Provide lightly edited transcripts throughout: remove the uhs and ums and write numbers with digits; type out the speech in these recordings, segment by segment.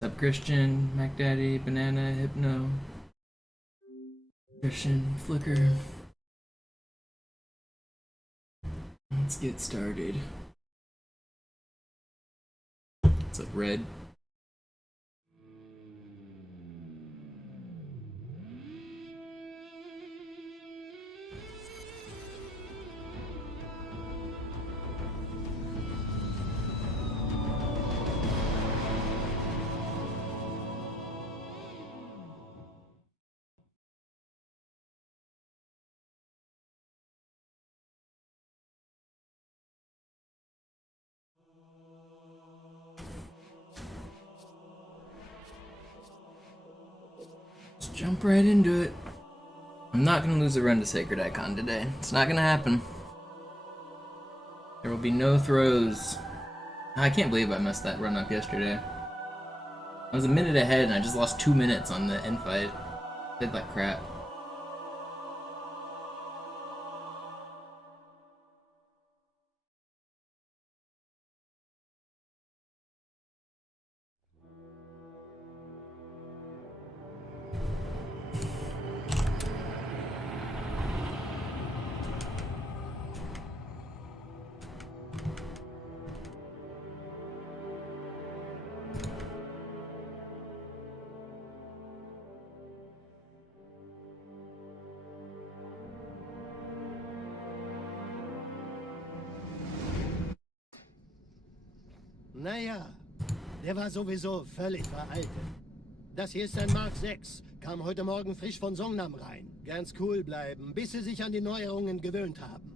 What's up, Christian, MacDaddy, Banana, Hypno, Christian, Flicker. Let's get started. What's up, Red? Jump right into it. I'm not gonna lose a run to Sacred Icon today. It's not gonna happen. There will be no throws. I can't believe I messed that run up yesterday. I was a minute ahead and I just lost 2 minutes on the end fight. Did like crap. Naja, der war sowieso völlig veraltet. Das hier ist ein Mark 6. Kam heute Morgen frisch von Songnam rein. Ganz cool bleiben, bis Sie sich an die Neuerungen gewöhnt haben.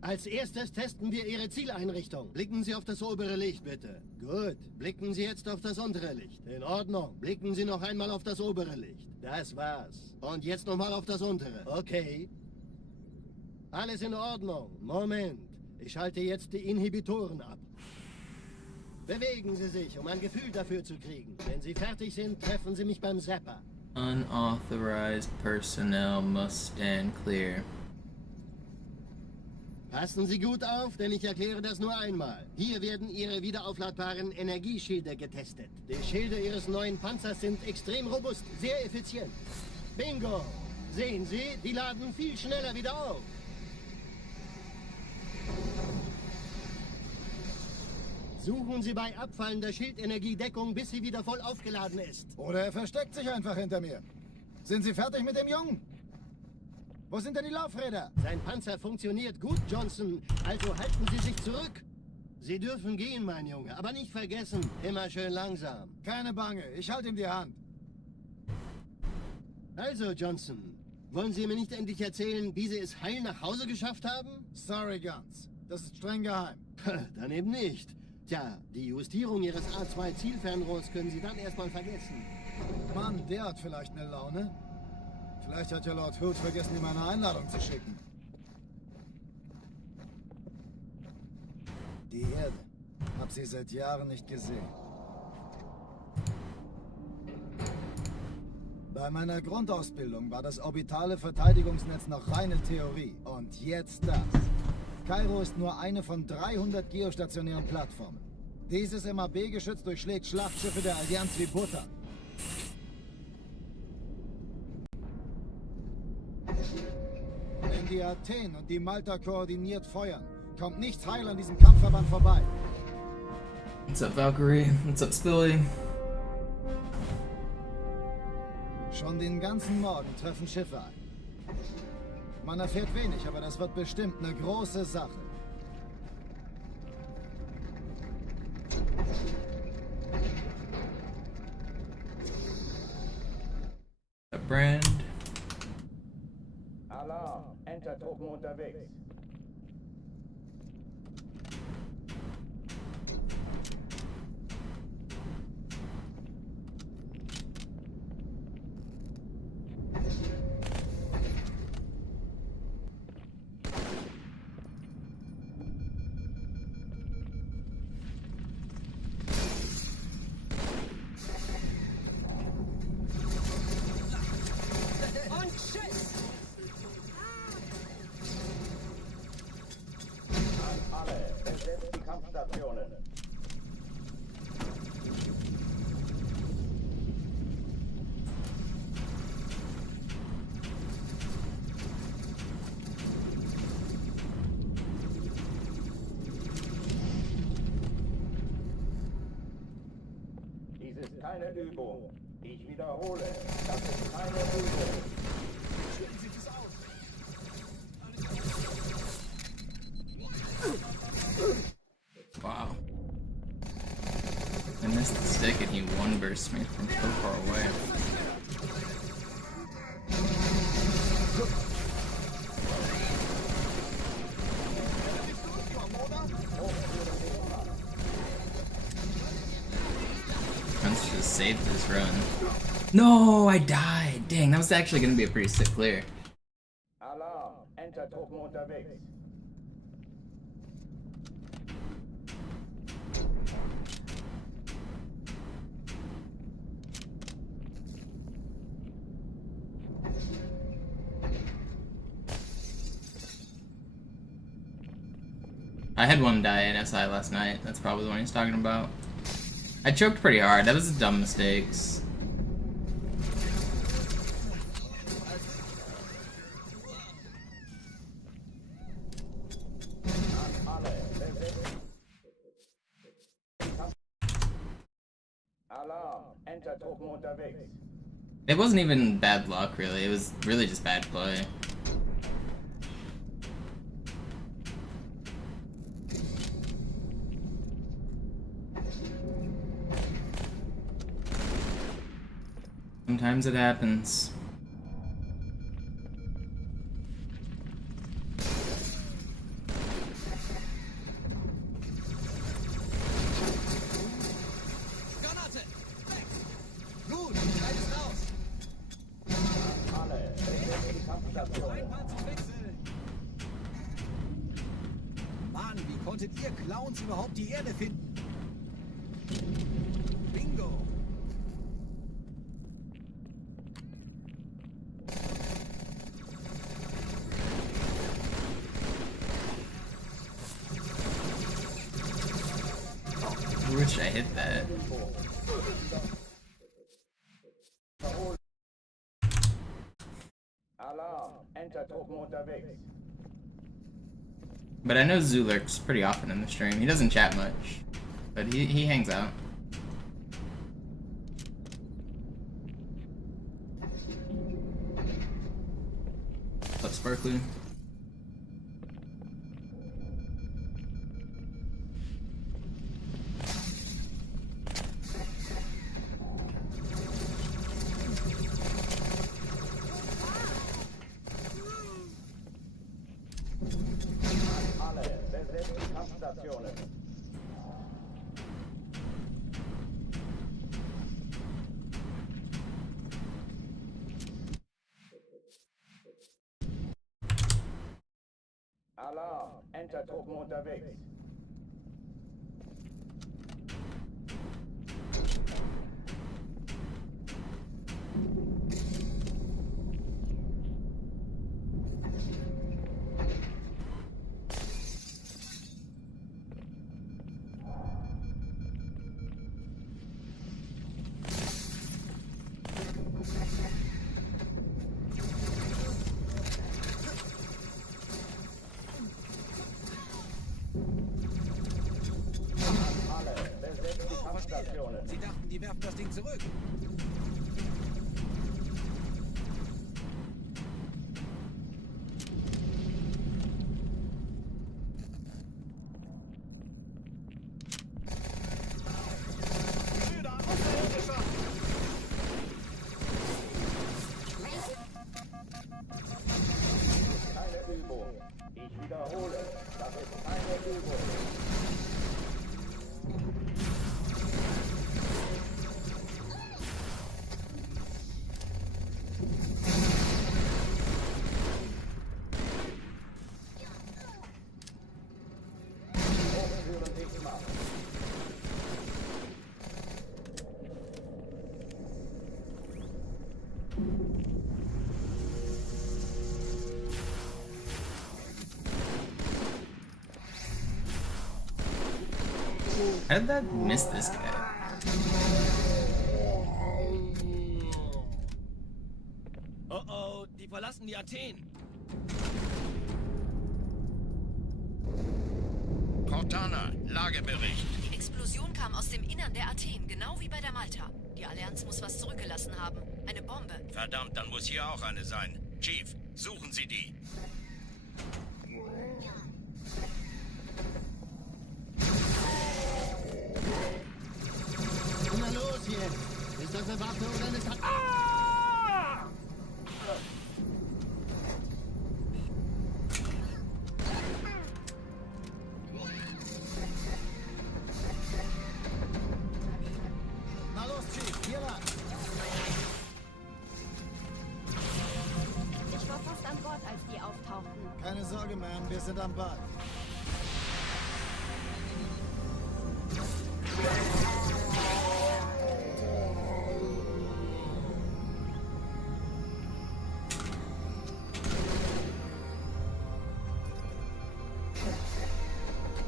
Als erstes testen wir Ihre Zieleinrichtung. Blicken Sie auf das obere Licht, bitte. Gut. Blicken Sie jetzt auf das untere Licht. In Ordnung. Blicken Sie noch einmal auf das obere Licht. Das war's. Und jetzt nochmal auf das untere. Okay. Alles in Ordnung. Moment. Ich schalte jetzt die Inhibitoren ab. Bewegen Sie sich, um ein Gefühl dafür zu kriegen. Wenn Sie fertig sind, treffen Sie mich beim Zapper. Unauthorized personnel must stand clear. Passen Sie gut auf, denn ich erkläre das nur einmal. Hier werden Ihre wiederaufladbaren Energieschilde getestet. Die Schilde Ihres neuen Panzers sind extrem robust, sehr effizient. Bingo! Sehen Sie, die laden viel schneller wieder auf. Suchen Sie bei abfallender Schildenergiedeckung, bis sie wieder voll aufgeladen ist. Oder er versteckt sich einfach hinter mir. Sind Sie fertig mit dem Jungen? Wo sind denn die Laufräder? Sein Panzer funktioniert gut, Johnson. Also halten Sie sich zurück. Sie dürfen gehen, mein Junge. Aber nicht vergessen, immer schön langsam. Keine Bange, ich halte ihm die Hand. Also, Johnson, wollen Sie mir nicht endlich erzählen, wie Sie es heil nach Hause geschafft haben? Sorry, Guns. Das ist streng geheim. Dann eben nicht. Tja, die Justierung Ihres A2-Zielfernrohrs können Sie dann erstmal vergessen. Mann, der hat vielleicht eine Laune. Vielleicht hat ja Lord Hood vergessen, ihm eine Einladung zu schicken. Die Erde. Hab sie seit Jahren nicht gesehen. Bei meiner Grundausbildung war das orbitale Verteidigungsnetz noch reine Theorie. Und jetzt das. Kairo ist nur eine von 300 geostationären Plattformen. Dieses MAB-Geschütz durchschlägt Schlachtschiffe der Allianz wie Butter. Wenn die Athen und die Malta koordiniert feuern, kommt nichts heil an diesem Kampfverband vorbei. What's up, Valkyrie? What's up, Spilly? Schon den ganzen Morgen treffen Schiffe ein. Man erfährt wenig, aber das wird bestimmt eine große Sache. A Brand. Alarm! Entertruppen unterwegs. keine Übung. Ich wiederhole, das ist keine Übung. Wow. I missed the stick and he one burst me from so far away. Let's just save this run. No, I died. Dang, that was actually gonna be a pretty sick clear. Alarm, Entertruppen unterwegs. I had one die in SI last night. That's probably the one he's talking about. I choked pretty hard. That was dumb mistakes. Alarm, Entertruppen unterwegs. It wasn't even bad luck, really. It was really just bad play. Sometimes it happens. Mann, wie konntet ihr Clowns überhaupt die Erde finden? Bingo! I wish I hit that. Alarm, Entertruppen unterwegs. But I know Zulurk's pretty often in the stream. He doesn't chat much, but he hangs out. What's up, Sparkly? Alle, besetzt die Kampfstationen. Alarm, Entertruppen unterwegs. Alle, besetzt die Kampfstationen. Sie dachten, die werfen das Ding zurück. Keine Übung. Ich wiederhole, das ist keine Übung. Hochführen X-Mark. How did that miss this guy? Oh oh, die verlassen die Athen. Cortana, Lagebericht. Die Explosion kam aus dem Innern der Athen, genau wie bei der Malta. Die Allianz muss was zurückgelassen haben. Eine Bombe. Verdammt, dann muss hier auch eine sein. Chief, suchen Sie die. Na los jetzt! Ist das eine Waffe oder eine Ka Na los, Chief, hier lang. Ich war fast an Bord, als die auftauchten. Keine Sorge, Ma'am, wir sind am Ball.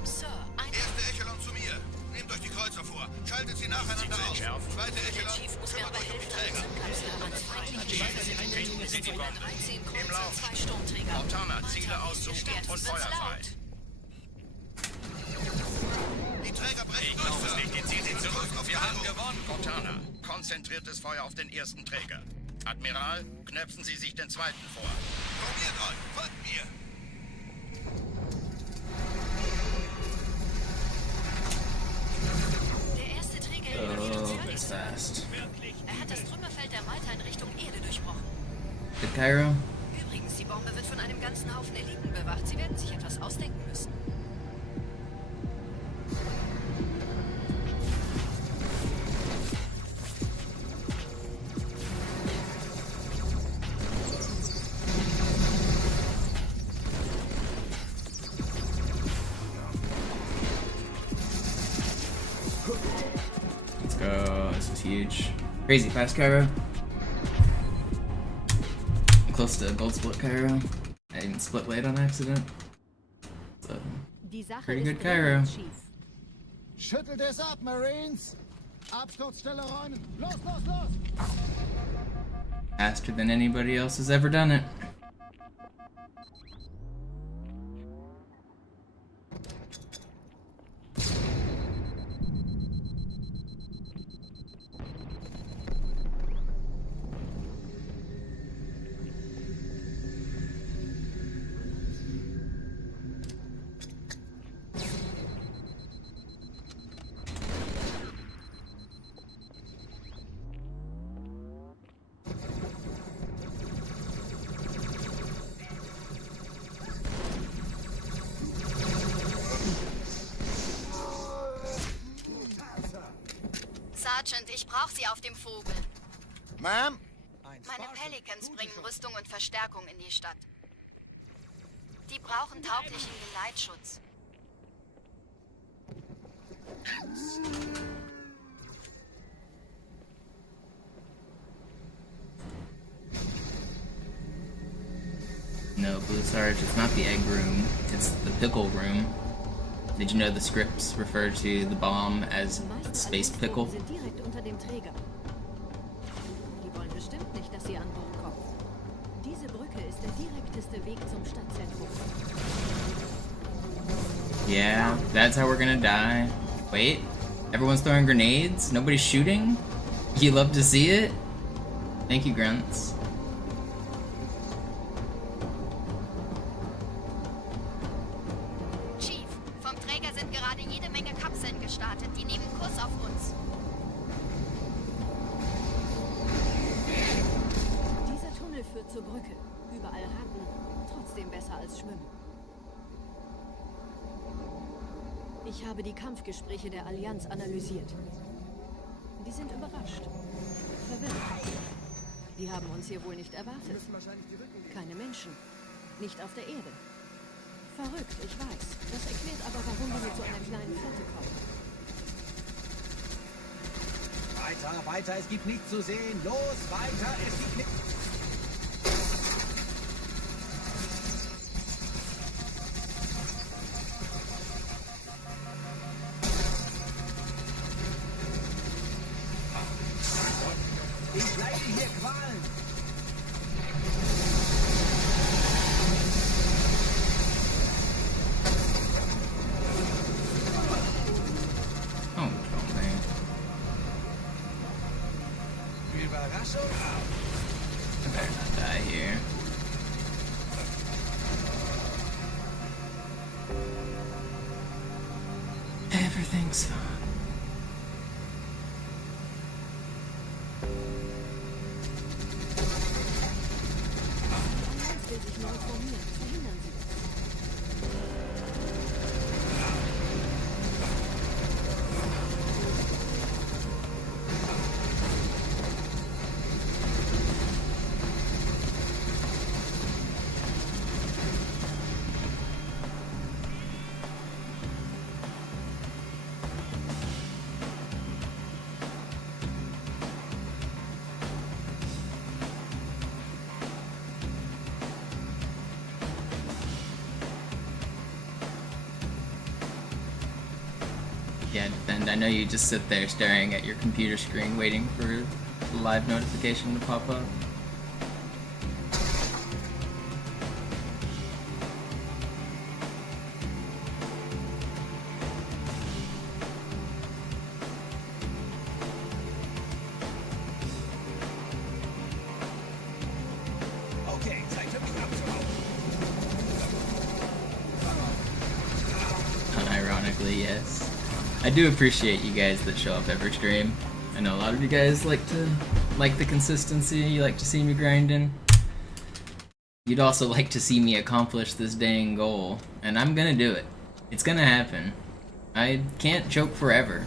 Sir, ein Erste Echelon zu mir. Nehmt euch die Kreuzer vor. Schaltet sie nacheinander aus. Zweite Echelon, Chief muss mir kümmert aber euch um die helfen. Träger. Kapsel ans feindliche Finden Sie die Bombe. 13 Im Kreuzer, Lauf. 2 Sturmträger. Montana, Ziele Weiter, aussuchen gestört, und wird's Feuer frei. laut. Die Träger brechen Ich durch, glaube Sir. nicht, jetzt ziehen Sie zurück. Auf Wir haben Kairo. gewonnen. Montana, konzentriertes Feuer auf den ersten Träger. Admiral, knöpfen Sie sich den zweiten vor. Probiert euch. Folgt mir. Der erste Träger Oh, that's fast. Er hat das Trümmerfeld der Malta in Richtung Erde durchbrochen. Good, Cairo? Übrigens, die Bombe wird von einem ganzen Haufen Eliten bewacht. Sie werden sich etwas ausdenken müssen. Let's go. This is huge. Crazy fast, Cairo. Close to gold split, Cairo. I even split blade on accident. So, Die Sache Pretty ist good, Cairo. dringend, Chief. Schüttelt es ab, Marines! Absturzstelle räumen! Los, los, los! faster than anybody else has ever done it. Sergeant, ich brauche Sie auf dem Vogel. Ma'am? Meine Pelicans bringen Rüstung und Verstärkung in die Stadt. Die brauchen tauglichen Geleitschutz. No, Blue Sarge, it's not the egg room, it's the pickle room. Did you know the scripts refer to the bomb as a space pickle? Sind direkt unter dem Träger. Die wollen bestimmt nicht, dass sie an Bord kommen. Diese Brücke ist der direkteste Weg zum Stadtzentrum. Yeah, that's how we're gonna die. Wait, everyone's throwing grenades? Nobody's shooting? You love to see it? Thank you, Grunts. Chief, vom Träger sind gerade jede Menge Kapseln gestartet. Die nehmen Kurs auf uns. Dieser Tunnel führt zur Brücke. Überall Ratten. Trotzdem besser als Schwimmen. Ich habe die Kampfgespräche der Allianz analysiert. Die sind überrascht. Verwirrt. Die haben uns hier wohl nicht erwartet. Keine Menschen. Nicht auf der Erde. Verrückt, ich weiß. Das erklärt aber, warum wir mit so einer kleinen Flotte kommen. Weiter, weiter, es gibt nichts zu sehen. Los, weiter, es gibt nichts. Ich leide hier Qualen. Oh, man. Überraschung. I better not die here. Everything's fine. Allianz will sich neu formieren. Verhindern Sie das. Yeah, Defend, I know you just sit there staring at your computer screen waiting for the live notification to pop up. Okay, Zeit für mich abzuhauen. Unironically, yes. I do appreciate you guys that show up every stream. I know a lot of you guys like the consistency, you like to see me grinding. You'd also like to see me accomplish this dang goal, and I'm gonna do it. It's gonna happen. I can't choke forever.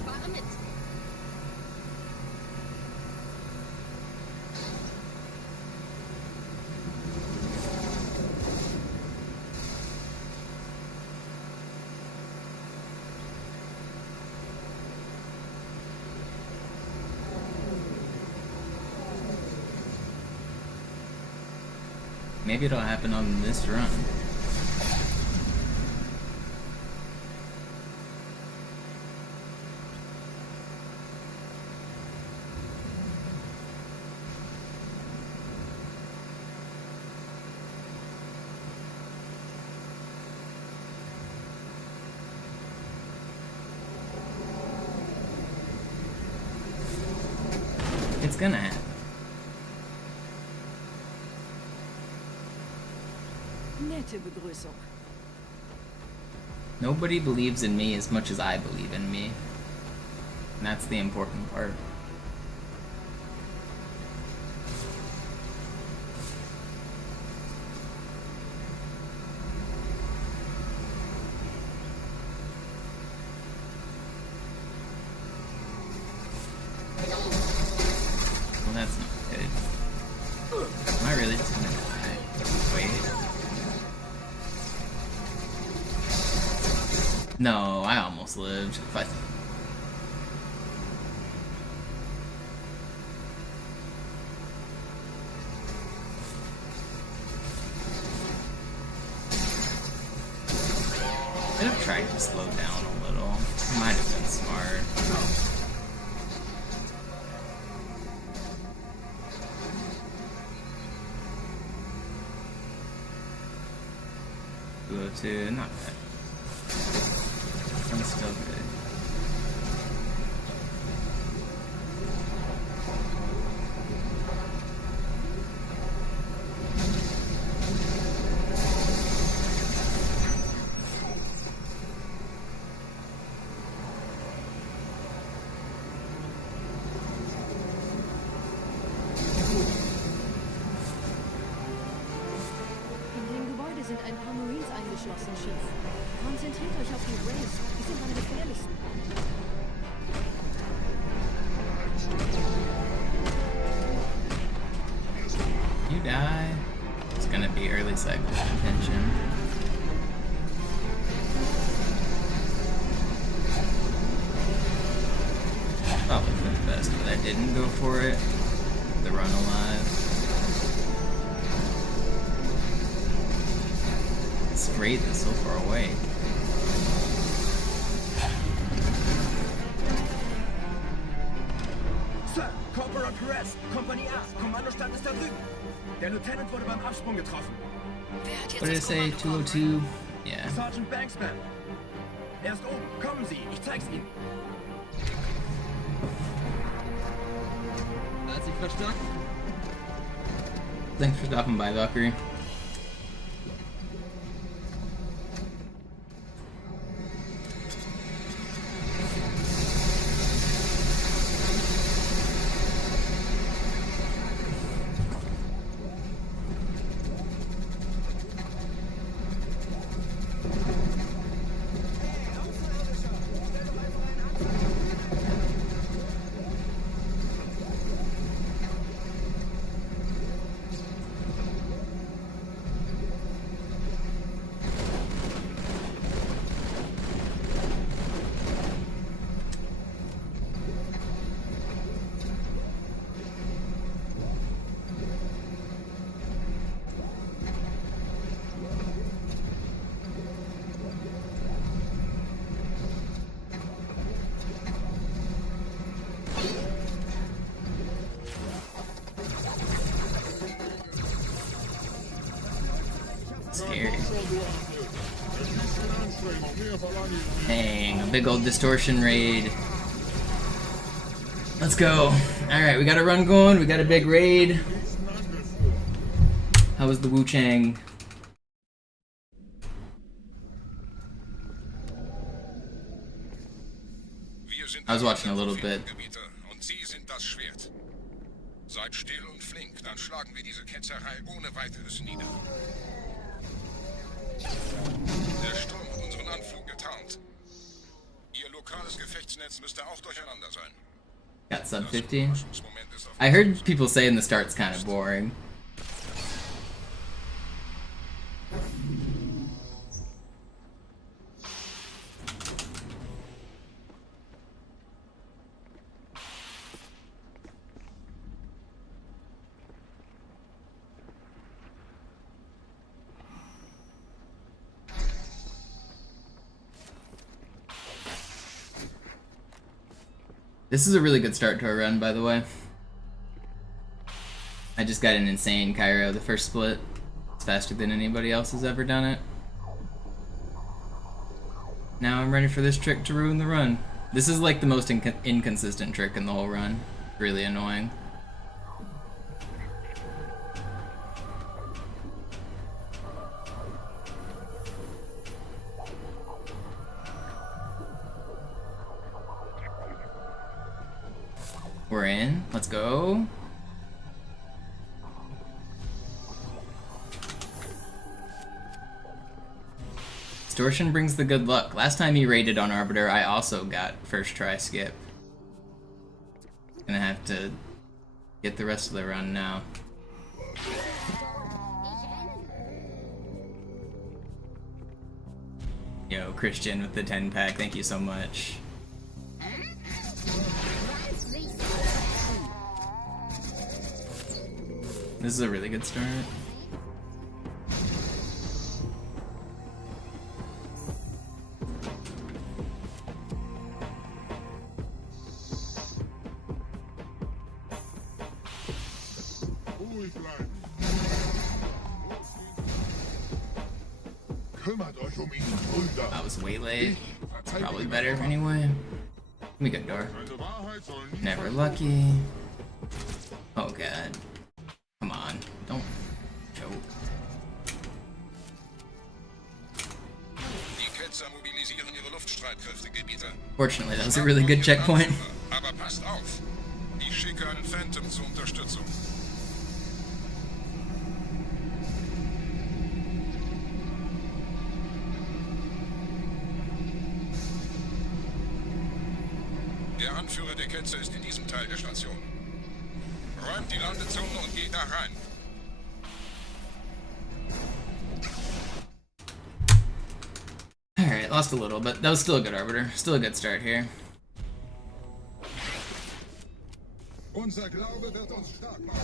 Maybe it'll happen on this run. It's gonna happen. Nette Begrüßung. Nobody believes in me as much as I believe in me. And that's the important part. Well, that's not good. Am I really just gonna die? Wait. No, I almost lived. If I... I'd have tried to slow down a little. Might have been smart. Go to, not bad. I'm still good. In dem Gebäude sind ein paar Marines eingeschlossen, Chief. Konzentriert euch auf die Rays. Die sind am gefährlichsten. You die. It's gonna be early cycle contention. Probably for the best that I didn't go for it. The run alive. This Wraith is so far away. Sir, Corporal Perez, Kompanie A, Kommandostand ist da drüben. Der Lieutenant wurde beim Absprung getroffen. Wer hat jetzt What did it das say? Kommando? 202? Yeah. Sergeant Banksman. Er ist oben. Kommen Sie, ich zeig's Ihnen. Als ich Thanks for stopping by, Valkyrie. Scary. Dang, a big old distortion raid. Let's go. Alright, we got a run going, we got a big raid. How was the Wu Chang? I was watching a little bit. Und Sie sind das Schwert. Seid still und flink, dann schlagen wir diese Ketzerei ohne weiteres nieder. Der Sturm hat unseren Anflug getarnt. Ihr lokales Gefechtsnetz müsste auch durcheinander sein. Got sub 50. I heard people saying the start's kind of boring. This is a really good start to a run, by the way. I just got an insane Cairo the first split. It's faster than anybody else has ever done it. Now I'm ready for this trick to ruin the run. This is like the most inconsistent trick in the whole run. Really annoying. We're in. Let's go. Distortion brings the good luck. Last time he raided on Arbiter, I also got first try skip. Gonna have to get the rest of the run now. Yo, Christian with the 10-pack, thank you so much. This is a really good start. That was way late. It's probably better anyway. Give me a good door. Never lucky. Oh god. Come on, don't choke. Fortunately, that was a really good checkpoint. Aber passt auf. Ich schicke einen Phantom zur Unterstützung. Der Anführer der Ketzer ist in diesem Teil der Station. Räumt die Landezone und geht da rein. Alright, lost a little, but that was still a good Arbiter. Still a good start here. Unser Glaube wird uns stark machen.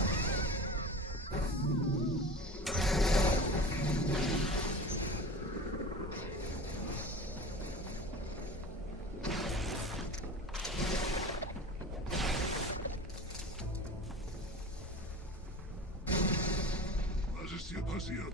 Was ist hier passiert?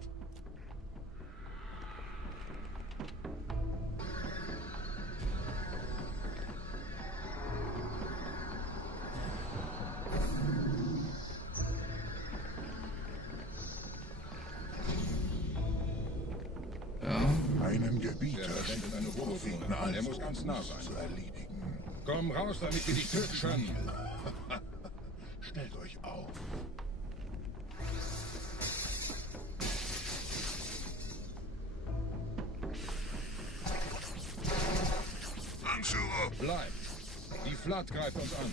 neuen Gebiete Der verwendet eine Hochfliege. Der muss ganz nah sein. zu erledigen. Komm raus, damit wir dich töten können. Stellt euch auf. Anführer! Bleib. Die Flat greift uns an.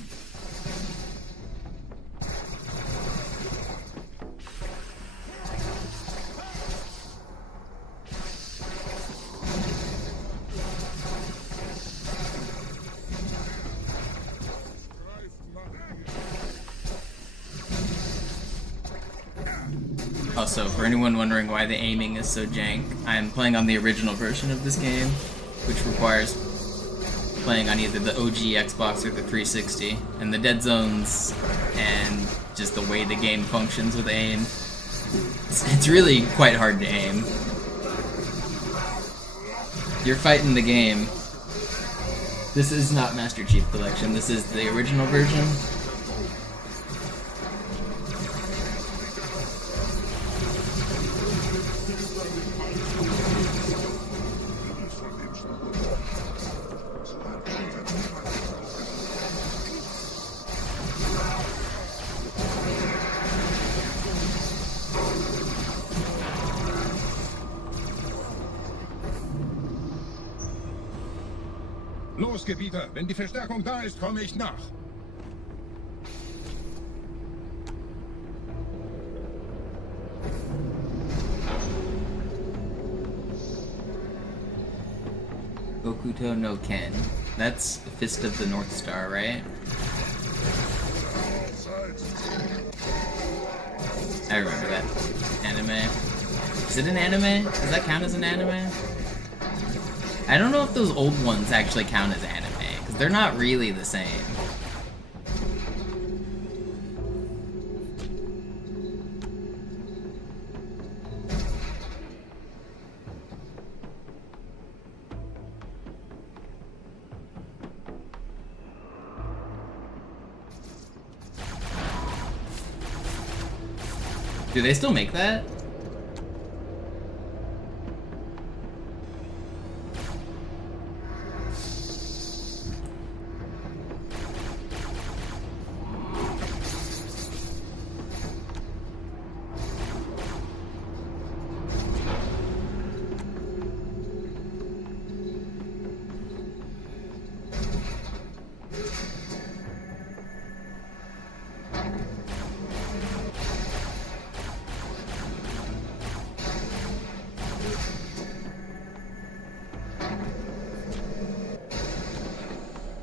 Also, for anyone wondering why the aiming is so jank, I'm playing on the original version of this game, which requires playing on either the OG Xbox or the 360, and the dead zones and just the way the game functions with aim, it's really quite hard to aim. You're fighting the game. This is not Master Chief Collection, this is the original version. Los, Gebieter! Wenn die Verstärkung da ist, komme ich nach. Gokuto no Ken. That's Fist of the North Star, right? I remember that anime. Is it an anime? Does that count as an anime? I don't know if those old ones actually count as anime, because they're not really the same. Do they still make that?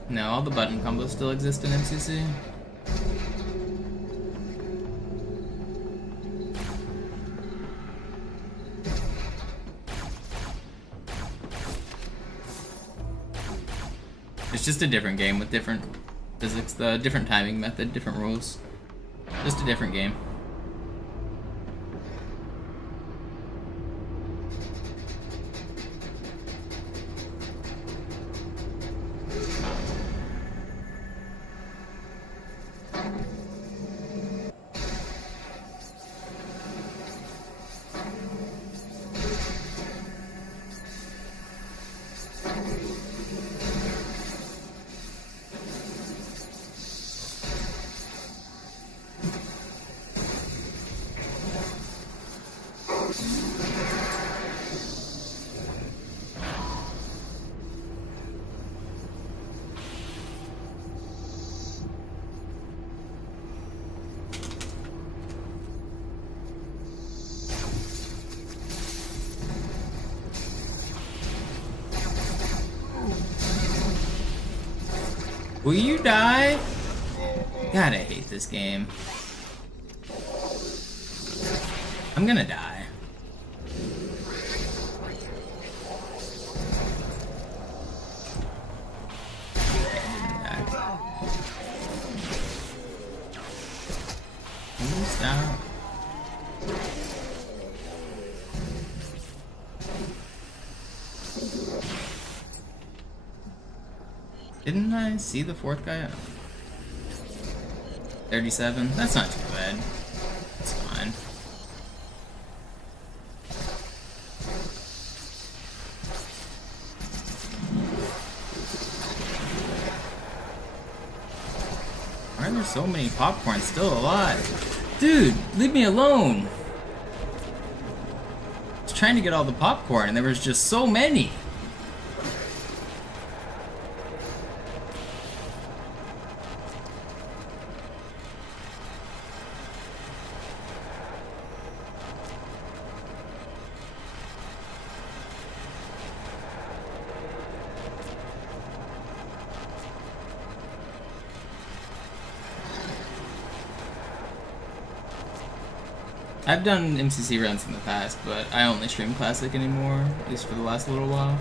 No, all the button combos still exist in MCC. It's just a different game with different physics, the different timing method, different rules. Just a different game. Will you die? God, I hate this game. I'm gonna die. Can you stop? Didn't I see the fourth guy? 37? That's not too bad. That's fine. are so many popcorns still alive? Dude, leave me alone! I was trying to get all the popcorn and there was just so many! I've done MCC runs in the past, but I only stream Classic anymore, at least for the last little while.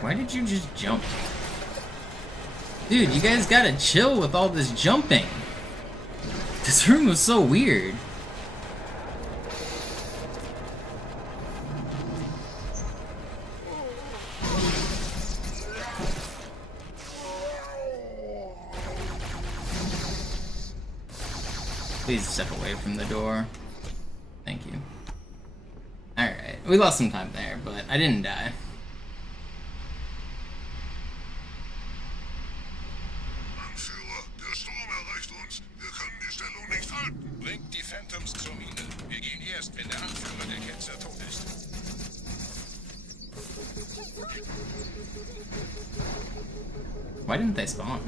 Why did you just jump? Dude, you guys gotta chill with all this jumping. This room was so weird. Please step away from the door. Thank you. Alright, we lost some time there, but I didn't die. Anführer, der Sturm erreicht uns. Wir können die Stellung nicht halten. Bringt die Phantoms zur Mine. Wir gehen erst, wenn der Anführer der Ketzer tot ist. Why didn't they spawn?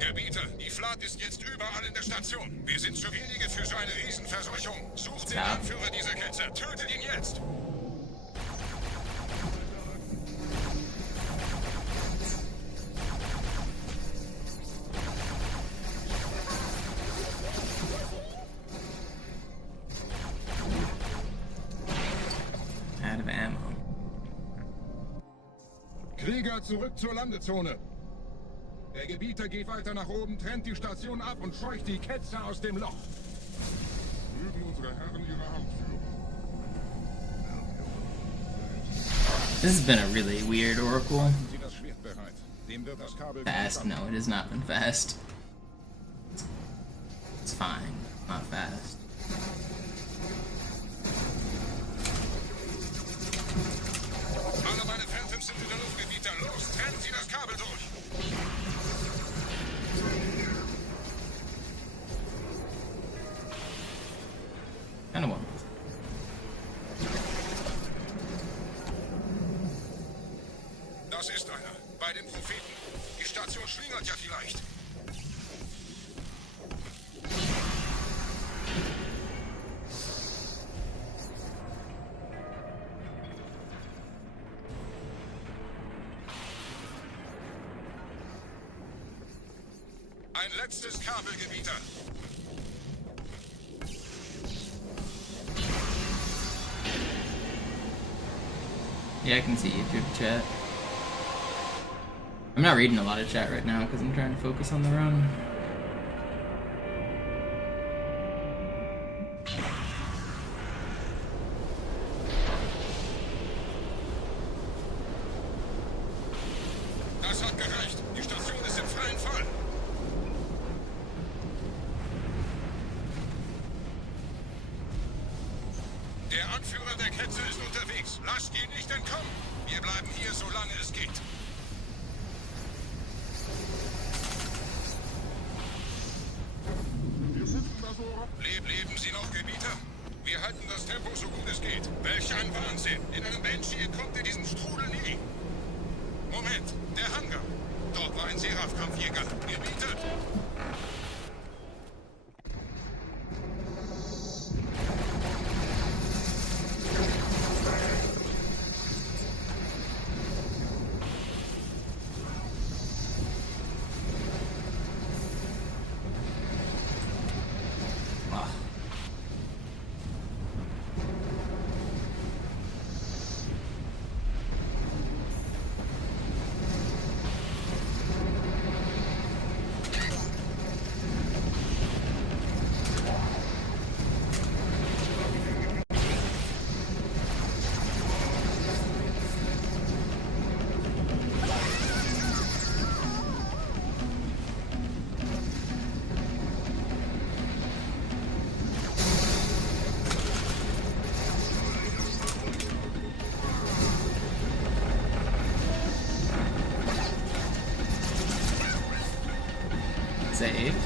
Gebieter, die Flat ist jetzt überall in der Station. Wir sind zu wenige für so eine Riesenverseuchung. Sucht den Anführer dieser Ketzer. Tötet ihn jetzt! Out of ammo. Krieger, zurück zur Landezone. Der Gebieter geht weiter nach oben, trennt die Station ab und scheucht die Ketzer aus dem Loch. Mögen unsere Herren ihre Hand führen. This has been a really weird Oracle. Halten Sie das Schwert bereit. Dem wird das Kabel Fast? No, it has not been fast. It's fine, not fast. Alle meine Phantoms sind in der Luft, Gebieter. Los, trennen Sie das Kabel durch. Kind of one. Das ist einer. Bei den Propheten. Die Station schlingert ja vielleicht. Ein letztes Kabel, Gebieter. Yeah, I can see YouTube chat. I'm not reading a lot of chat right now because I'm trying to focus on the run. Das hat gereicht. Die Station ist im freien Fall. Der Anführer der Ketzer ist unterwegs. Lasst ihn nicht entkommen. Wir bleiben hier, solange es geht. Leben Sie noch, Gebieter? Wir halten das Tempo so gut es geht. Welch ein Wahnsinn! In einem Banshee entkommt ihr diesem Strudel nie. Moment, der Hangar. Dort war ein Seraph-Kampfjäger. Gebietet! Saved.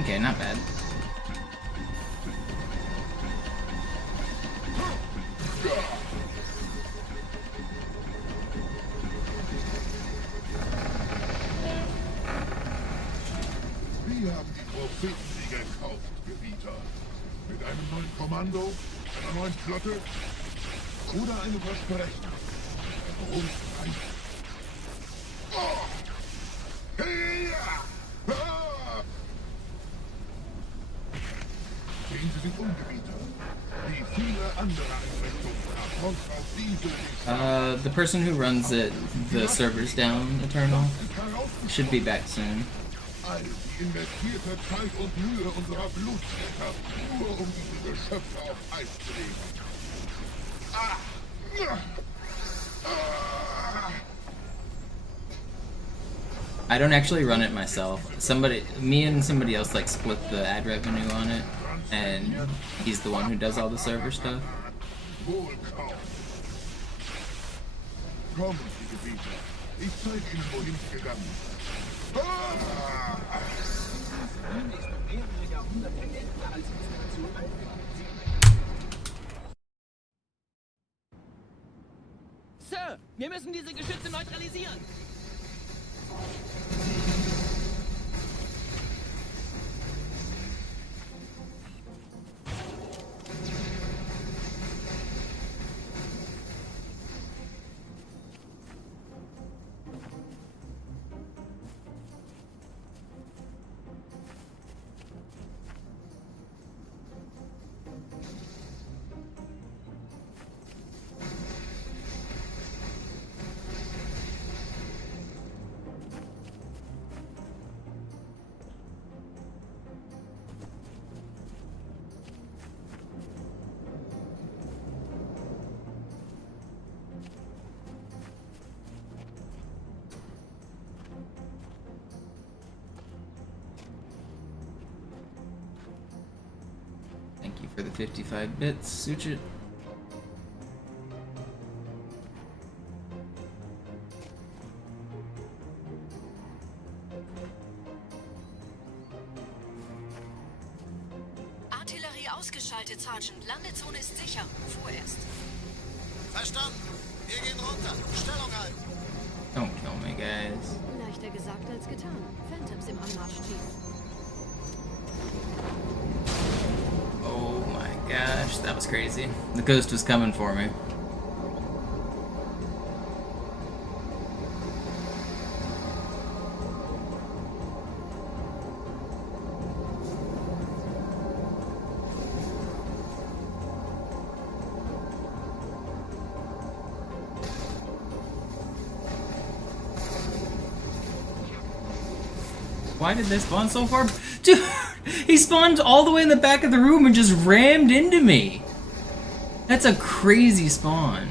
Okay, not bad. Wir haben die Prophetensiege gekauft, Gebieter. Mit einem neuen Kommando, einer neuen Flotte oder einem Versprechen. Warum nein? Oh! Hey! Ah! Sehen Sie sich um, Gebieter. Wie viele andere Einrichtungen erfolgt auf diese The person who runs it, the server's down, Eternal, should be back soon. all die investierte Zeit und Mühe unserer Blutswetter, nur um diese Geschöpfe auf Eis zu legen. Ah! Ah! I don't actually run it myself. Me and somebody else like split the ad revenue on it, and he's the one who does all the server stuff. Wohlkaum. Kommen Sie, Gebieter. Ich zeige Ihnen, wohin Sie gegangen sind. Ah! Sir, wir müssen diese Geschütze neutralisieren. Thank you for the 55 bits, Suchit. Artillerie ausgeschaltet, Sergeant. Landezone ist sicher. Vorerst. Verstanden. Wir gehen runter. Stellung halten. Don't kill me, guys. Leichter gesagt als getan. Phantoms im Anmarsch, Chief. Oh my gosh, that was crazy. The ghost was coming for me. Why did they spawn so far? Dude, he spawned all the way in the back of the room and just rammed into me. That's a crazy spawn.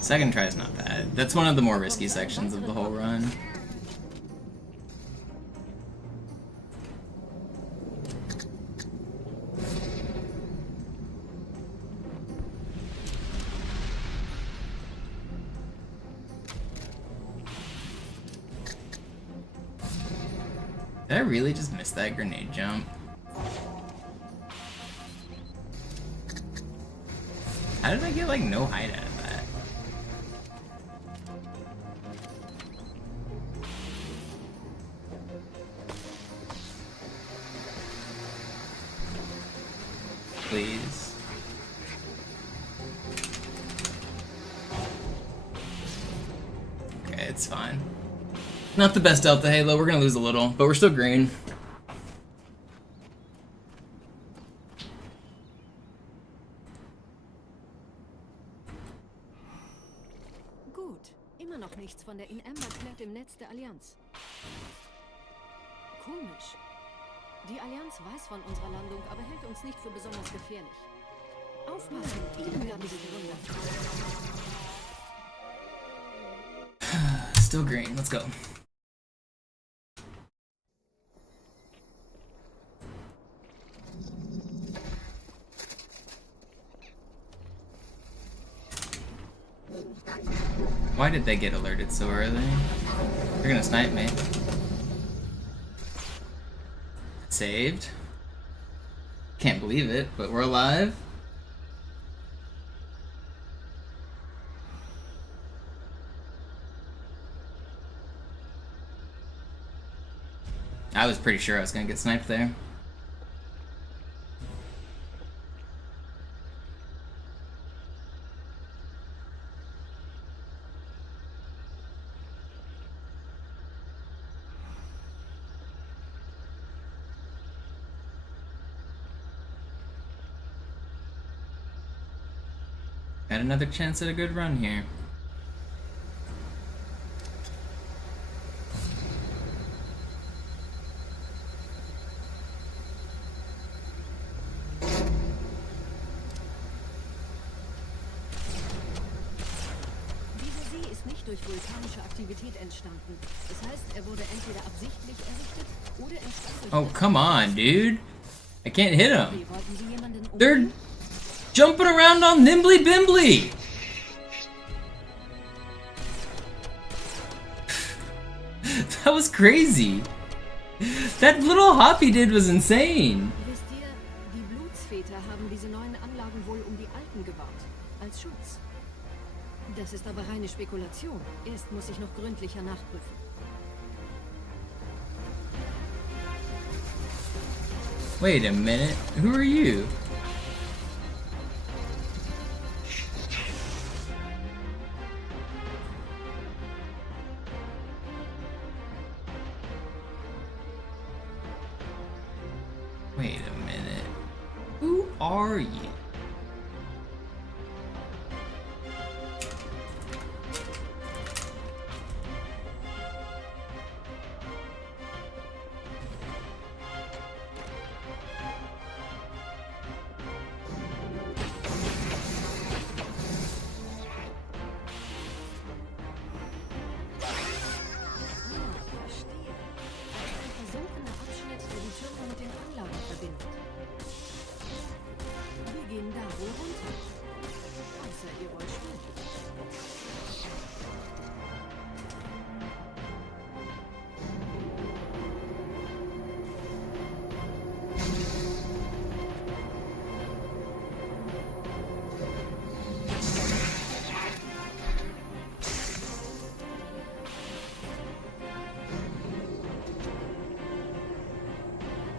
Second try is not bad. That's one of the more risky sections of the whole run. Did I really just miss that grenade jump? How did I get like no height out of that? Please. Okay, it's fine. Not the best Delta Halo, we're gonna lose a little, but we're still green. Gut, immer noch nichts von der In-Amber-Klett im Netz der Allianz. Komisch. Die Allianz weiß von unserer Landung, aber hält uns nicht für besonders gefährlich. Aufpassen, ihnen werden sie runter. Still green. Let's go. Why did they get alerted so early? They're gonna snipe me. Saved. Can't believe it, but we're alive. I was pretty sure I was gonna get sniped there. Got another chance at a good run here. Durch vulkanische Aktivität entstanden. Das heißt, er wurde entweder absichtlich errichtet oder entstand durch... Oh, come on, dude. I can't hit him. They're jumping around on Nimbly Bimbly. That was crazy. That little hop he did was insane. Wisst ihr, die Blutsväter haben diese neuen Anlagen wohl die alten gebaut. Als Schutz. Das ist aber reine Spekulation. Erst muss ich noch gründlicher nachprüfen. Wait a minute. Who are you? Wait a minute. Who are you?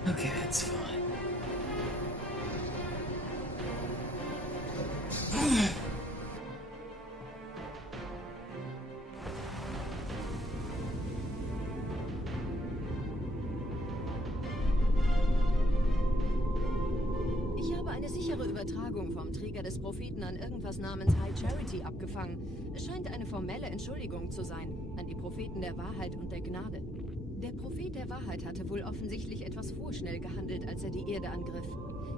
Okay, it's fine. Ich habe eine sichere Übertragung vom Träger des Propheten an irgendwas namens High Charity abgefangen. Es scheint eine formelle Entschuldigung zu sein, an die Propheten der Wahrheit und der Gnade. Der Prophet der Wahrheit hatte wohl offensichtlich etwas vorschnell gehandelt, als er die Erde angriff.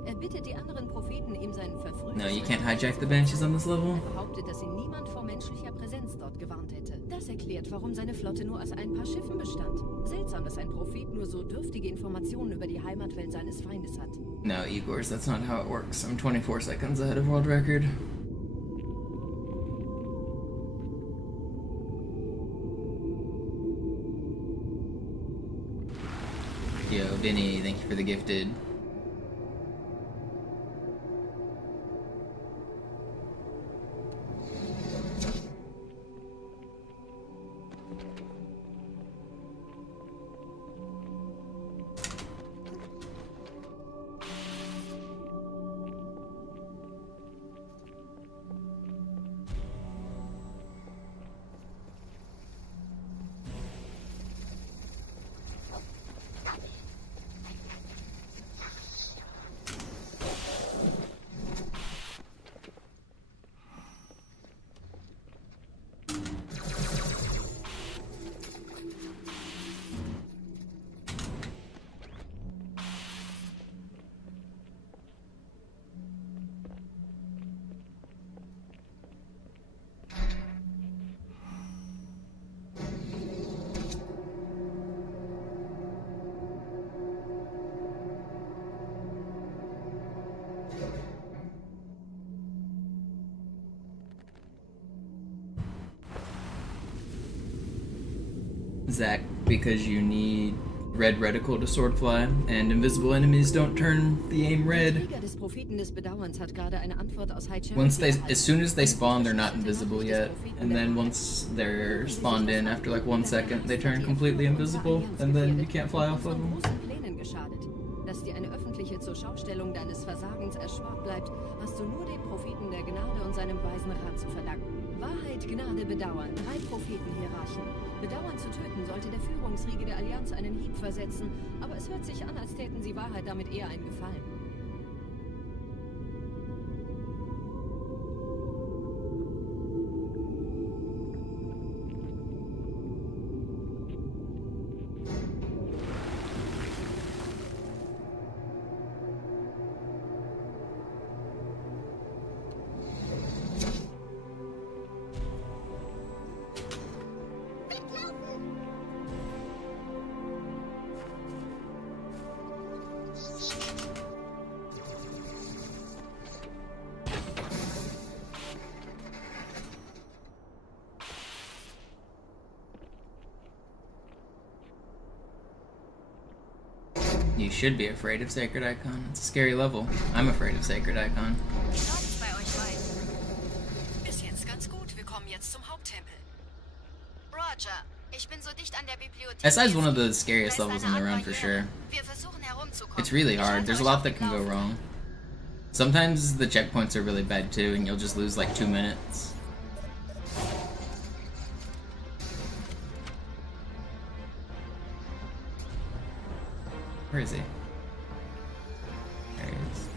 Er bittet die anderen Propheten, ihm seinen verfrühten... No, you can't hijack the benches on this level. Er behauptet, dass ihn niemand vor menschlicher Präsenz dort gewarnt hätte. Das erklärt, warum seine Flotte nur aus ein paar Schiffen bestand. Seltsam, dass ein Prophet nur so dürftige Informationen über die Heimatwelt seines Feindes hat. No, Igors, that's not how it works. I'm 24 seconds ahead of world record. Yo, Vinny, thank you for the gifted. Zach, because you need red reticle to swordfly, and invisible enemies don't turn the aim red. As soon as they spawn, they're not invisible yet, and then once they're spawned in, after like 1 second, they turn completely invisible, and then you can't fly off of them. Dass dir eine öffentliche Zurschaustellung deines Versagens erspart bleibt, hast du nur den Propheten der Gnade und seinem weisen Rat zu verdanken. Wahrheit, Gnade, Bedauern, 3 Prophetenhierarchen. Bedauern zu töten sollte der Führungsriege der Allianz einen Hieb versetzen, aber es hört sich an, als täten sie Wahrheit damit eher einen Gefallen. You should be afraid of Sacred Icon. It's a scary level. I'm afraid of Sacred Icon. Bis jetzt ganz gut. Wir kommen jetzt zum Haupttempel. Roger, ich bin so dicht an der Bibliothek. SI is one of the scariest levels in the run for sure. Wir versuchen herumzukommen. It's really hard. There's a lot that can go wrong. Sometimes the checkpoints are really bad too, and you'll just lose like 2 minutes. Where is he? There he is.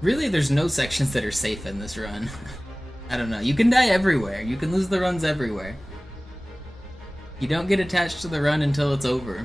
Really, there's no sections that are safe in this run. I don't know. You can die everywhere. You can lose the runs everywhere. You don't get attached to the run until it's over.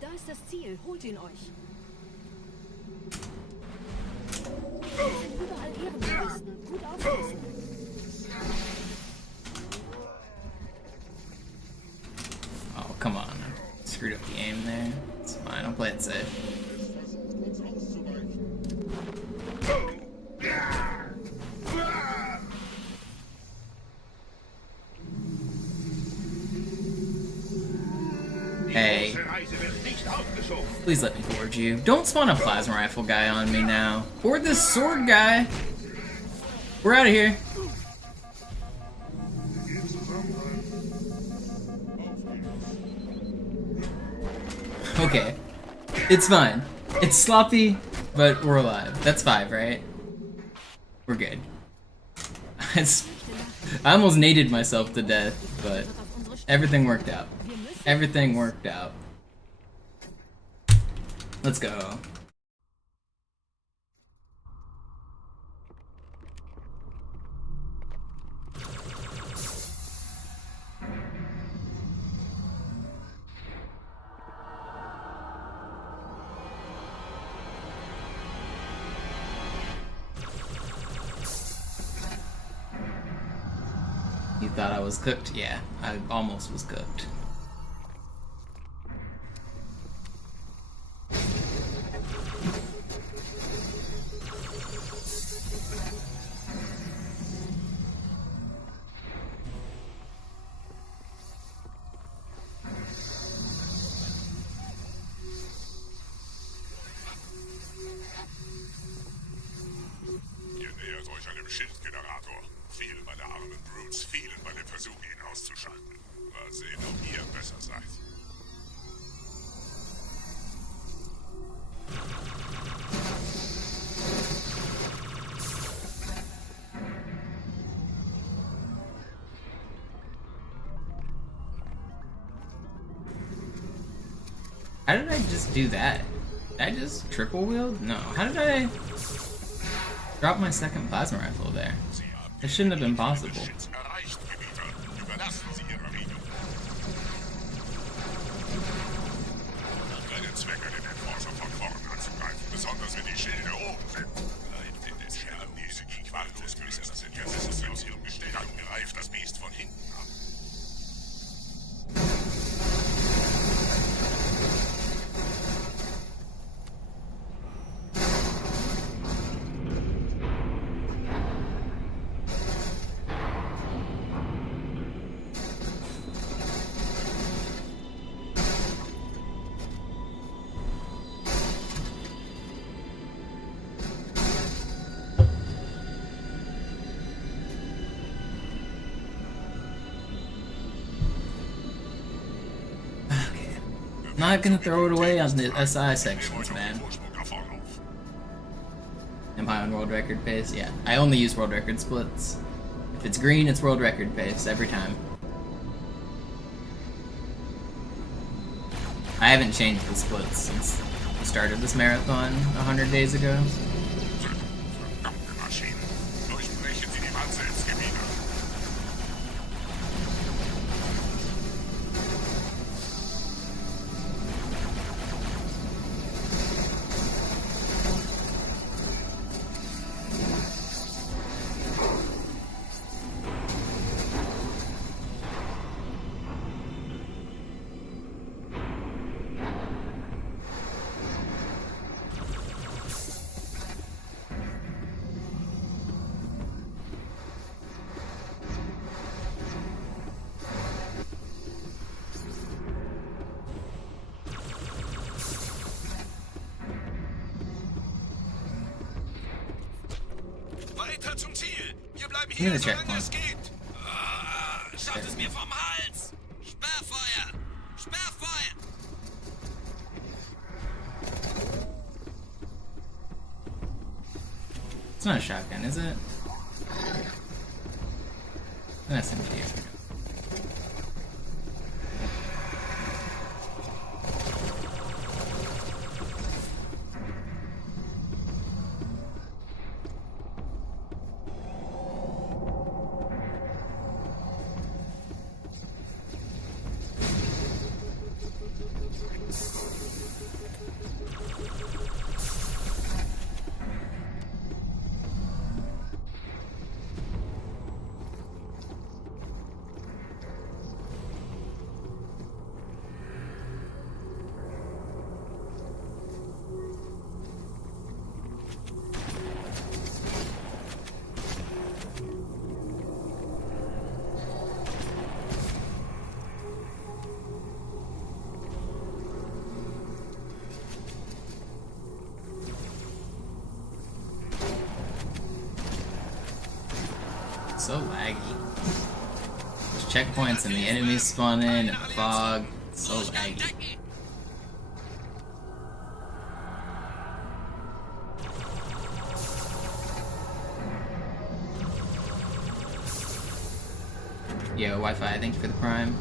Da ist das Ziel, holt ihn euch. Überall Ehrenlisten, gut aufpassen. Oh, come on. I screwed up the aim there. It's fine, I'll play it safe. Hey. Please let me board you. Don't spawn a plasma rifle guy on me now. Board this sword guy. We're out of here. Okay. It's fine. It's sloppy, but we're alive. That's 5, right? We're good. I almost naded myself to death, but everything worked out. Everything worked out. Let's go. You thought I was cooked? Yeah, I almost was cooked. vielen bei dem Versuch, ihn auszuschalten. Mal sehen, ob ihr besser seid. How did I just do that? Did I just triple wield? No. How did I drop my second plasma rifle there? It shouldn't have been possible. Besonders wenn die Schilde oben sind. Bleibt in den Scherben diese Quallos müssen das Interesse sie aus ihrem Gestell. Dann greift das Biest von hinten ab. Not gonna throw it away on the SI sections, man. Am I on world record pace? Yeah. I only use world record splits. If it's green, it's world record pace every time. I haven't changed the splits since the start of this marathon 100 days ago. Weiter zum Ziel! Wir bleiben hier, solange es geht! Schaut es mir vom Hals! Sperrfeuer! Sperrfeuer! It's not a shotgun, is it? An SMG. So laggy. There's checkpoints and the enemies spawn in and the fog. So laggy. Yo, Wi-Fi, thank you for the prime.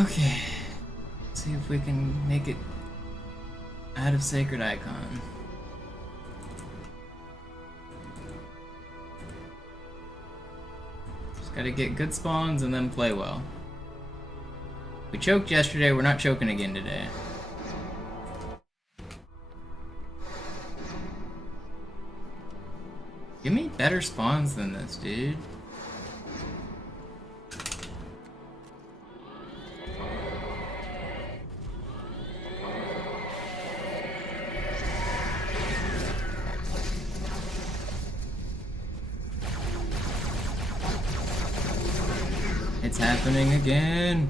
Okay, let's see if we can make it out of Sacred Icon. Just gotta get good spawns and then play well. We choked yesterday, we're not choking again today. Give me better spawns than this, dude. It's happening again.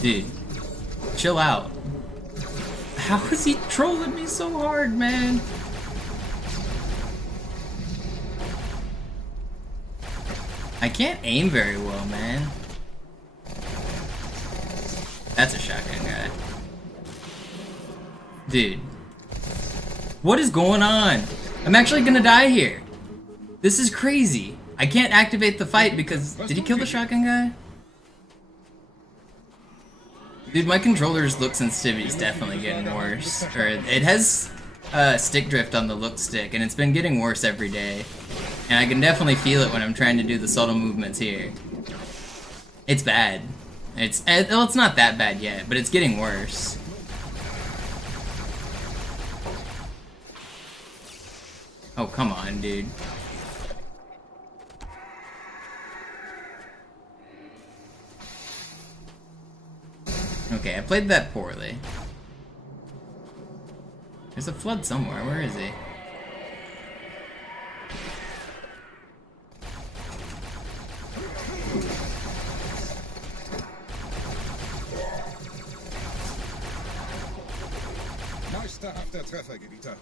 Dude, chill out. How is he trolling me so hard, man? I can't aim very well, man. That's a shotgun guy. Dude. What is going on? I'm actually gonna die here. This is crazy. I can't activate the fight because... Did he kill the shotgun guy? Dude, my controller's look sensitivity is definitely getting worse. Or it has stick drift on the look stick, and it's been getting worse every day. And I can definitely feel it when I'm trying to do the subtle movements here. It's bad. Well, it's not that bad yet, but it's getting worse. Oh, come on, dude. Okay, I played that poorly. There's a flood somewhere. Where is he? Meisterhafter Treffer, Gebieter.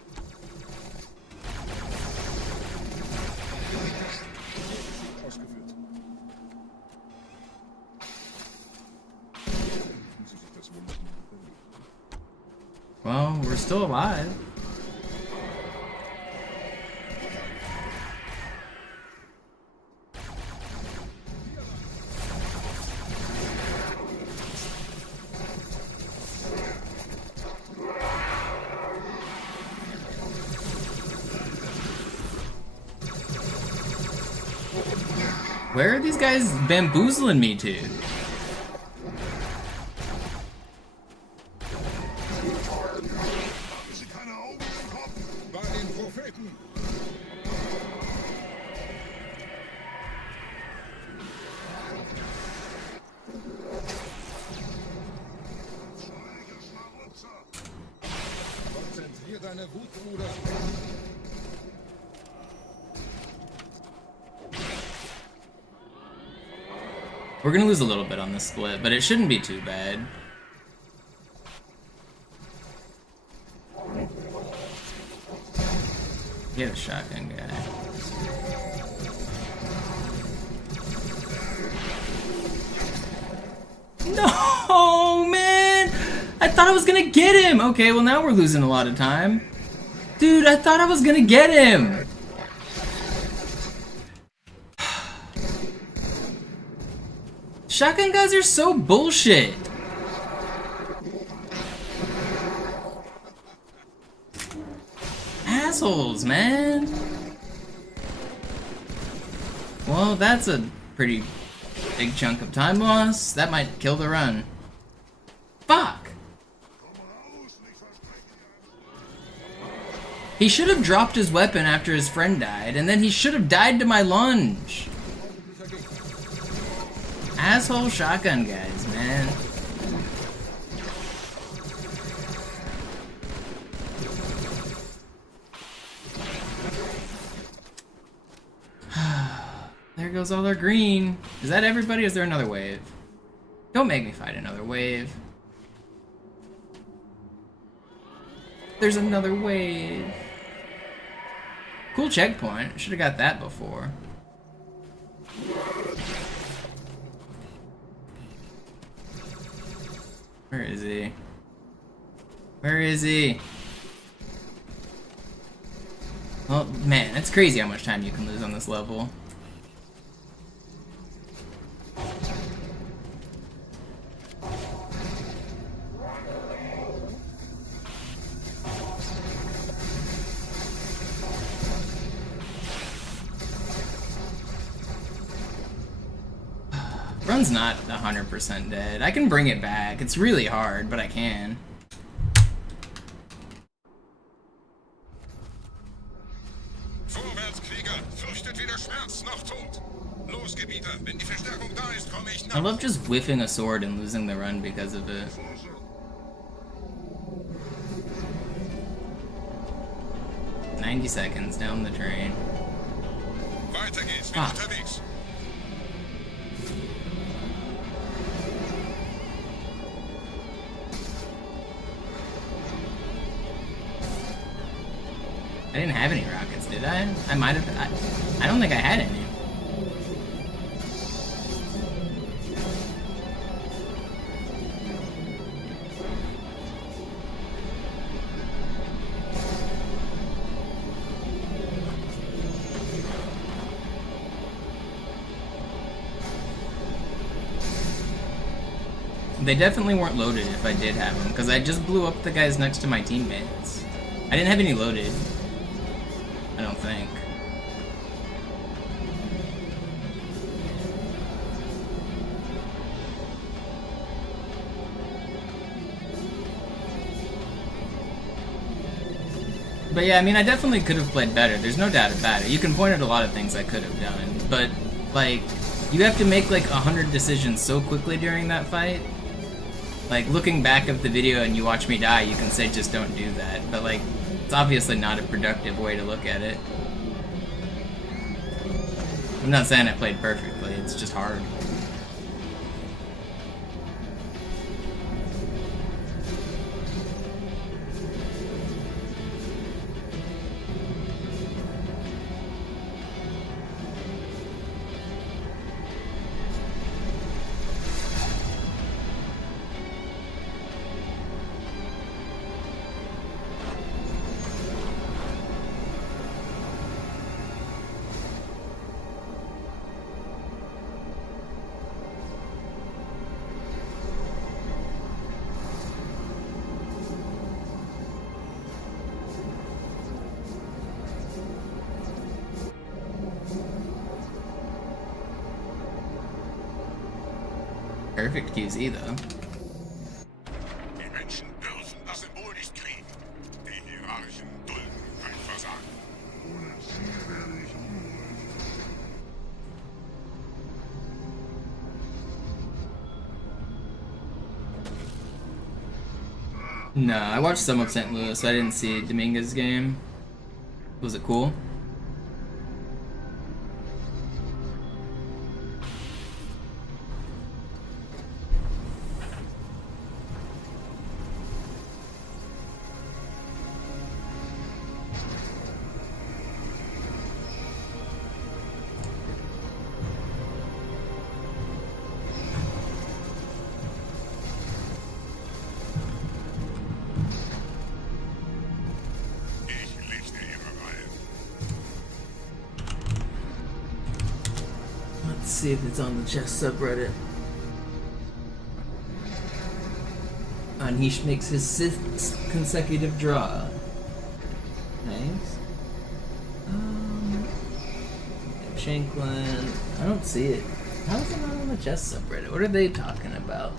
Ausgeführt. Well, we're still alive. Where are these guys bamboozling me to? Konzentrier deine Wut, Bruder. We're gonna lose a little bit on this split, but it shouldn't be too bad. Get a shotgun guy. No, man! I thought I was gonna get him! Okay, well now we're losing a lot of time. Dude, I thought I was gonna get him! Shotgun guys are so bullshit. Assholes, man. Well, that's a pretty big chunk of time loss. That might kill the run. Fuck. He should have dropped his weapon after his friend died, and then he should have died to my lunge. Asshole shotgun guys, man. There goes all their green. Is that everybody or is there another wave? Don't make me fight another wave. There's another wave. Cool checkpoint. Should have got that before. Where is he? Where is he? Oh man, that's crazy how much time you can lose on this level. Run's not 100% dead. I can bring it back. It's really hard, but I can. I love just whiffing a sword and losing the run because of it. "90 seconds down the train." Weiter geht's, Ah. unterwegs. I didn't have any rockets, did I? I might have. I don't think I had any. They definitely weren't loaded if I did have them, because I just blew up the guys next to my teammates. I didn't have any loaded. I don't think. But yeah, I mean, I definitely could have played better. There's no doubt about it. You can point at a lot of things I could have done, but, like, you have to make, like, 100 decisions so quickly during that fight. Like, looking back at the video and you watch me die, you can say just don't do that. But, like, it's obviously not a productive way to look at it. I'm not saying I played perfectly, it's just hard. Perfect QZ though. Die Menschen dürfen das Symbol nicht kriegen. Die Hierarchen dulden kein Versagen. Ohne sie werde ich ruhen. No, I watched some of St. Louis, so I didn't see Dominguez's game. Was it cool? Let's see if it's on the chess subreddit. Anish makes his 6th consecutive draw. Nice. Shanklin. I don't see it. How is it not on the chess subreddit? What are they talking about?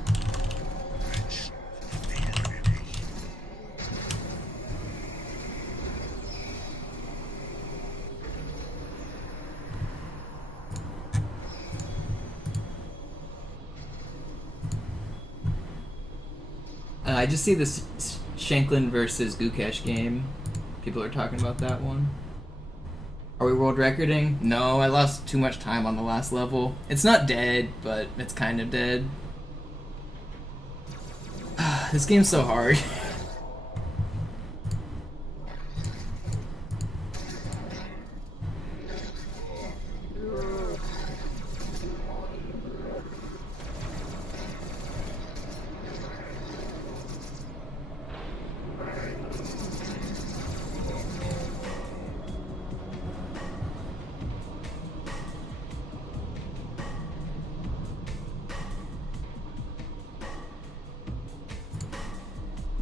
I just see this Shanklin versus Gukesh game. People are talking about that one. Are we world recording? No, I lost too much time on the last level. It's not dead, but it's kind of dead. This game's so hard.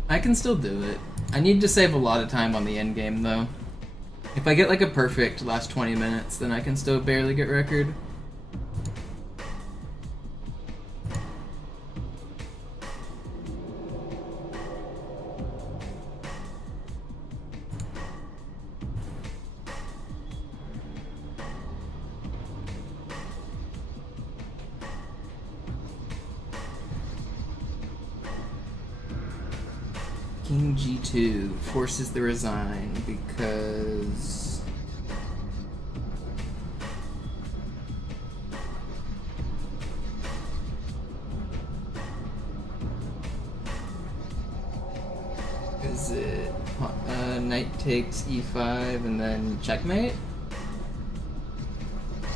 I can still do it. I need to save a lot of time on the end game though. If I get like a perfect last 20 minutes, then I can still barely get record. King G2 forces the resign because is it knight takes e5 and then checkmate.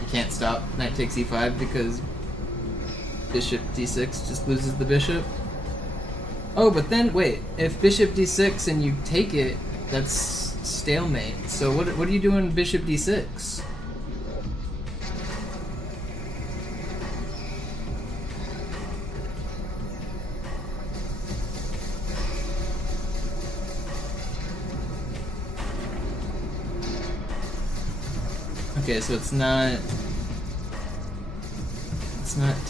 You can't stop knight takes e5 because bishop d6 just loses the bishop. Oh, but then wait, if bishop d6 and you take it, that's stalemate. So what are you doing bishop d6? Okay, so it's not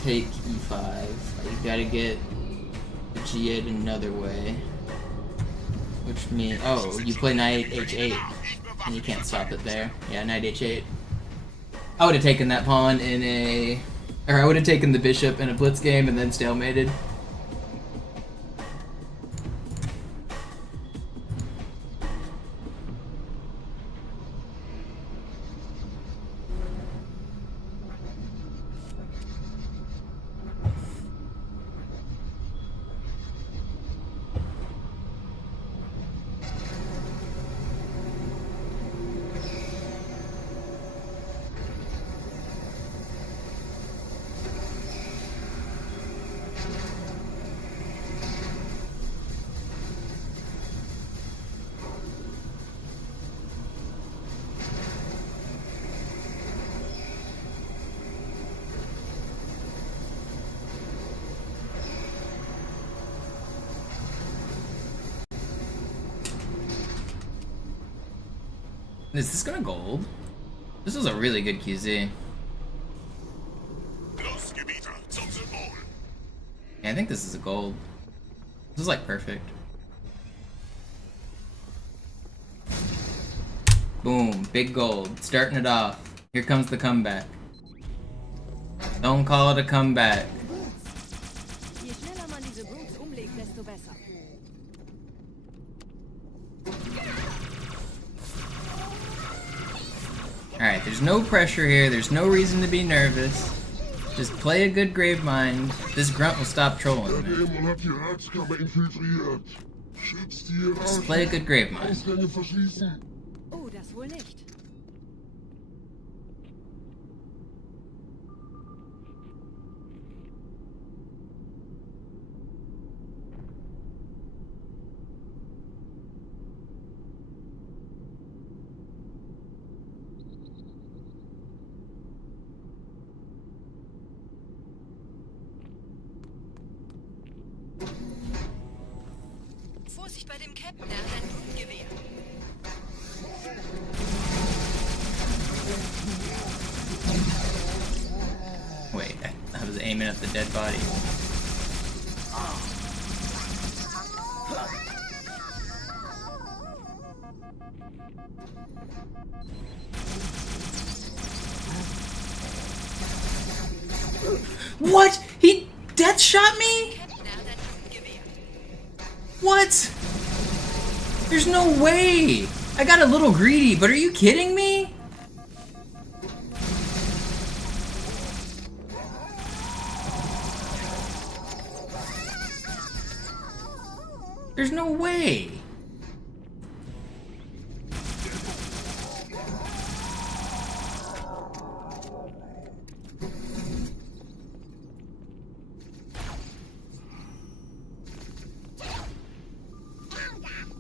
take e5. You gotta get the g8 another way. Which means, oh, you play knight h8 and you can't stop it there. Yeah, knight h8. I would have taken that pawn in a, or I would have taken the bishop in a blitz game and then stalemated. Is this gonna gold? This is a really good QZ. Yeah, I think this is a gold. This is like perfect. Boom, big gold, starting it off. Here comes the comeback. Don't call it a comeback. Alright, there's no pressure here, there's no reason to be nervous. Just play a good grave mind. This grunt will stop trolling me. Just play a good grave mind. Oh, das wohl nicht. Vorsicht bei dem Captain, er hat ein Blutgewehr. Wait, I was aiming at the dead body. What? He death shot me? What? There's no way! I got a little greedy, but are you kidding me? There's no way!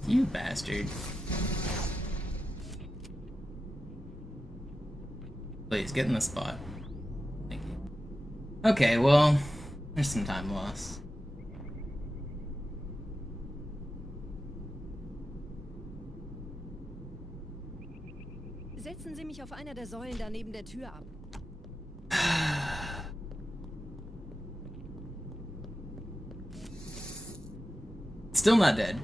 You bastard. Please, get in the spot. Thank you. Okay, well, there's some time lost. Setzen Sie mich auf einer der Säulen da neben der Tür ab. Still not dead.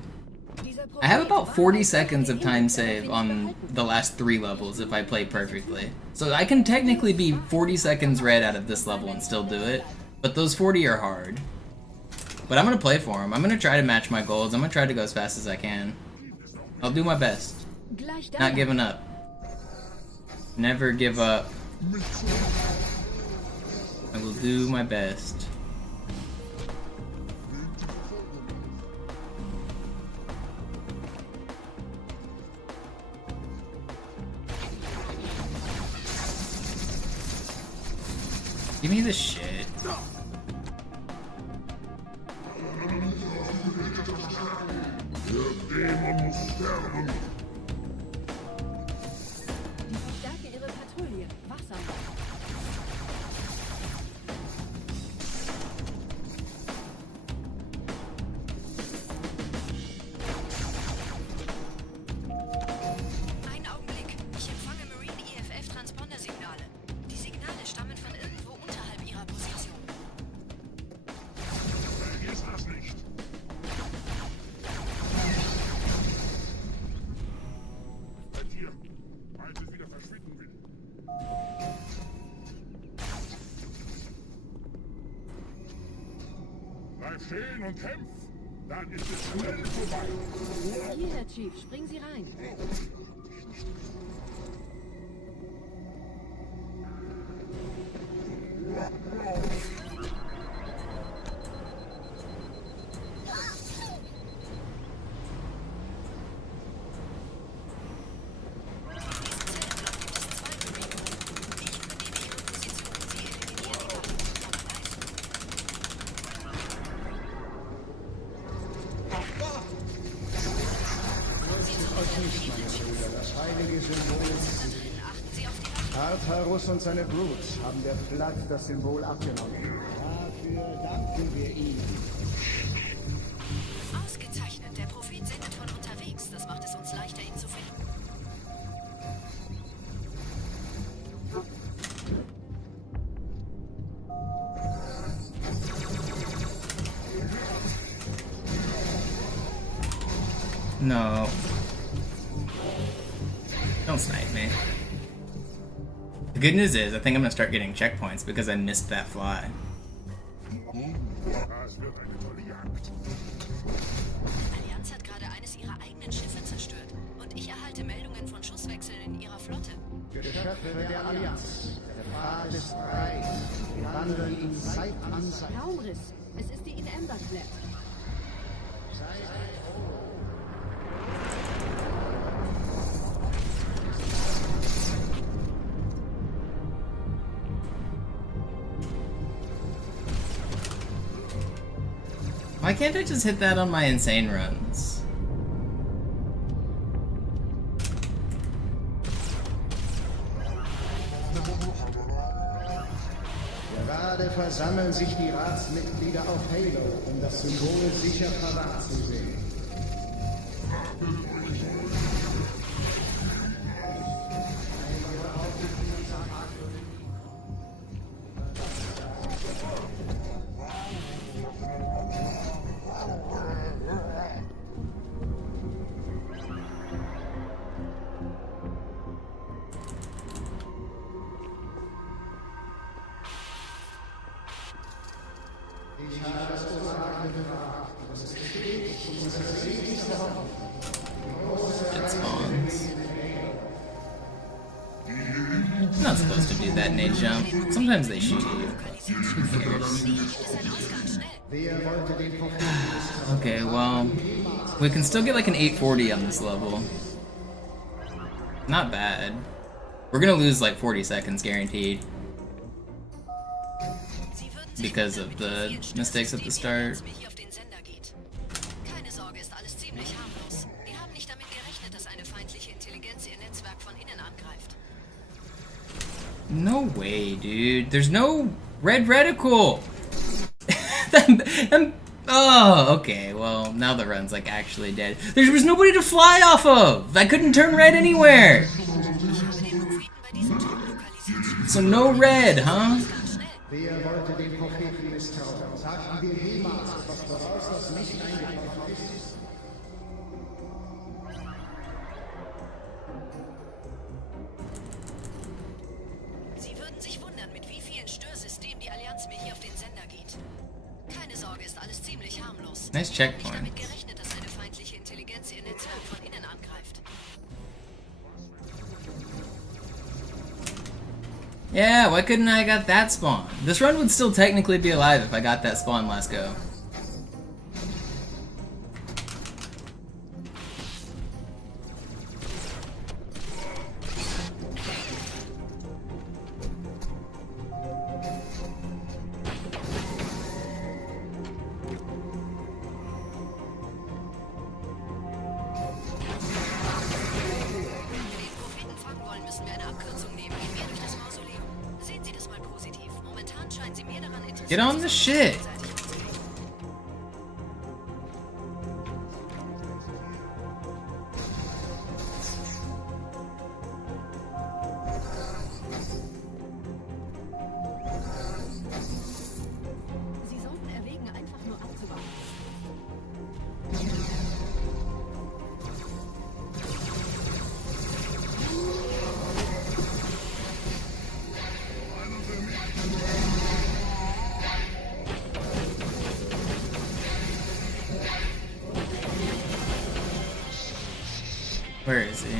I have about 40 seconds of time save on the last 3 levels if I play perfectly. So I can technically be 40 seconds red out of this level and still do it, but those 40 are hard. But I'm gonna play for them. I'm gonna try to match my goals. I'm gonna try to go as fast as I can. I'll do my best. Not giving up. Never give up. I will do my best. Give me this shit. Die verstärken ihre Patrouille. Wachsam. Einen Augenblick. Ich empfange Marine EFF-Transpondersignale. Die Signale stammen von irgendwo unterhalb ihrer Position. Vergiss das nicht. Bei dir, als es wieder verschwinden will. Bleib stehen und kämpf. Dann ist es schnell vorbei. Hier, Herr Chief, springen Sie rein. Das heilige Symbol ist Tartarus und seine Brut haben der Flag das Symbol abgenommen. Dafür danken wir ihnen. Ausgezeichnet. Der Prophet sendet von unterwegs. Das macht es uns leichter, ihn zu finden. No. Don't snipe me. The good news is, I think I'm gonna start getting checkpoints because I missed that fly. Das wird eine tolle Jagd. Die Allianz hat gerade eines ihrer eigenen Schiffe zerstört. Und ich erhalte Meldungen von Schusswechseln in ihrer Flotte. Geschöpfe der Allianz. Der Pfad ist breit. Wir wandeln ihn Zeit an Zeit. Raumriss. Es ist die In-Ember-Flat. Why can't I just hit that on my insane runs? Gerade versammeln sich die Ratsmitglieder auf Halo, um das Symbol sicher parat zu sehen. Ich habe das Orakel bewahrt. Das ist bestätigt unsere seligste Hoffnung. Not supposed to do that in a jump. Sometimes they shoot you. Who cares? Okay, well, we can still get like an 840 on this level. Not bad. We're gonna lose like 40 seconds guaranteed. Because of the mistakes at the start. Keine Sorge, ist alles ziemlich harmlos. Die haben nicht damit gerechnet, dass eine feindliche Intelligenz ihr Netzwerk von innen angreift. No way, dude. There's no red reticle. Oh, okay. Well, now the run's like actually dead. There was nobody to fly off of. I couldn't turn red anywhere. So no red, huh? Wer wollte den Propheten misstrauen? Sagten wir jemals etwas voraus, das nicht eingetroffen ist? Sie würden sich wundern, mit wie vielen Störsystemen die Allianz mir hier auf den Sender geht. Keine Sorge, ist alles ziemlich harmlos. Nice checkpoint. Nicht damit gerechnet, dass eine feindliche Intelligenz ihr Netzwerk von innen angreift. Yeah, why couldn't I got that spawn? This run would still technically be alive if I got that spawn last go. Get on the shit! Sie sollten erwägen, einfach nur abzuwarten. Where is he?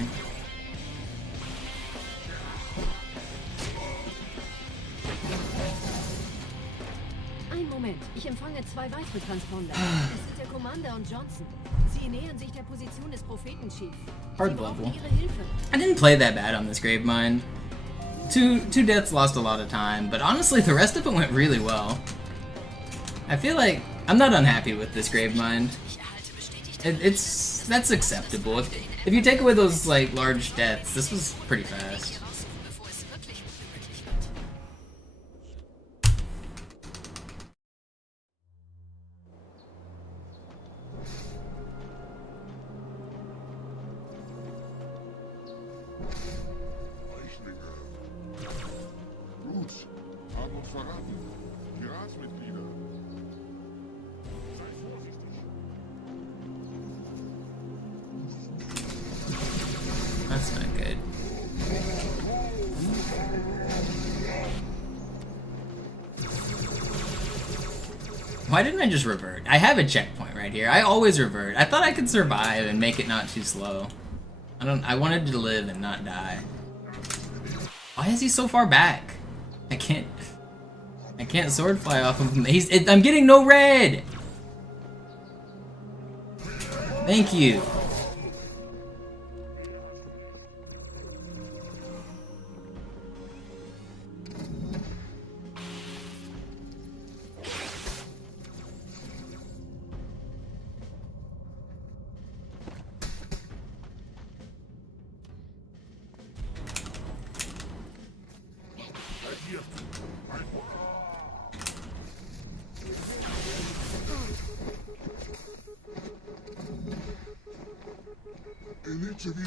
Ein Moment, ich empfange 2 weitere Transponder. Es sind der Commander und Johnson. Sie nähern sich der Position des Propheten, Chief. Hard level. Ihre Hilfe. I didn't play that bad on this Gravemind. Two deaths lost a lot of time, but honestly the rest of it went really well. I feel like I'm not unhappy with this Gravemind. That's acceptable. If you take away those like large deaths, this was pretty fast. Gut, haben uns verraten. Die Ratsmitglieder. Sei vorsichtig. That's not good. Why didn't I just revert? I have a checkpoint right here. I always revert. I thought I could survive and make it not too slow. I wanted to live and not die. Why is he so far back? I can't sword fly off of him. I'm getting no red! Thank you.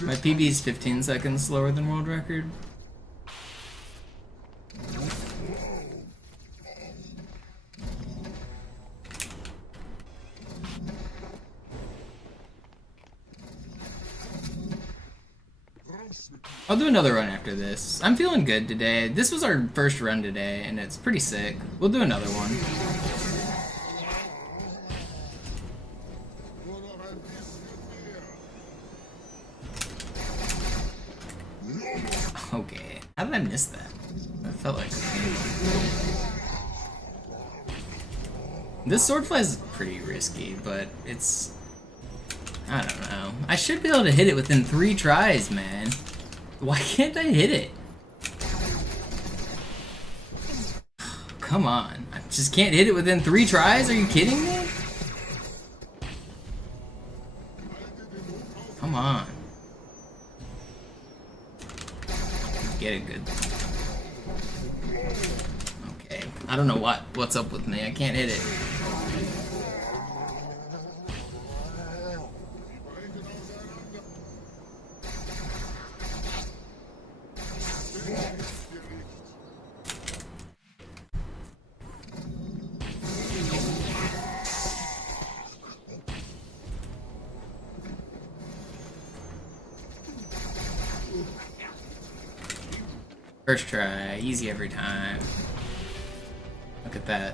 My PB is 15 seconds slower than world record. I'll do another run after this. I'm feeling good today. This was our first run today, and it's pretty sick. We'll do another one. Okay. How did I miss that? I felt like... This swordfly is pretty risky, but it's... I don't know. I should be able to hit it within 3 tries, man. Why can't I hit it? Come on. I just can't hit it within 3 tries? Are you kidding me? Come on. Get it good. Okay. I don't know what's up with me. I can't hit it. First try, easy every time. Look at that.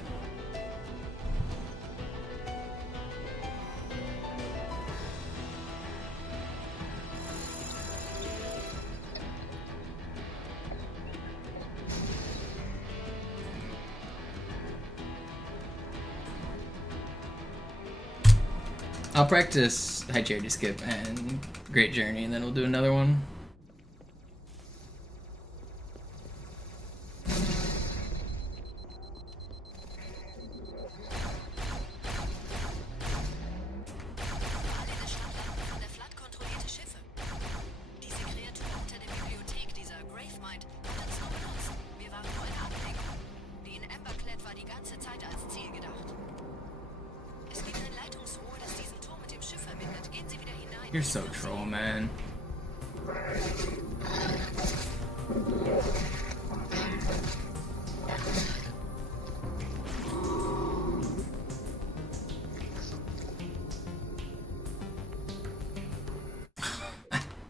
I'll practice high charity skip and great journey, and then we'll do another one. Die in Emberclad war die ganze Zeit You're so troll, man.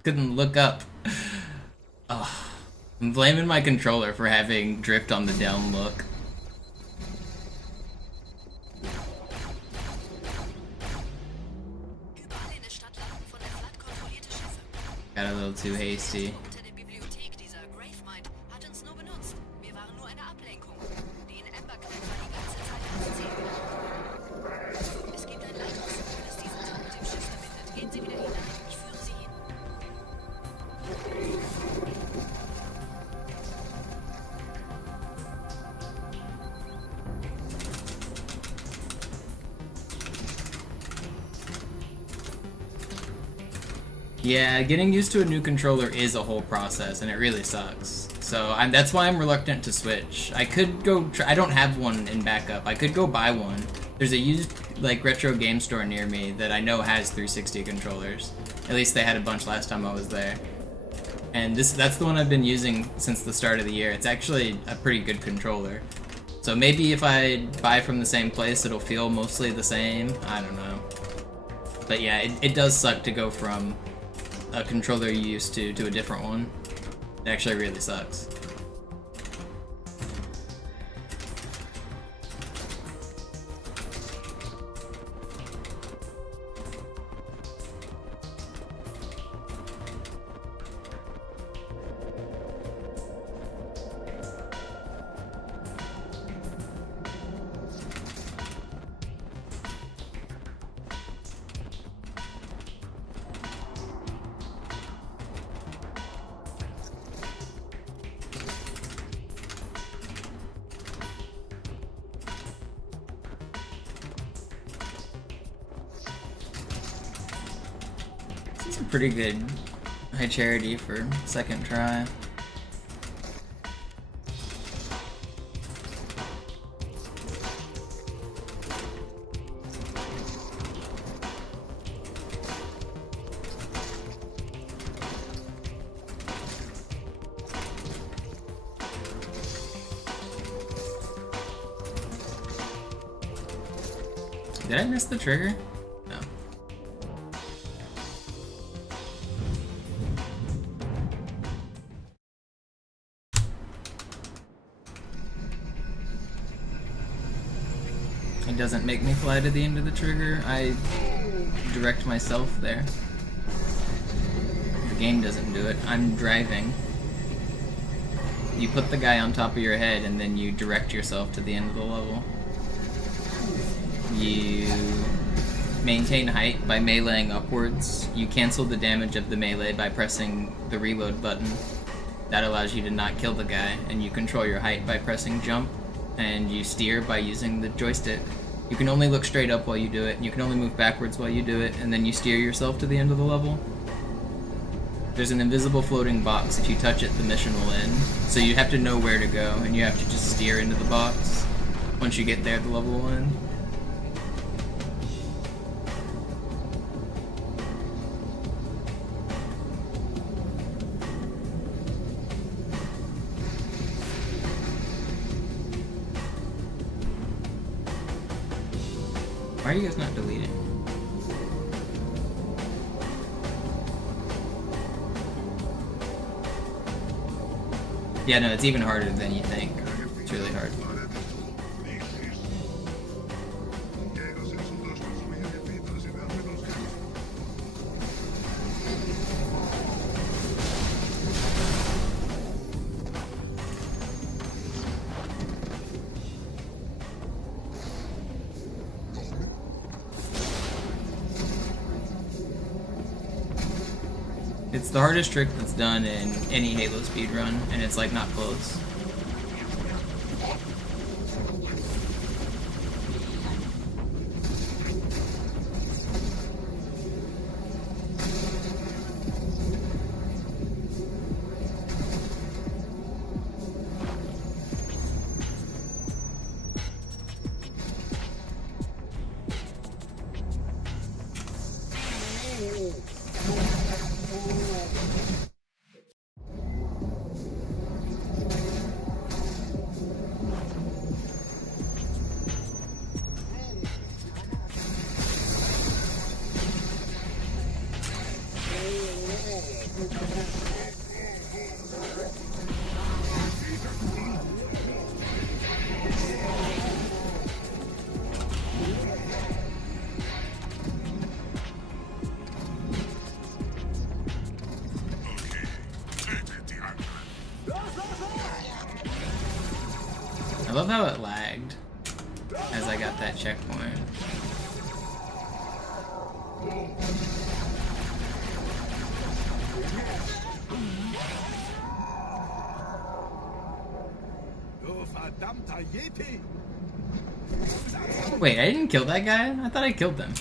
Couldn't look up. Oh, I'm blaming my controller for having drift on the down look. Got a little too hasty. Yeah, getting used to a new controller is a whole process, and it really sucks. So that's why I'm reluctant to switch. I could go. I don't have one in backup. I could go buy one. There's a used like retro game store near me that I know has 360 controllers. At least they had a bunch last time I was there. And that's the one I've been using since the start of the year. It's actually a pretty good controller. So maybe if I buy from the same place, it'll feel mostly the same. I don't know. But yeah, it does suck to go from a controller you used to a different one. It actually really sucks. This is a pretty good high charity for second try. Did I miss the trigger? No. It doesn't make me fly to the end of the trigger. I direct myself there. The game doesn't do it. I'm driving. You put the guy on top of your head and then you direct yourself to the end of the level. You maintain height by meleeing upwards. You cancel the damage of the melee by pressing the reload button. That allows you to not kill the guy, and you control your height by pressing jump, and you steer by using the joystick. You can only look straight up while you do it, and you can only move backwards while you do it, and then you steer yourself to the end of the level. There's an invisible floating box. If you touch it, the mission will end. So you have to know where to go, and you have to just steer into the box. Once you get there, the level will end. Why are you guys not deleting? Yeah, no, it's even harder than you think. It's really hard. It's the hardest trick that's done in any Halo speedrun, and it's like not close. love how it lagged as I got that checkpoint. Wait, I didn't kill that guy? I thought I killed them.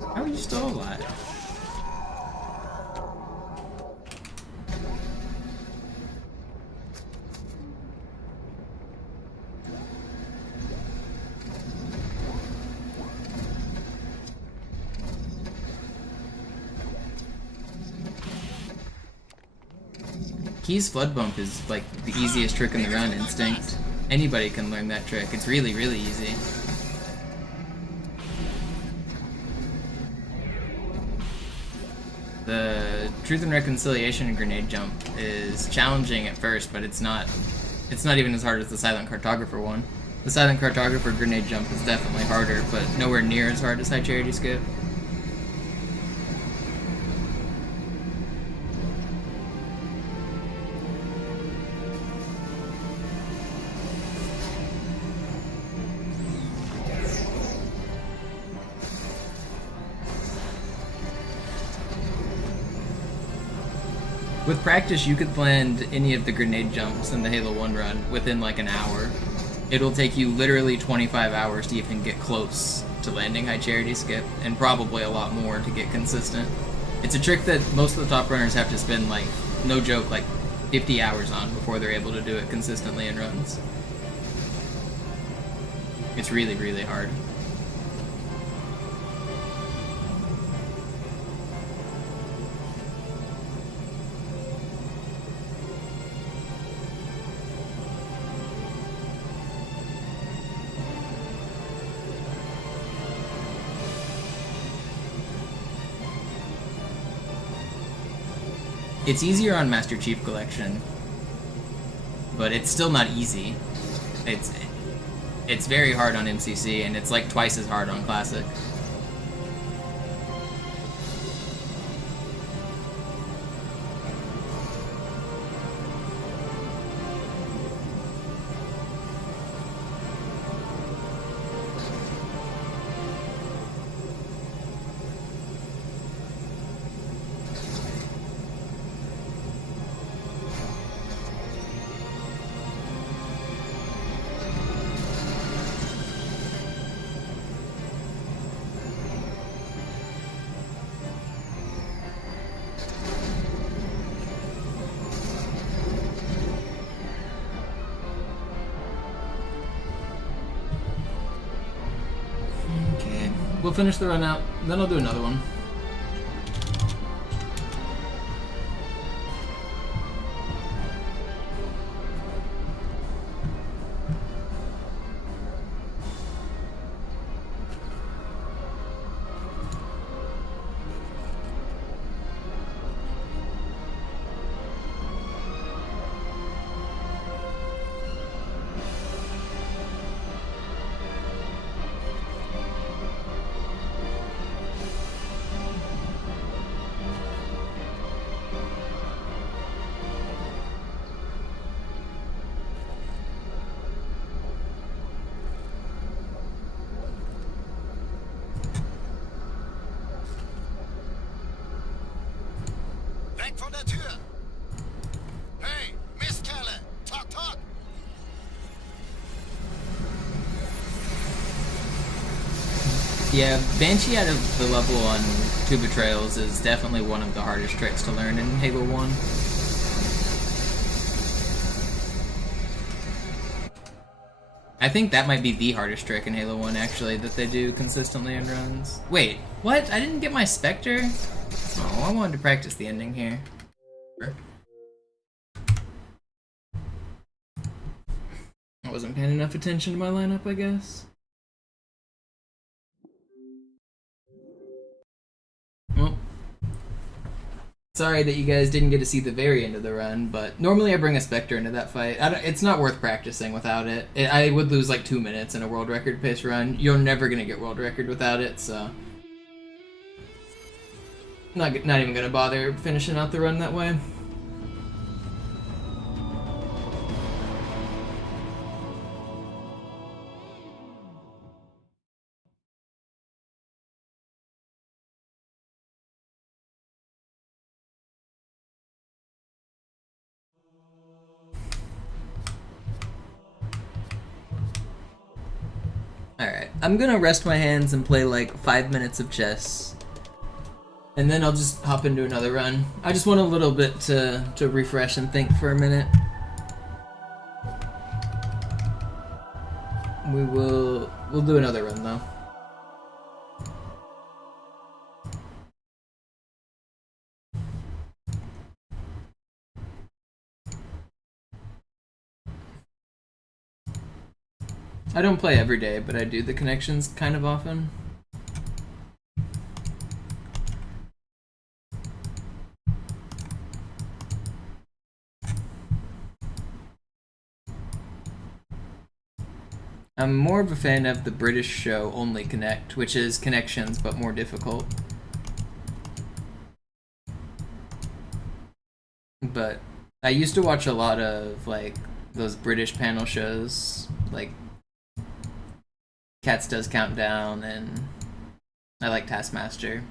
How are you still alive? Key's flood bump is like the easiest trick in the run, Instinct. Anybody can learn that trick. It's really, really easy. The Truth and Reconciliation grenade jump is challenging at first, but it's not even as hard as the Silent Cartographer one. The Silent Cartographer grenade jump is definitely harder, but nowhere near as hard as High Charity Skip. With practice, you could land any of the grenade jumps in the Halo 1 run within like an hour. It'll take you literally 25 hours to even get close to landing High Charity Skip, and probably a lot more to get consistent. It's a trick that most of the top runners have to spend, like, no joke, like 50 hours on before they're able to do it consistently in runs. It's really, really hard. It's easier on Master Chief Collection, but it's still not easy. It's very hard on MCC, and it's like twice as hard on Classic. We'll finish the run out, then I'll do another one. Weg von der Tür! Hey, Mistkerle! Talk, talk! Yeah, Banshee out of the level on Two Betrayals is definitely one of the hardest tricks to learn in Halo 1. I think that might be the hardest trick in Halo 1, actually, that they do consistently in runs. Wait, what? I didn't get my Spectre? Oh, I wanted to practice the ending here. I wasn't paying enough attention to my lineup, I guess. Well, Sorry that you guys didn't get to see the very end of the run, but normally I bring a Spectre into that fight. It's not worth practicing without it. I would lose like 2 minutes in a world record pace run. You're never gonna get world record without it, so not even gonna bother finishing out the run that way. Alright, I'm gonna rest my hands and play like 5 minutes of chess. And then I'll just hop into another run. I just want a little bit to refresh and think for a minute. We'll do another run though. I don't play every day, but I do the connections kind of often. I'm more of a fan of the British show Only Connect, which is connections but more difficult. But I used to watch a lot of like those British panel shows, like Cats Does Countdown, and I like Taskmaster.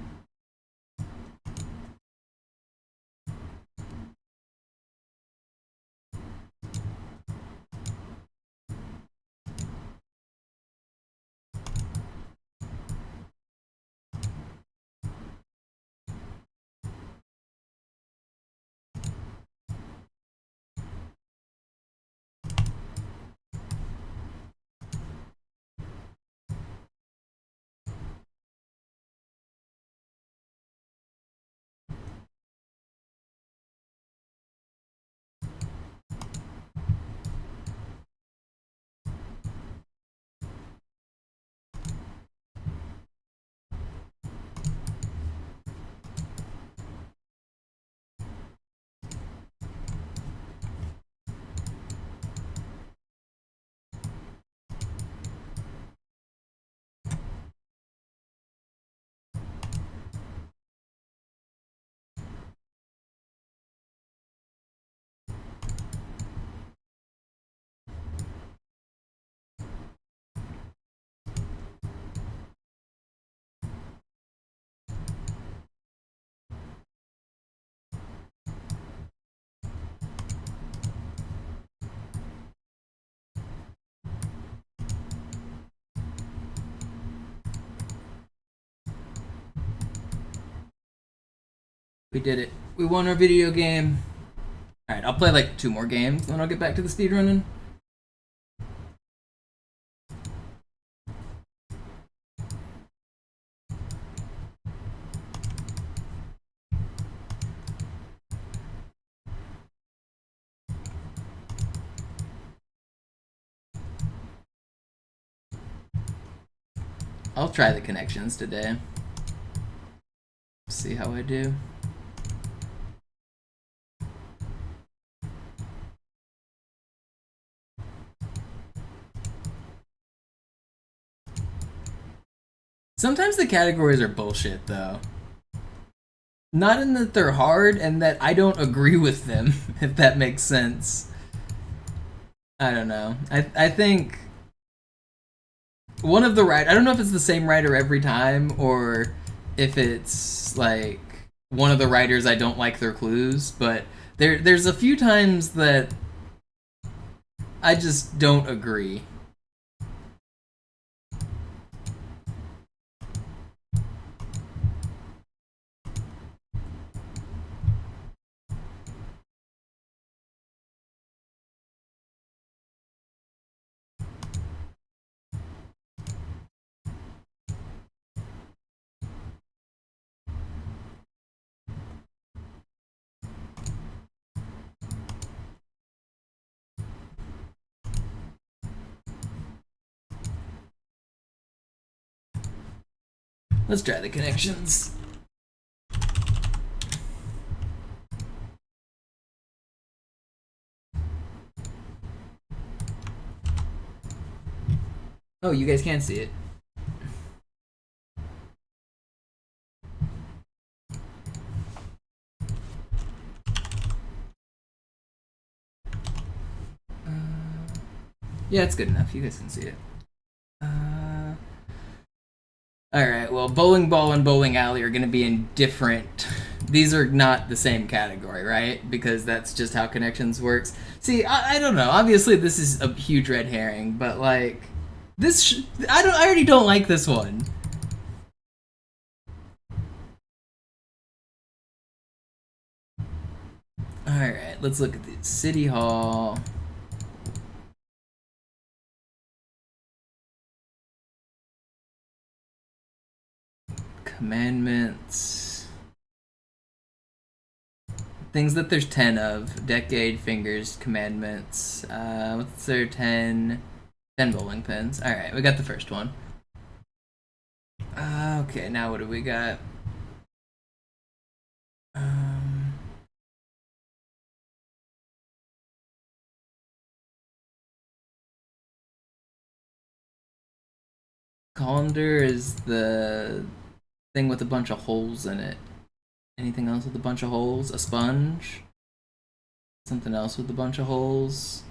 We did it. We won our video game. Alright, I'll play like 2 more games, then I'll get back to the speedrunning. I'll try the connections today. See how I do. Sometimes the categories are bullshit, though. Not in that they're hard, and that I don't agree with them, if that makes sense. I don't know. I think one of the I don't know if it's the same writer every time, or if it's like one of the writers I don't like their clues, but there's a few times that I just don't agree. Let's try the connections. Oh, you guys can see it. Yeah, it's good enough. You guys can see it. Alright, well, bowling ball and bowling alley are going to be in different... These are not the same category, right? Because that's just how connections works. See, I don't know. Obviously, this is a huge red herring, but, like... I already don't like this one. Alright, let's look at the City Hall... Commandments. Things that there's 10 of. Decade, fingers, commandments. What's there? 10 bowling pins. Alright, we got the first one. Okay, now what do we got? Colander is the thing with a bunch of holes in it. Anything else with a bunch of holes? A sponge? Something else with a bunch of holes?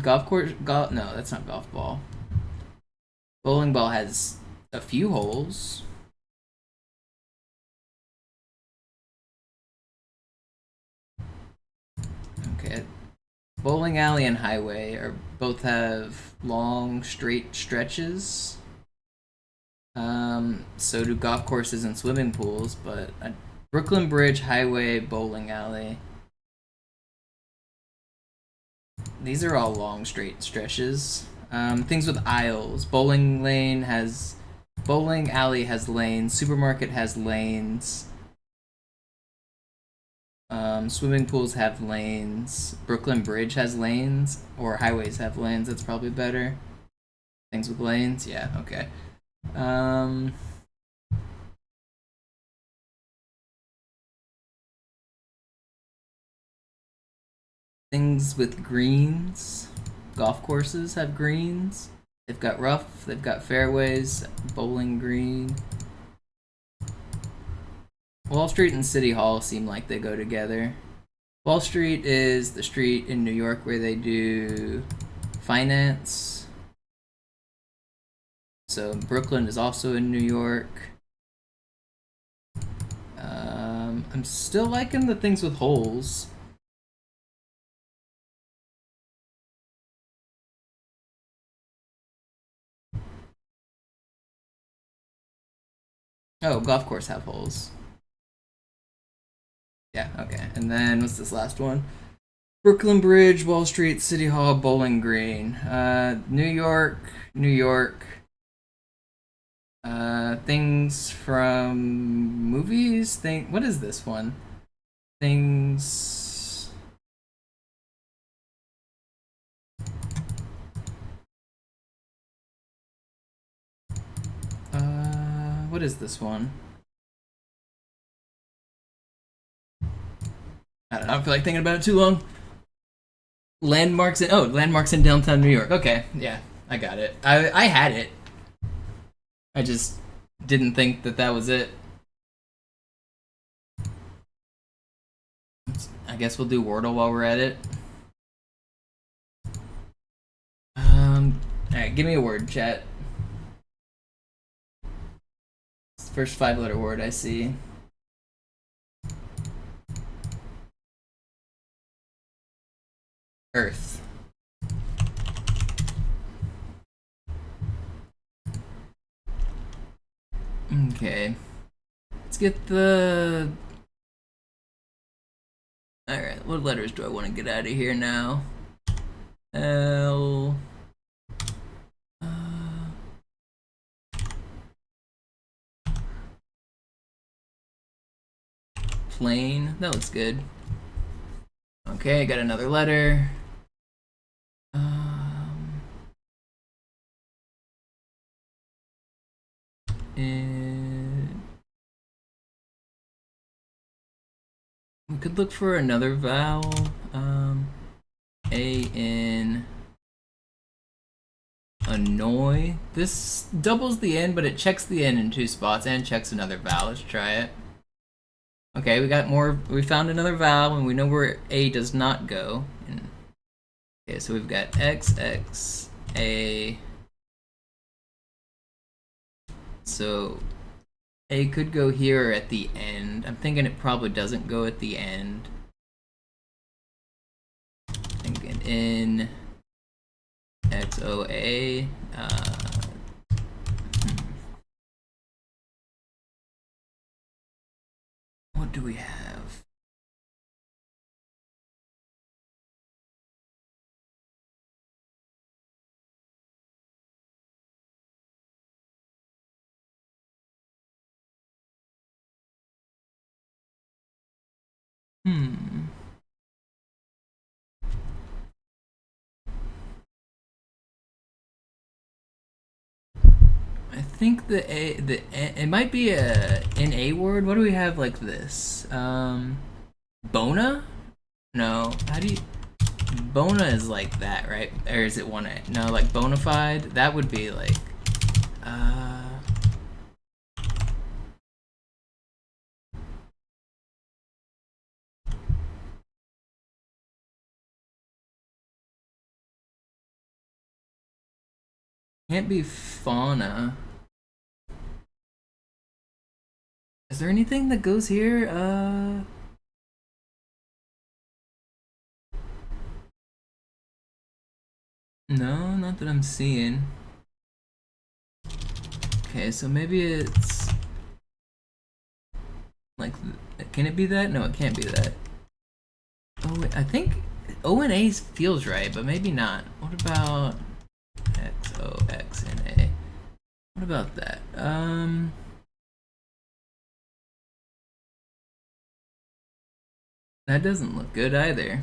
Golf course? No, that's not golf ball. Bowling ball has a few holes. Okay. Bowling alley and highway both have long, straight stretches. So do golf courses and swimming pools, but Brooklyn Bridge, highway, bowling alley. These are all long, straight stretches. Things with aisles. Bowling alley has lanes. Supermarket has lanes. Swimming pools have lanes. Brooklyn Bridge has lanes, or highways have lanes. That's probably better. Things with lanes, yeah, okay. Things with greens. Golf courses have greens. They've got rough, they've got fairways, bowling green. Wall Street and City Hall seem like they go together. Wall Street is the street in New York where they do finance. So Brooklyn is also in New York. I'm still liking the things with holes. Oh, golf course have holes. Yeah, okay. And then what's this last one? Brooklyn Bridge, Wall Street, City Hall, Bowling Green. New York, New York. Things from movies? What is this one? Things... what is this one? I don't know, I feel like thinking about it too long. Landmarks in downtown New York. Okay, yeah, I got it. I had it. I just didn't think that was it. I guess we'll do Wordle while we're at it. Alright, give me a word, chat. It's the first 5-letter word I see. Earth. Okay. Let's get the... Alright, what letters do I want to get out of here now? L... Plain. That looks good. Okay, got another letter. And we could look for another vowel. A in annoy. This doubles the N, but it checks the N in 2 spots and checks another vowel. Let's try it. Okay, we got more. We found another vowel, and we know where A does not go. Okay, so we've got X, X, A. So A could go here or at the end. I'm thinking it probably doesn't go at the end. Thinking in XOA. What do we have? I think it might be an A word. What do we have like this? Bona? No. How do you? Bona is like that, right? Or is it one A? No, like bona fide. That would be like. Can't be fauna. Is there anything that goes here? No, not that I'm seeing. Okay, so maybe it's like, can it be that? No, it can't be that. Oh, wait, I think O and A feels right, but maybe not. What about X, O, X, and A? What about that? That doesn't look good either.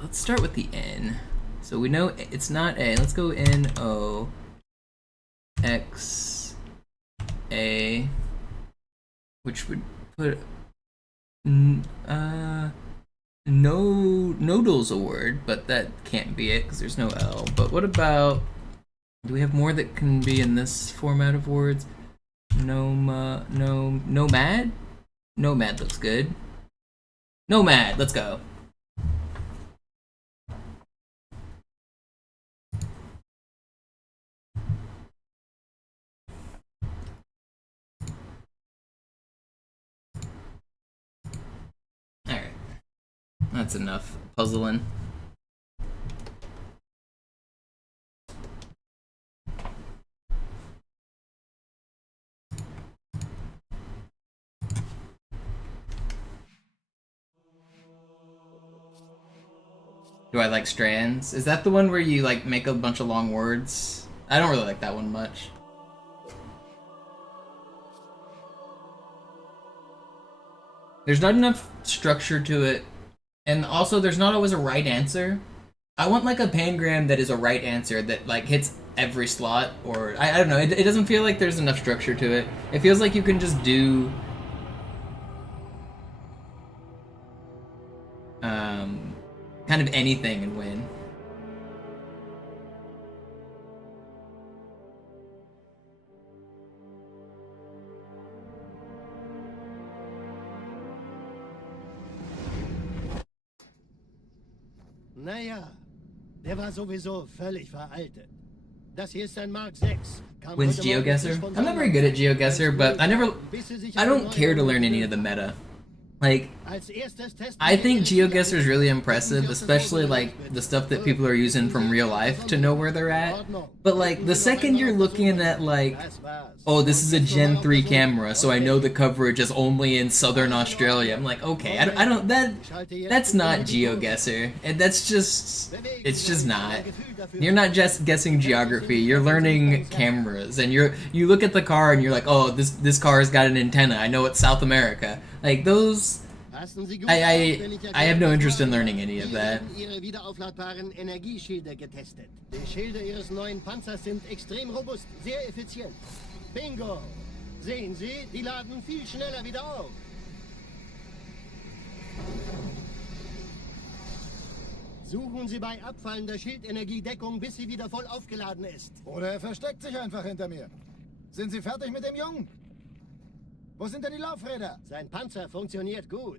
Let's start with the N. So we know it's not A. Let's go N, O, X, A, which would put nodal's a word, but that can't be it because there's no L. But what about, do we have more that can be in this format of words? Nomad? Nomad looks good. Nomad, let's go. Alright. That's enough puzzling. Do I like strands? Is that the one where you like make a bunch of long words? I don't really like that one much. There's not enough structure to it, and also there's not always a right answer. I want like a pangram that is a right answer that like hits every slot, or I don't know. It doesn't feel like there's enough structure to it. It feels like you can just do kind of anything and win. Naja, der war sowieso völlig veraltet. Das hier ist ein Mark 6. Wins GeoGuessr? I'm not very good at GeoGuessr, but I don't care to learn any of the meta. Like, I think GeoGuessr is really impressive, especially like the stuff that people are using from real life to know where they're at. But like, the second you're looking at like, oh, this is a Gen 3 camera, so I know the coverage is only in Southern Australia. I'm like, okay, I don't that's not GeoGuessr, and it's just not. You're not just guessing geography. You're learning cameras, and you look at the car and you're like, oh, this car's got an antenna. I know it's South America. Like those Passen Sie gut I auf, wenn ich I have no erkläre, interest in was learning mache. any of Hier that. werden Ihre wiederaufladbaren Energieschilde getestet. Die Schilde Ihres neuen Panzers sind extrem robust, sehr effizient. Bingo! Sehen Sie, die laden viel schneller wieder auf. Suchen Sie bei abfallender Schildenergie Deckung, bis sie wieder voll aufgeladen ist. Oder er versteckt sich einfach hinter mir. Sind Sie fertig mit dem Jungen? Wo sind denn die Laufräder? Sein Panzer funktioniert gut.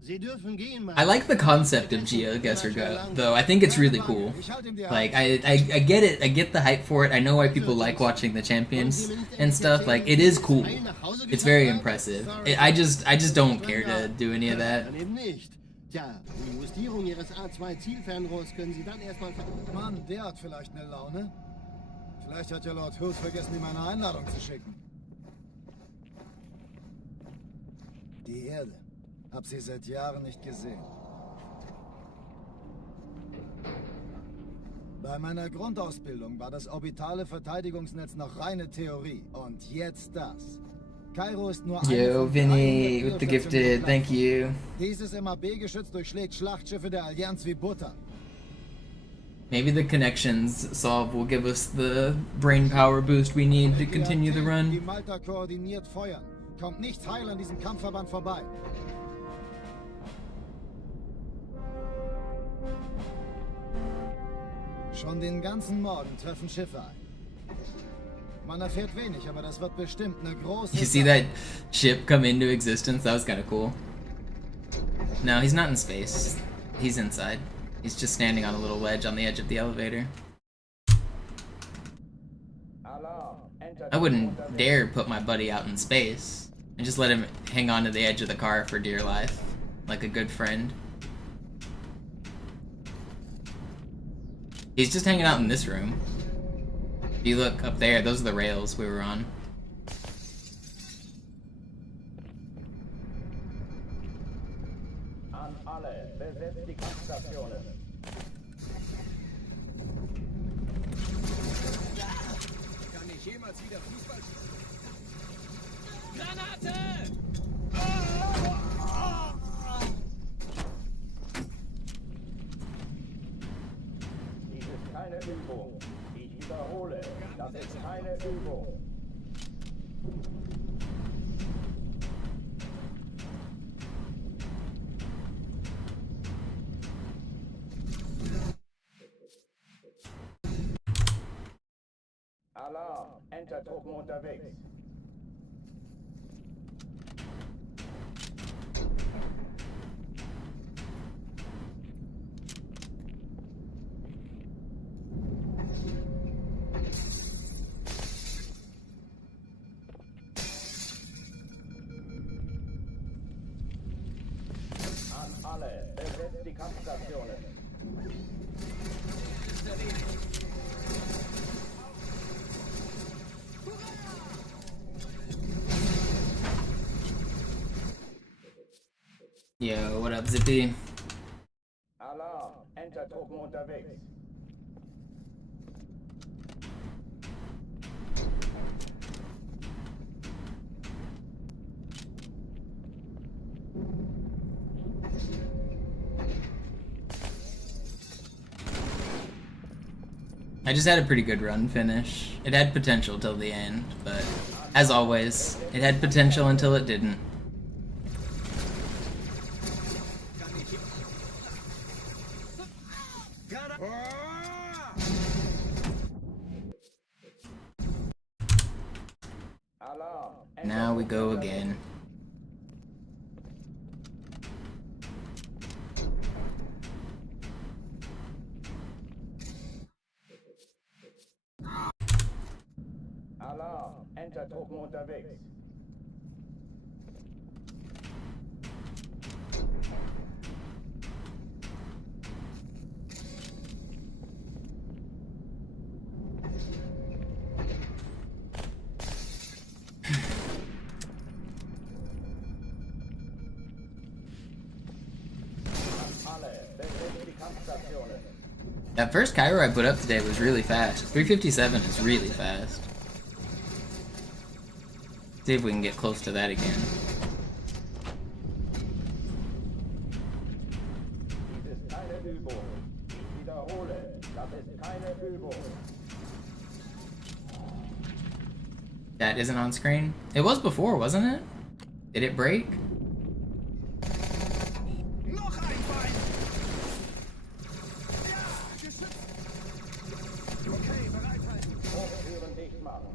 Sie dürfen gehen, Mann. I like the concept of GeoGuessr Go, though. I think it's really cool. Like, I get it. I get the hype for it. I know why people like watching the champions and stuff. Like, it is cool. It's very impressive. I just don't care to do any of that. Dann eben nicht. Tja, die Justierung Ihres A2-Zielfernrohrs können Sie dann erstmal Mann, der hat vielleicht eine Laune. Vielleicht hat ja Lord Hood vergessen, ihm eine Einladung zu schicken. Die Erde. Hab sie seit Jahren nicht gesehen. Bei meiner Grundausbildung war das orbitale Verteidigungsnetz noch reine Theorie. Und jetzt das. Kairo ist nur Yo, Vinny with the gifted, thank you. Dieses MAB-Geschütz durchschlägt Schlachtschiffe der Allianz wie Butter. Maybe the connections solve will give us the brain power boost we need to continue the Die run. Malta koordiniert feuern. Kommt nichts heil an diesem Kampfverband vorbei. Schon den ganzen Morgen treffen Schiffe ein. Man erfährt wenig, aber das wird bestimmt eine große... You see that ship come into existence? That was kind of cool. No, he's not in space. He's inside. He's just standing on a little ledge on the edge of the elevator. I wouldn't dare put my buddy out in space and just let him hang on to the edge of the car for dear life, like a good friend. He's just hanging out in this room. If you look up there, those are the rails we were on. An alle, besetzt die Kampfstationen. Kann ich jemals wieder Fußball spielen? Granate! Dies ist keine Übung. Ich wiederhole, das ist keine Übung. Alarm, Entertruppen unterwegs. An alle, besetzt die Kampfstationen. Yo, what up, Zippy? Alarm, Entertruppen unterwegs. I just had a pretty good run finish. It had potential till the end, but as always, it had potential until it didn't. Now we go again. Alarm, Entertruppen unterwegs. That first Cairo I put up today was really fast. 357 is really fast. See if we can get close to that again. keine Übung. Ich wiederhole, das ist keine Übung. That isn't on screen? It was before, wasn't it? Did it break? Noch ein Bein! Ja, geschützt! Okay, bereithalten. Hochtüren dicht machen.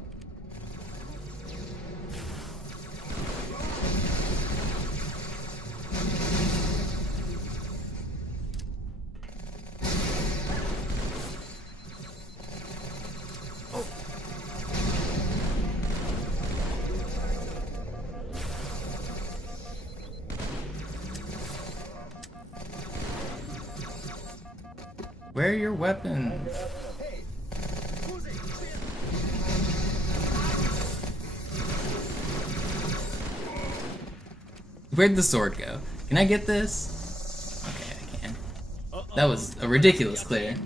Where are your weapons? Where'd the sword go? Can I get this? Okay, I can. That was a ridiculous clear.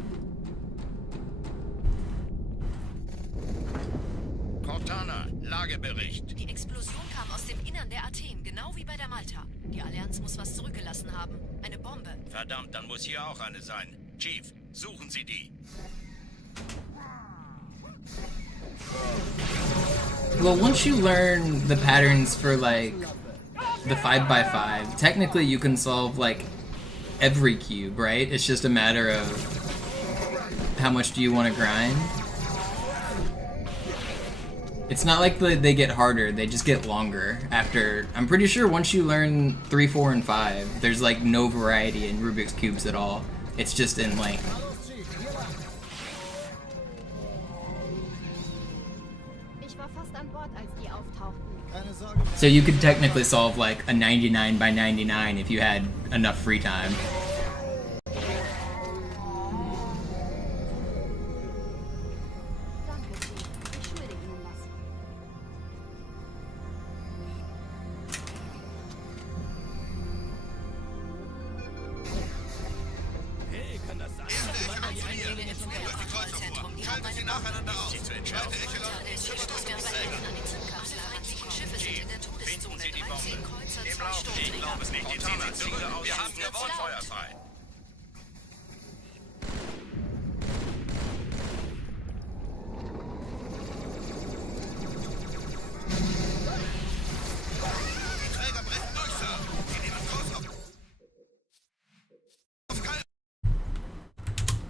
Cortana, Lagebericht. Die Explosion kam aus dem Innern der Athen, genau wie bei der Malta. Die Allianz muss was zurückgelassen haben. Eine Bombe. Verdammt, dann muss hier auch eine sein. Chief, suchen Sie die. Well, once you learn the patterns for like the 5x5, technically you can solve like every cube, right? It's just a matter of how much do you want to grind. It's not like they get harder, they just get longer after. I'm pretty sure once you learn 3, 4, and 5, there's like no variety in Rubik's Cubes at all. It's just in like... So you could technically solve like a 99 by 99 if you had enough free time.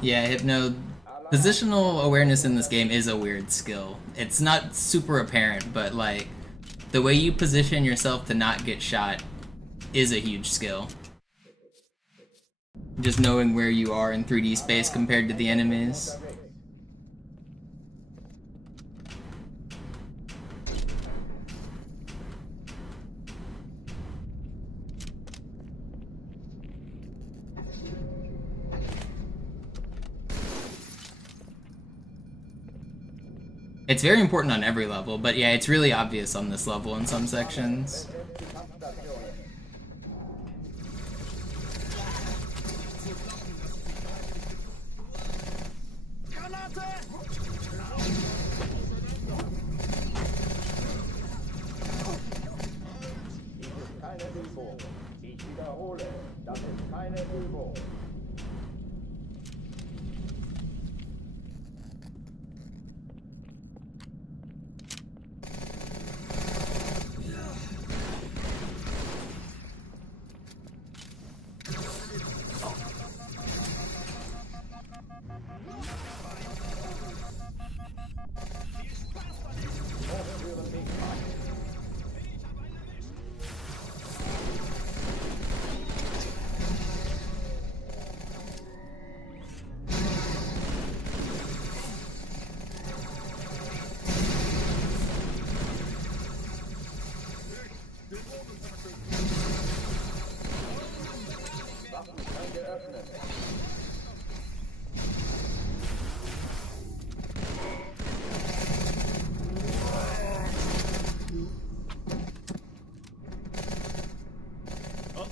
Yeah, Hypno. Positional awareness in this game is a weird skill. It's not super apparent, but like the way you position yourself to not get shot is a huge skill. Just knowing where you are in 3D space compared to the enemies. It's very important on every level, but yeah, it's really obvious on this level in some sections. Keine Übung. Ich wiederhole, das ist keine Übung.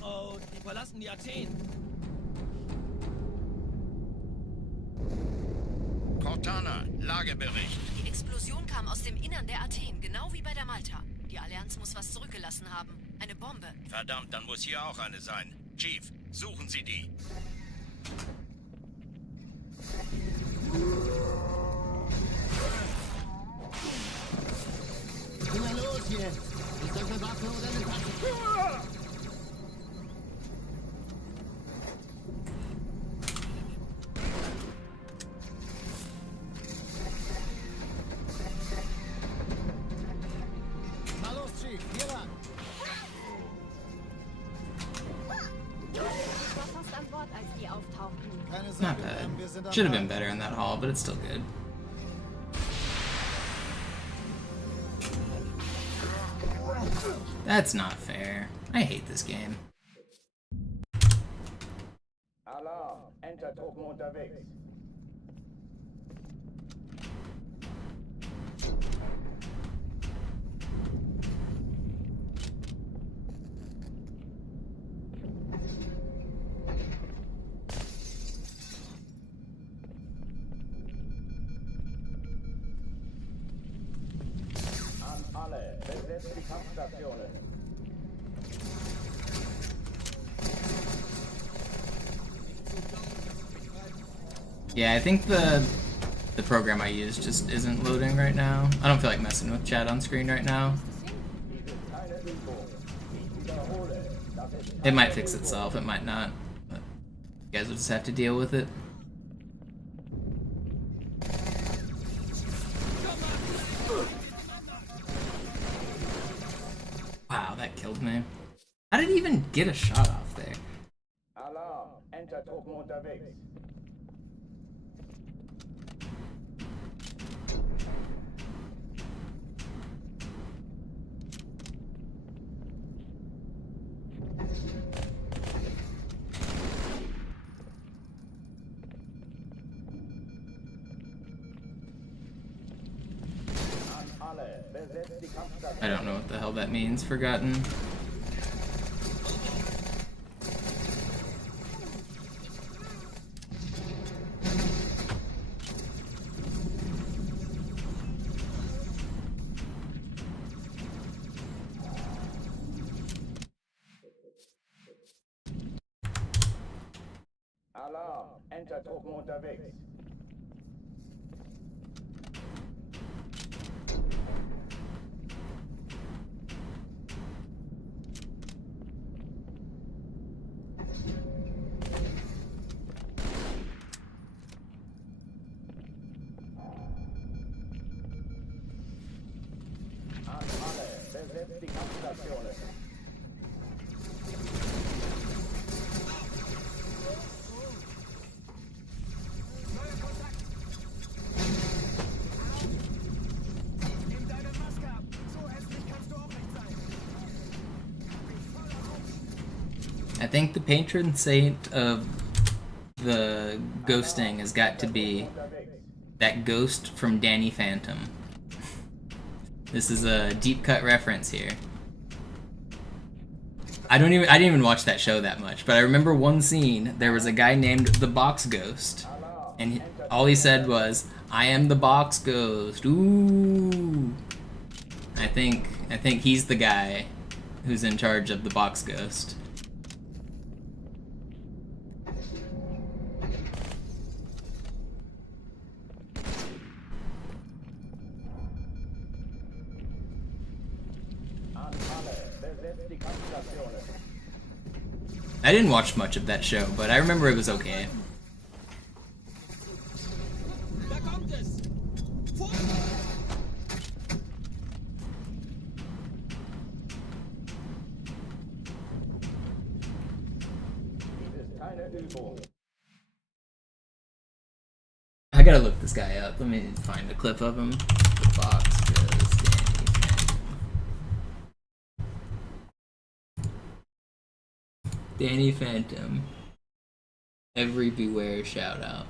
Oh, die verlassen die Athen. Cortana, Lagebericht. Die Explosion kam aus dem Innern der Athen, genau wie bei der Malta. Die Allianz muss was zurückgelassen haben. Eine Bombe. Verdammt, dann muss hier auch eine sein. Chief, suchen Sie die. Na los jetzt! Ist das eine Waffe oder eine Waffe? Na los, Chief, hier lang. Ich war fast an Bord, als die auftauchten. Keine Not Sorge, bad. wir sind am Should have been Ball. better in that hall, but it's still good. That's not fair. I hate this game. Alarm! Enter-Truppen unterwegs. An alle, besetzt die Kampfstationen. Yeah, I think the program I use just isn't loading right now. I don't feel like messing with chat on screen right now. It might fix itself, it might not. But you guys will just have to deal with it. Wow, that killed me. How did he even get a shot off there? Alarm! Enter-Truppen unterwegs. An alle, besetzt die Kampfstationen. I don't know what the hell that means, forgotten. Alarm! Enter-Truppen unterwegs. An alle, besetzt die Kampfstationen. Nimm deine Maske ab. So hässlich kannst du auch nicht sein. I think the patron saint of the ghosting has got to be that ghost from Danny Phantom. This is a deep cut reference here. I didn't even watch that show that much, but I remember one scene. There was a guy named the Box Ghost, and all he said was, "I am the Box Ghost." Ooh. I think he's the guy who's in charge of the Box Ghost. I didn't watch much of that show, but I remember it was okay. Da kommt es. Dies ist keine Übung. I gotta look this guy up. Let me find a clip of him. The Box Ghost, Danny Phantom. Every Beware shout out.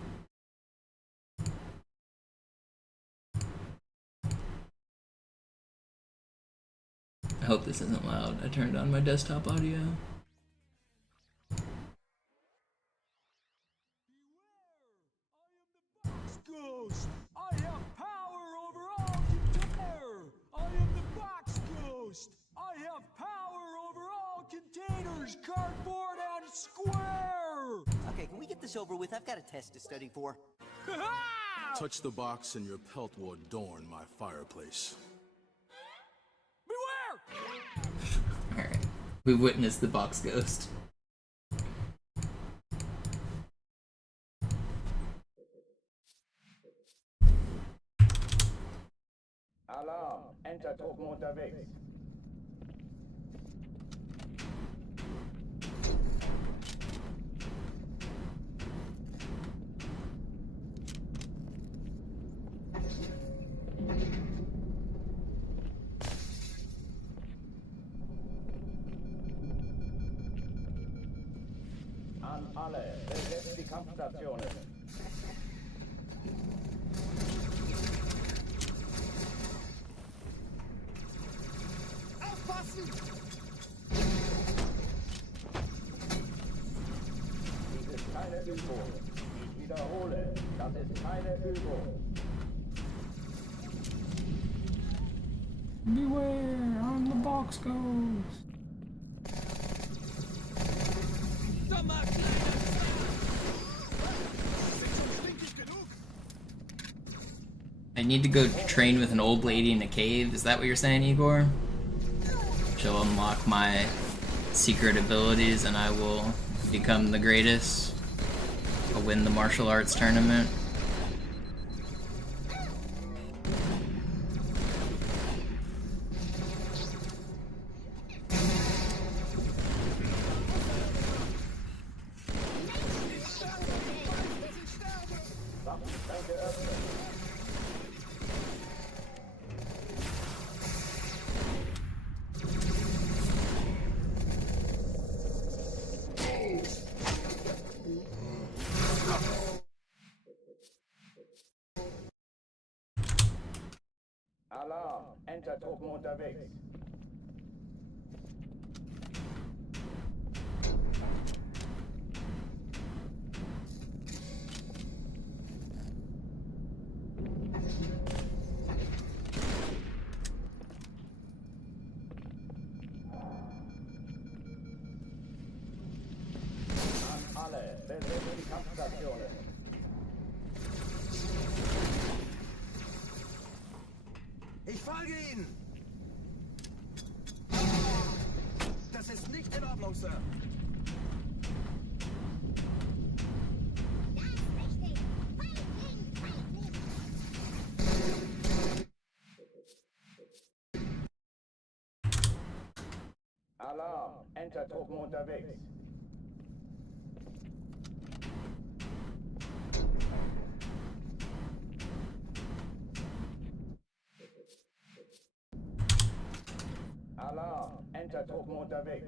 I hope this isn't loud. I turned on my desktop audio. Ghost. I have power over all container. I am the Box Ghost. I have power over all containers, cardboard and square. Okay, can we get this this over with. I've got a test to study for. Touch the box and your pelt will adorn my fireplace. Alright. We witnessed the box ghost. Alarm! Enter-Truppen unterwegs. An alle, besetzt die Kampfstationen. Aufpassen! Dies ist keine Übung. Ich wiederhole, das ist keine Übung. Beware, I'm the box ghost. I need to go train with an old lady in a cave. Is that what you're saying, Igor? She'll unlock my secret abilities and I will become the greatest. I'll win the martial arts tournament. Alarm! Enter-Truppen unterwegs. An alle, besetzt die Kampfstationen. Ich folge Ihnen! Das ist nicht in Ordnung, Sir. Alarm! Enter-Truppen unterwegs. Alarm! Enter-Truppen unterwegs.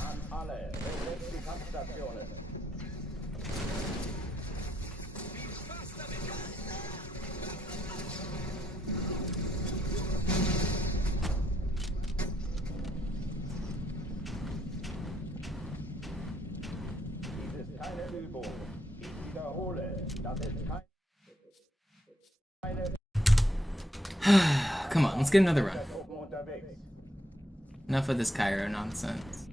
An alle, besetzt die Kampfstationen. Viel Spaß damit! Dies ist keine Übung. Ich wiederhole, das ist keine... Come on, let's get another run. Enter-Truppen unterwegs. Enough of this Cairo nonsense.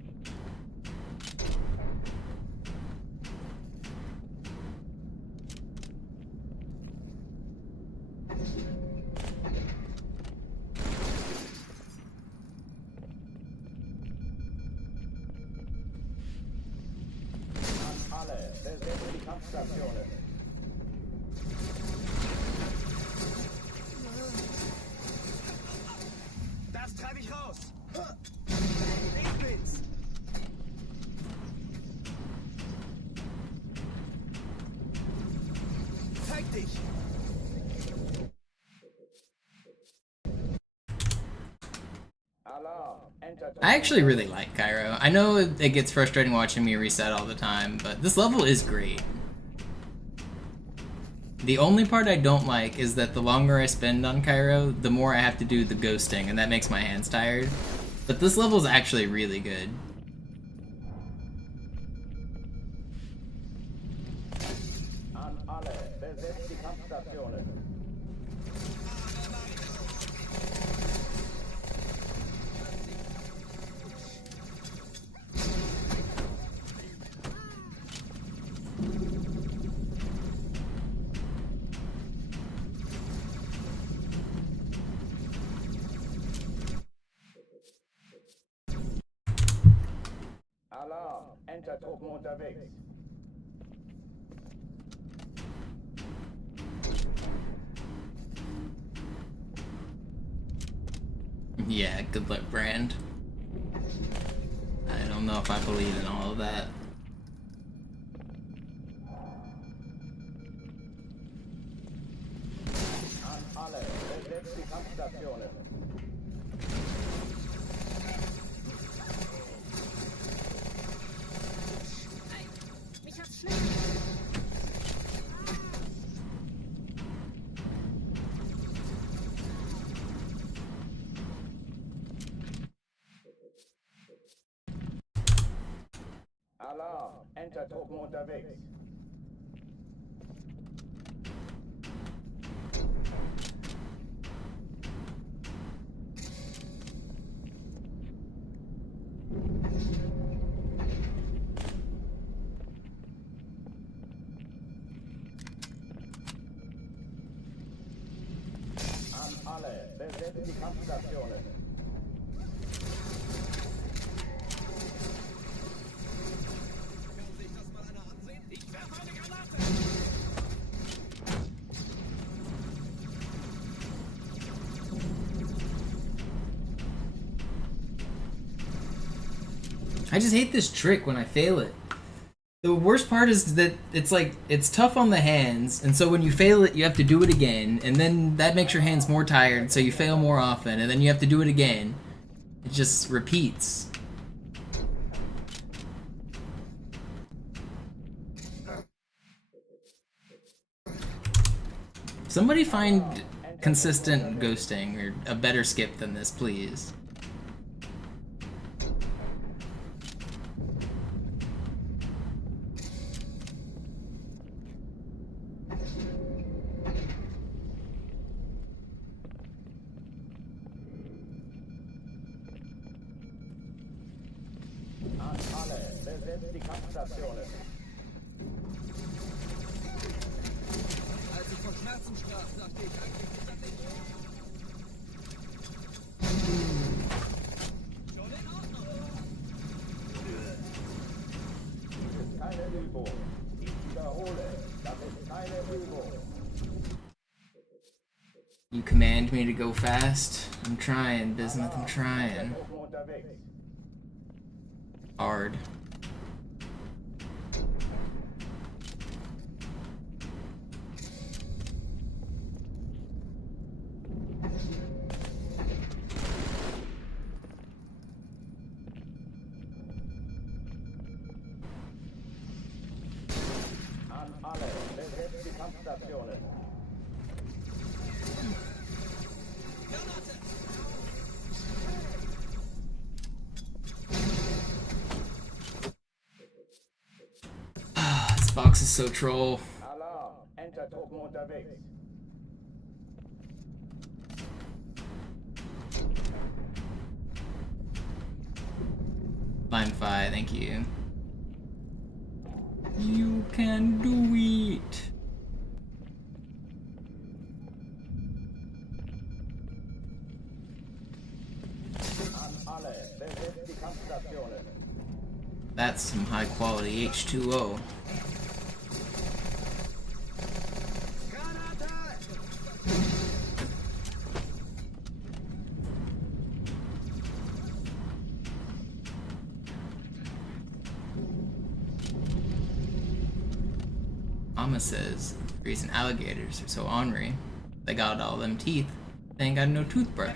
An alle, besetzt die Kampfstationen. Das treibe ich raus! Ich bin's! Zeig dich! Alarm! Enter-Truppen. I actually really like Cairo. I know it gets frustrating watching me reset all the time, but this level is great. The only part I don't like is that the longer I spend on Cairo, the more I have to do the ghosting, and that makes my hands tired. But this level is actually really good. An alle, besetzt die Kampfstationen. Alarm, Entertruppen unterwegs. Yeah, good luck, Brand. I don't know if I believe in all of that. An alle, besetzt die Kampfstationen. Mich hat's schlimm. Alarm, Entertruppen unterwegs. An alle, besetzt die Kampfstationen. Ich werfe eine Granate! I just hate this trick when I fail it. The worst part is that it's like, it's tough on the hands, and so when you fail it, you have to do it again, and then that makes your hands more tired, so you fail more often, and then you have to do it again. It just repeats. Somebody find consistent ghosting, or a better skip than this, please. An alle, besetzt die Kampfstationen. Als ich von Schmerzen sprach, dachte ich eigentlich nicht an dich. Schon in Ordnung. Dies ist keine Übung. Ich wiederhole, das ist keine Übung. You command me to go fast? I'm trying, Bismuth, I'm trying. Entertruppen unterwegs. Hard. An alle, besetzt die Kampfstationen. This box is so troll. Alarm, Entertruppen unterwegs. Fine, fine, thank you. You can do it. An alle, besetzt die Kampfstationen. That's some high quality H2O. Mama says the reason alligators are so ornery, they got all them teeth, they ain't got no toothbrush.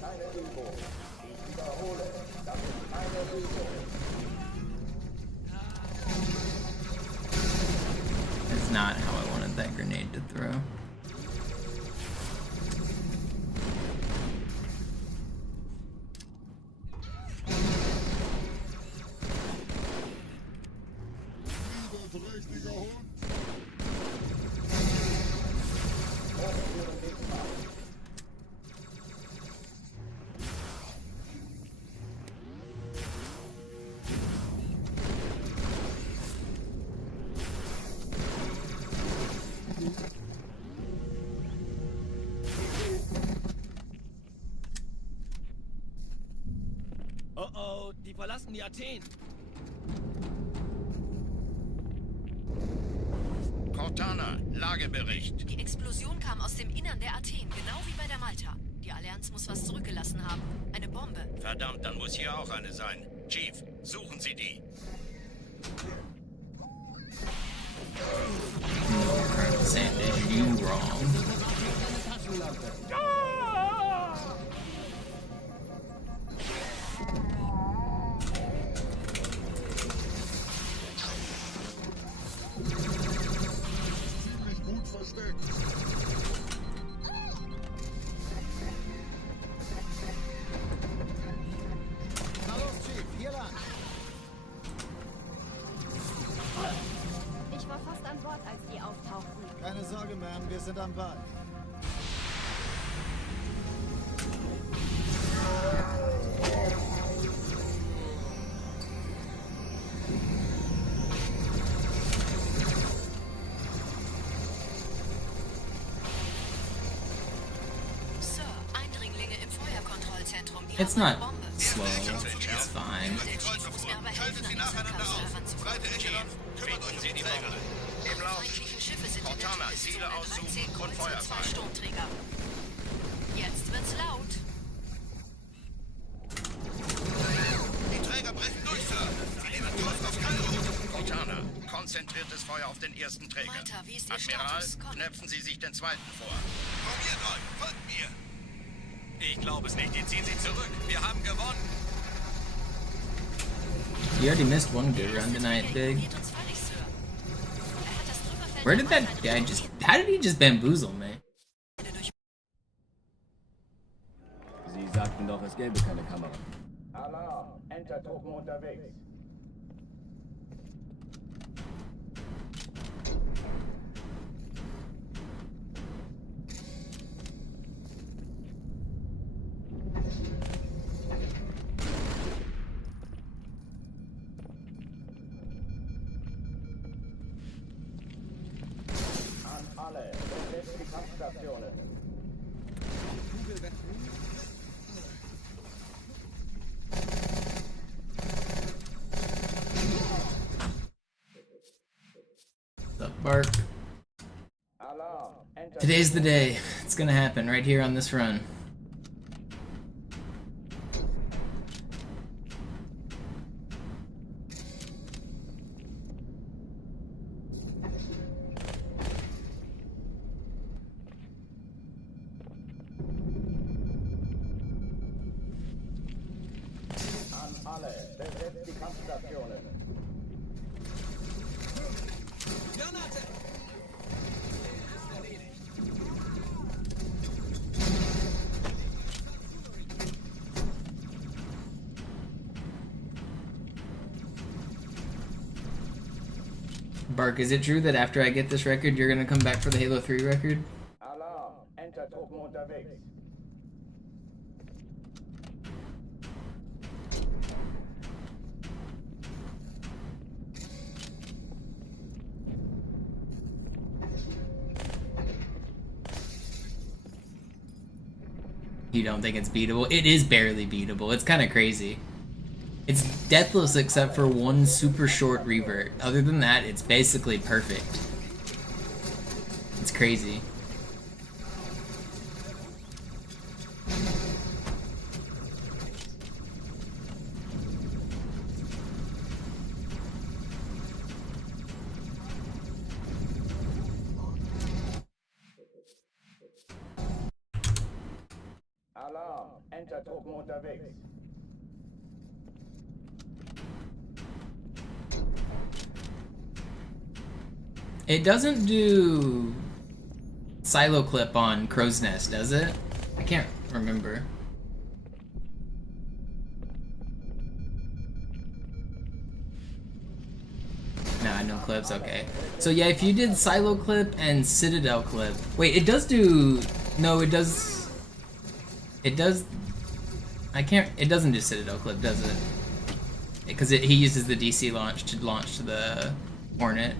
Keine Übung. Ich wiederhole, das ist keine Übung. That's not how I wanted that grenade to throw. verlassen die Athen. Cortana, Lagebericht. Die Explosion kam aus dem Innern der Athen, genau wie bei der Malta. Die Allianz muss was zurückgelassen haben. Eine Bombe. Verdammt, dann muss hier auch eine sein. Chief, suchen Sie die. Colonel Sanders, you wrong. Ziemlich gut versteckt. Na los, Chief, hier lang. Ich war fast an Bord, als die auftauchten. Keine Sorge, Ma'am, wir sind am Ball. Sir, Eindringlinge im Feuerkontrollzentrum. Die It's haben eine not Bombe. slow. It's fine. Der Chief muss mir aber helfen, an den Zugkapsel heranzukommen. Finden Sie die Bombe. Im Lauf. Feindliche Schiffe sind in der Cortana, Todeszone. Ziele 13 aussuchen und Kreuzer, Feuer 2 frei. Sturmträger. Jetzt wird's laut. Die Träger brechen durch, Sir. Sie nehmen Kurs auf Kairo. Cortana, konzentriertes Feuer auf den ersten Träger. Malta, wie ist Ihr Admiral, Status? knöpfen Sie sich den zweiten vor. Probiert euch, folgt mir. Ich glaube es nicht, die ziehen sich zurück. Wir haben gewonnen. You already missed one good run tonight, Big. Where did that guy just... How did he just bamboozle me? Sie sagten doch, es gäbe keine Kamera. Alarm, Entertruppen unterwegs. An alle, besetzt die Kampfstationen. What's up, Bark? Alarm, Today's the day. It's gonna happen right here on this run. An alle, besetzt die Kampfstationen. Granate! Bark, is it true that after I get this record, you're gonna come back for the Halo 3 record? Alarm, Entertruppen unterwegs. You don't think it's beatable? It is barely beatable. It's kind of crazy. It's deathless except for one super short revert. Other than that, it's basically perfect. It's crazy. Alarm, Entertruppen unterwegs. It doesn't do silo clip on Crow's Nest, does it? I can't remember. Nah, no clips, okay. So yeah, if you did silo clip and Citadel clip... Wait, it does do... No, it does... It does... I can't... It doesn't do Citadel clip, does it? Because he uses the DC launch to launch the Hornet.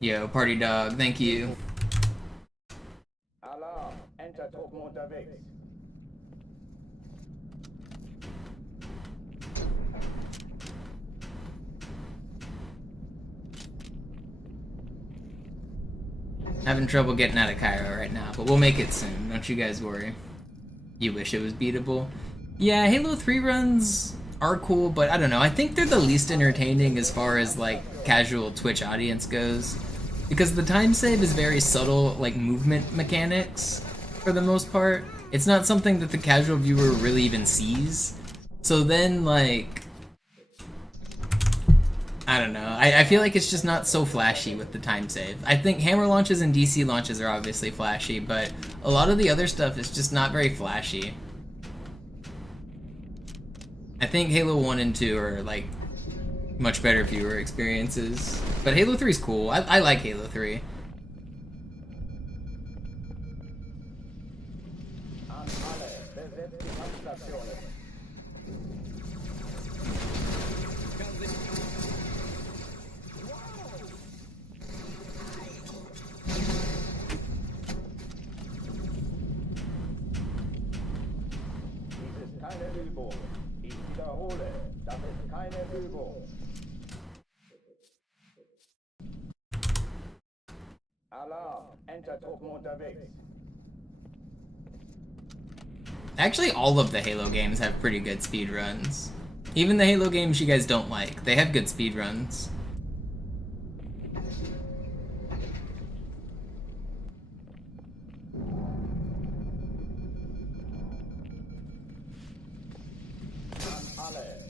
Yo, party dog, thank you. Alarm, Having trouble getting out of Cairo right now, but we'll make it soon. Don't you guys worry. You wish it was beatable. Yeah, Halo 3 runs are cool, but I don't know. I think they're the least entertaining as far as like casual Twitch audience goes. Because the time save is very subtle, like movement mechanics for the most part. It's not something that the casual viewer really even sees. So then like, I don't know. I feel like it's just not so flashy with the time save. I think hammer launches and DC launches are obviously flashy, but a lot of the other stuff is just not very flashy. I think Halo 1 and 2 are like much better viewer experiences. But Halo 3 is cool. I like Halo 3. Keine Übung. Ich wiederhole, das ist keine Übung. Alarm, Entertruppen unterwegs. Actually, all of the Halo games have pretty good speedruns. Even the Halo games you guys don't like, they have good speedruns.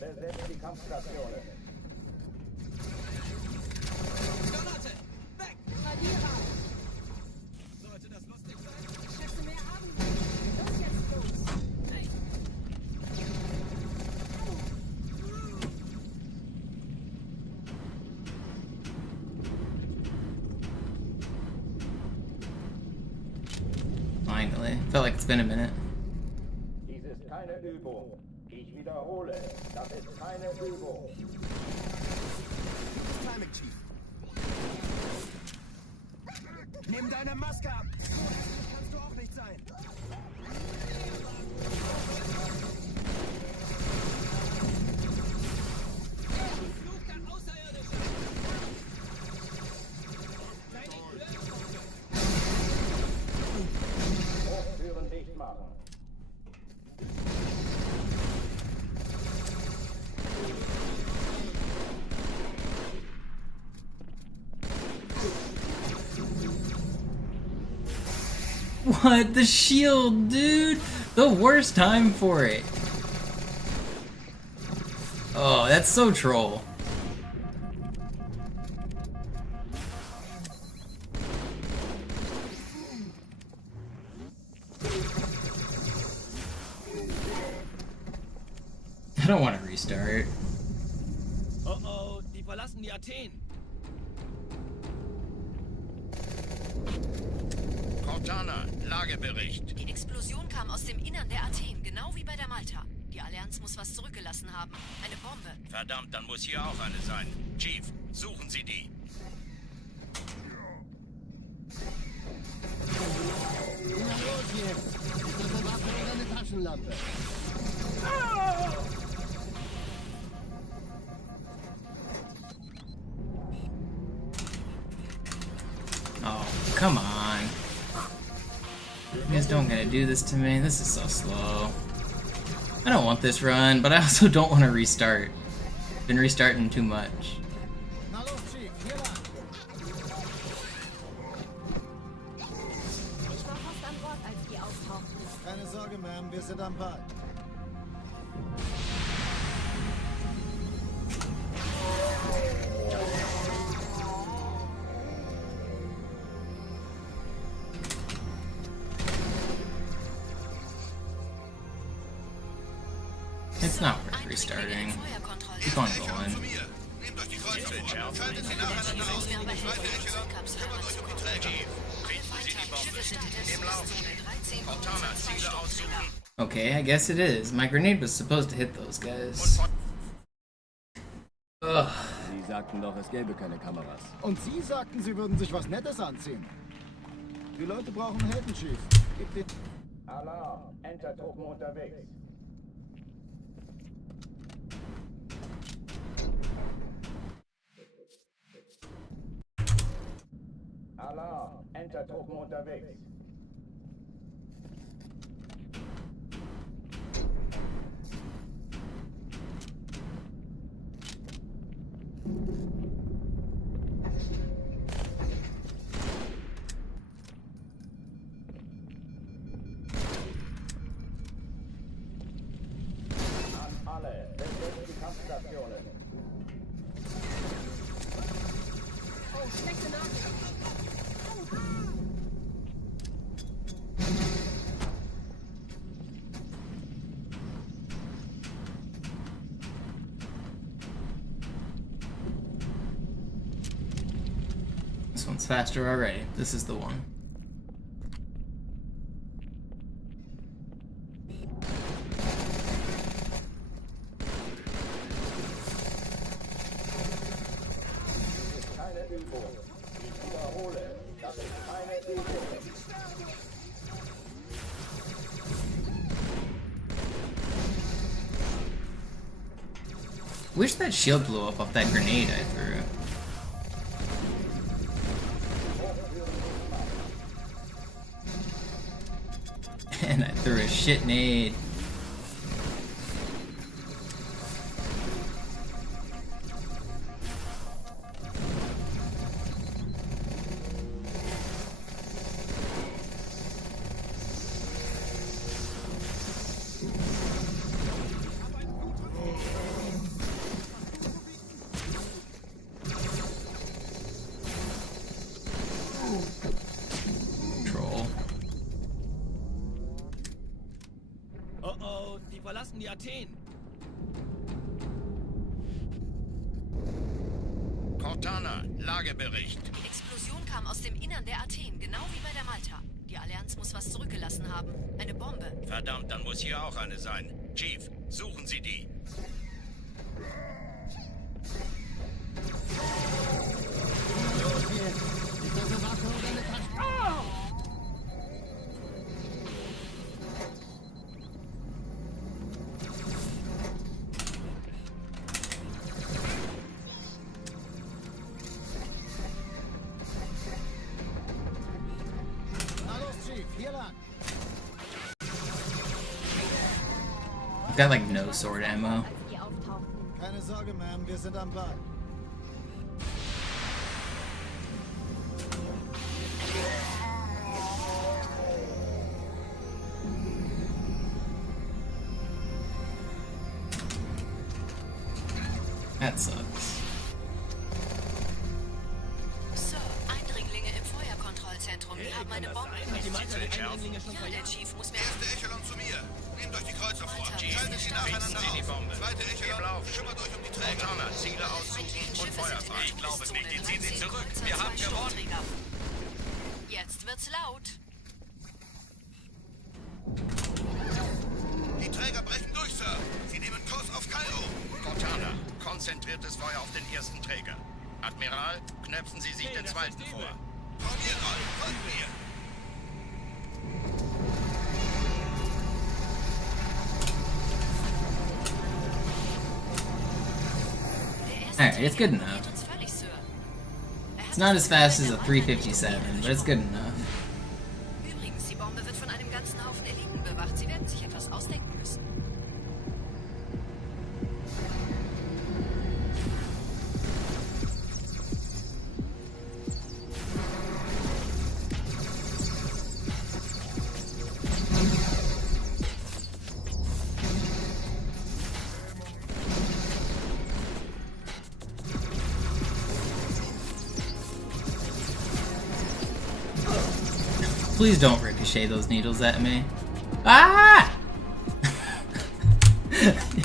Besetzt die Kampfstationen. Granate! Weg! Radierer! Sollte das lustig sein? Ich schätze mehr haben. Los jetzt los! Hey! Finally. Felt like it's been a minute. Dies ist keine Übung. Ich wiederhole, das ist keine Übung. Timing, Chief. Nimm deine Maske ab! Das kannst du auch nicht sein! Fluch der Außerirdischen! Hochtüren dicht machen. What? The shield, dude! The worst time for it. Oh, that's so troll. I don't want to restart. Oh, die verlassen die Athen. Cortana, Lagebericht. Die Explosion kam aus dem Innern der Athen, genau wie bei der Malta. Die Allianz muss was zurückgelassen haben. Eine Bombe. Verdammt, dann muss hier auch eine sein. Chief, suchen Sie die. Na los jetzt! Ist das eine Waffe oder eine Taschenlampe? Oh, come on. You guys don't gotta do this to me. This is so slow. I don't want this run, but I also don't want to restart. Been restarting too much. Na los, Chief, hier lang. Ich war fast an Bord, als die auftauchten. Keine Sorge, Ma'am, wir sind am Ball. It's not worth restarting. Keep on going. Nehmt euch die Kreuzschilde. Schaltet sie nacheinander aus. Zweite Echelon. Kümmert euch um die Träger. Richten Sie die Bombe. Im Lauf. Cortana, Ziele aussuchen. Okay, I guess it is. My grenade was supposed to hit those guys. Ugh. Sie sagten doch, es gäbe keine Kameras. Und Sie sagten, Sie würden sich was Nettes anziehen. Die Leute brauchen Helden, Chief. Gib den... Alarm, Entertruppen unterwegs. Alarm! Entertruppen unterwegs. An alle, besetzt die Kampfstationen. Oh, schlechte Nachricht. This one's faster already. This is the one. Keine Übung. Ich wiederhole, das ist keine Übung. Wish that shield blew up off that grenade I threw. And I threw a shit nade. Troll. Oh oh, die verlassen die Athen. Cortana, Lagebericht. Die Explosion kam aus dem Innern der Athen, genau wie bei der Malta. Die Allianz muss was zurückgelassen haben. Eine Bombe. Verdammt, dann muss hier auch eine sein. Chief, suchen Sie die. Na los, Chief, hier lang. I've got like no sword ammo. Keine Sorge, Ma'am, wir sind am Ball. That sucks. Sir, Eindringlinge im Feuerkontrollzentrum. Die haben eine Bombe. Die Malta den Schärfen. Eindringlinge schon Ja, der verjagt. Chief muss mir... Erste Echelon zu mir. Nehmt euch die Kreuzer vor. Chief, Schaltet sie nacheinander Sie die auf. Bombe. Zweite Echelon, Blau. schimmert euch um die Träger. Cortana, Ziele aussuchen und Feuer fahren. Ich glaube es nicht. Die ziehen sie zurück. Wir haben gewonnen. Jetzt wird's laut. Die Träger brechen durch, Sir. Sie nehmen Kurs auf Kairo. Cortana, konzentriertes Feuer auf den ersten Träger. Admiral, knöpfen Sie sich den zweiten vor. Probiert euch, folgt mir. Alright, it's good enough. It's not as fast as a 357, but it's good enough. Übrigens, die Bombe wird von einem ganzen Haufen Eliten bewacht. Sie werden sich etwas ausdenken müssen. Please don't ricochet those needles at me. Ah!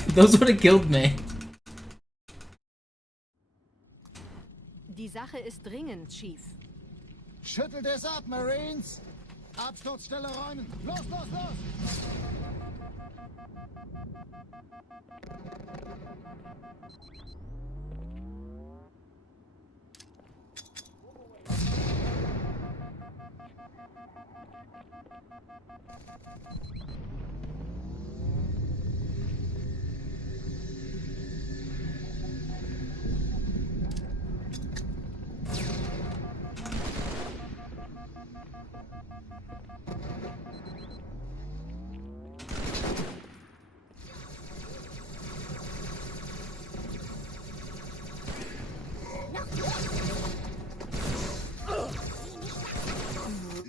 Those would have killed me. Die Sache ist dringend, Chief. Schüttelt es ab, Marines! Absturzstelle räumen! Los, los, los!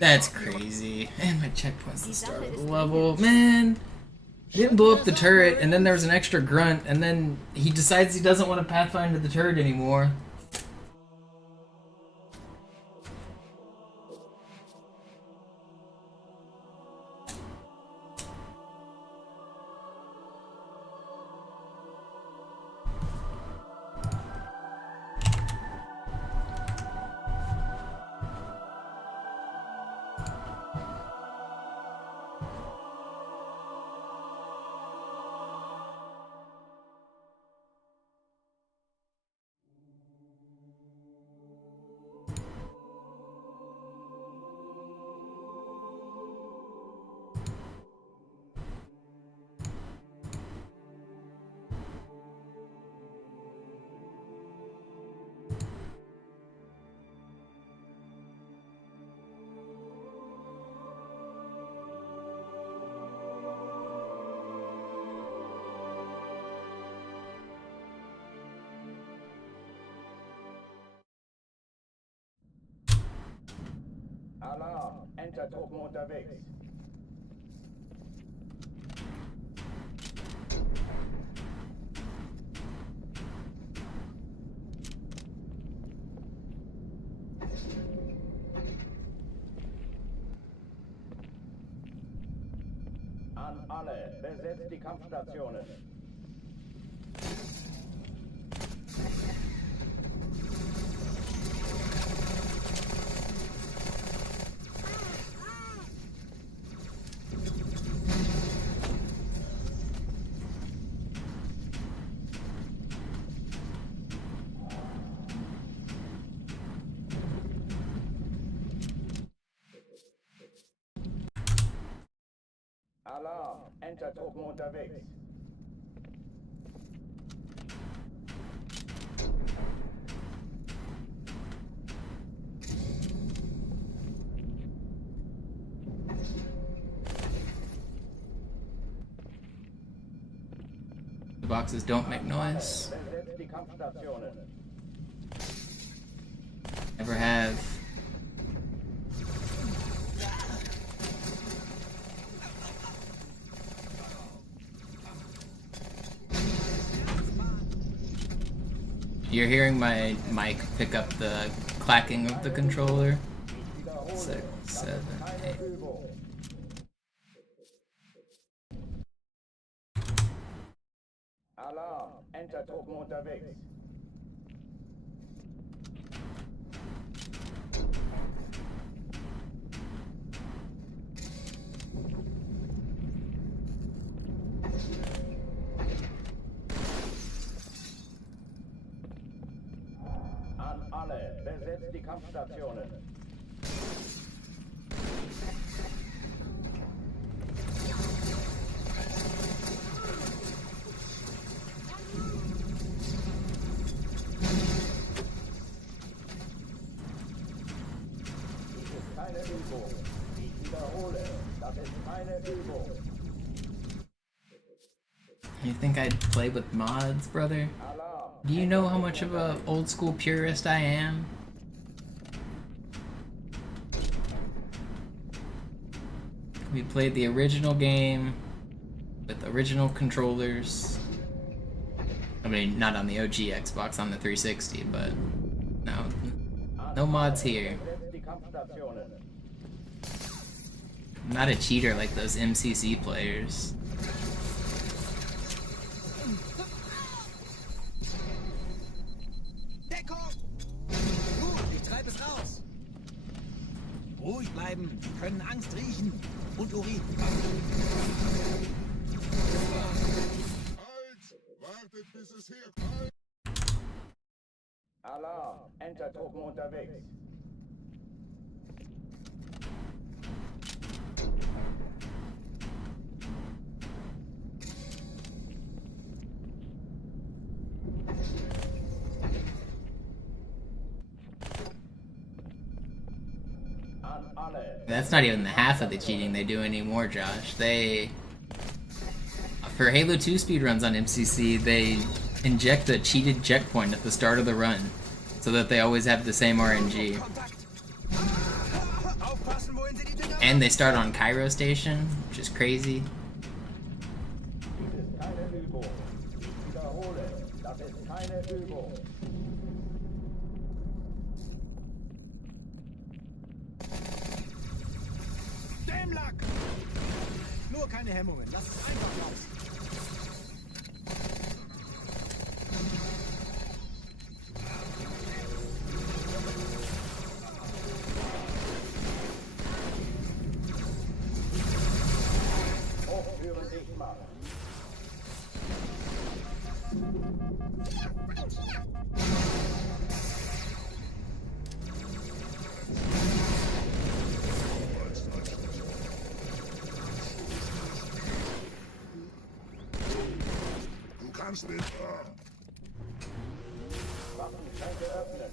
That's crazy. And my checkpoint's the start of the level. Man! Didn't blow up the turret, and then there was an extra grunt, and then he decides he doesn't want to pathfind to the turret anymore. Alarm! Entertruppen unterwegs. An alle, besetzt die Kampfstationen. Alarm! Entertruppen unterwegs. The boxes don't make noise. Besetzt die Kampfstationen. Never have. You're hearing my mic pick up the clacking of the controller. 6, 7, 8. Alarm! Entertruppen unterwegs. An alle, besetzt die Kampfstationen. Dies ist keine Übung. Ich wiederhole, das ist keine Übung. You think I'd play with mods, brother? Do you know how much of a old school purist I am? We played the original game with original controllers. I mean, not on the OG Xbox, on the 360, but no mods here. I'm not a cheater like those MCC players. Ruhig bleiben, Sie können Angst riechen und Urin. Wartet, bis es herkommt. Alarm! Entertruppen unterwegs. That's not even the half of the cheating they do anymore, Josh. For Halo 2 speedruns on MCC, they inject a cheated checkpoint at the start of the run, so that they always have the same RNG. Aufpassen, wohin And they start on Cairo Station, which is crazy. Dies ist keine Übung. Ich wiederhole, das ist keine Übung. Dämlack! Nur keine Hemmungen, lass es einfach raus. Hochführen dicht machen. Du kannst nicht. Waffenschränke öffnen.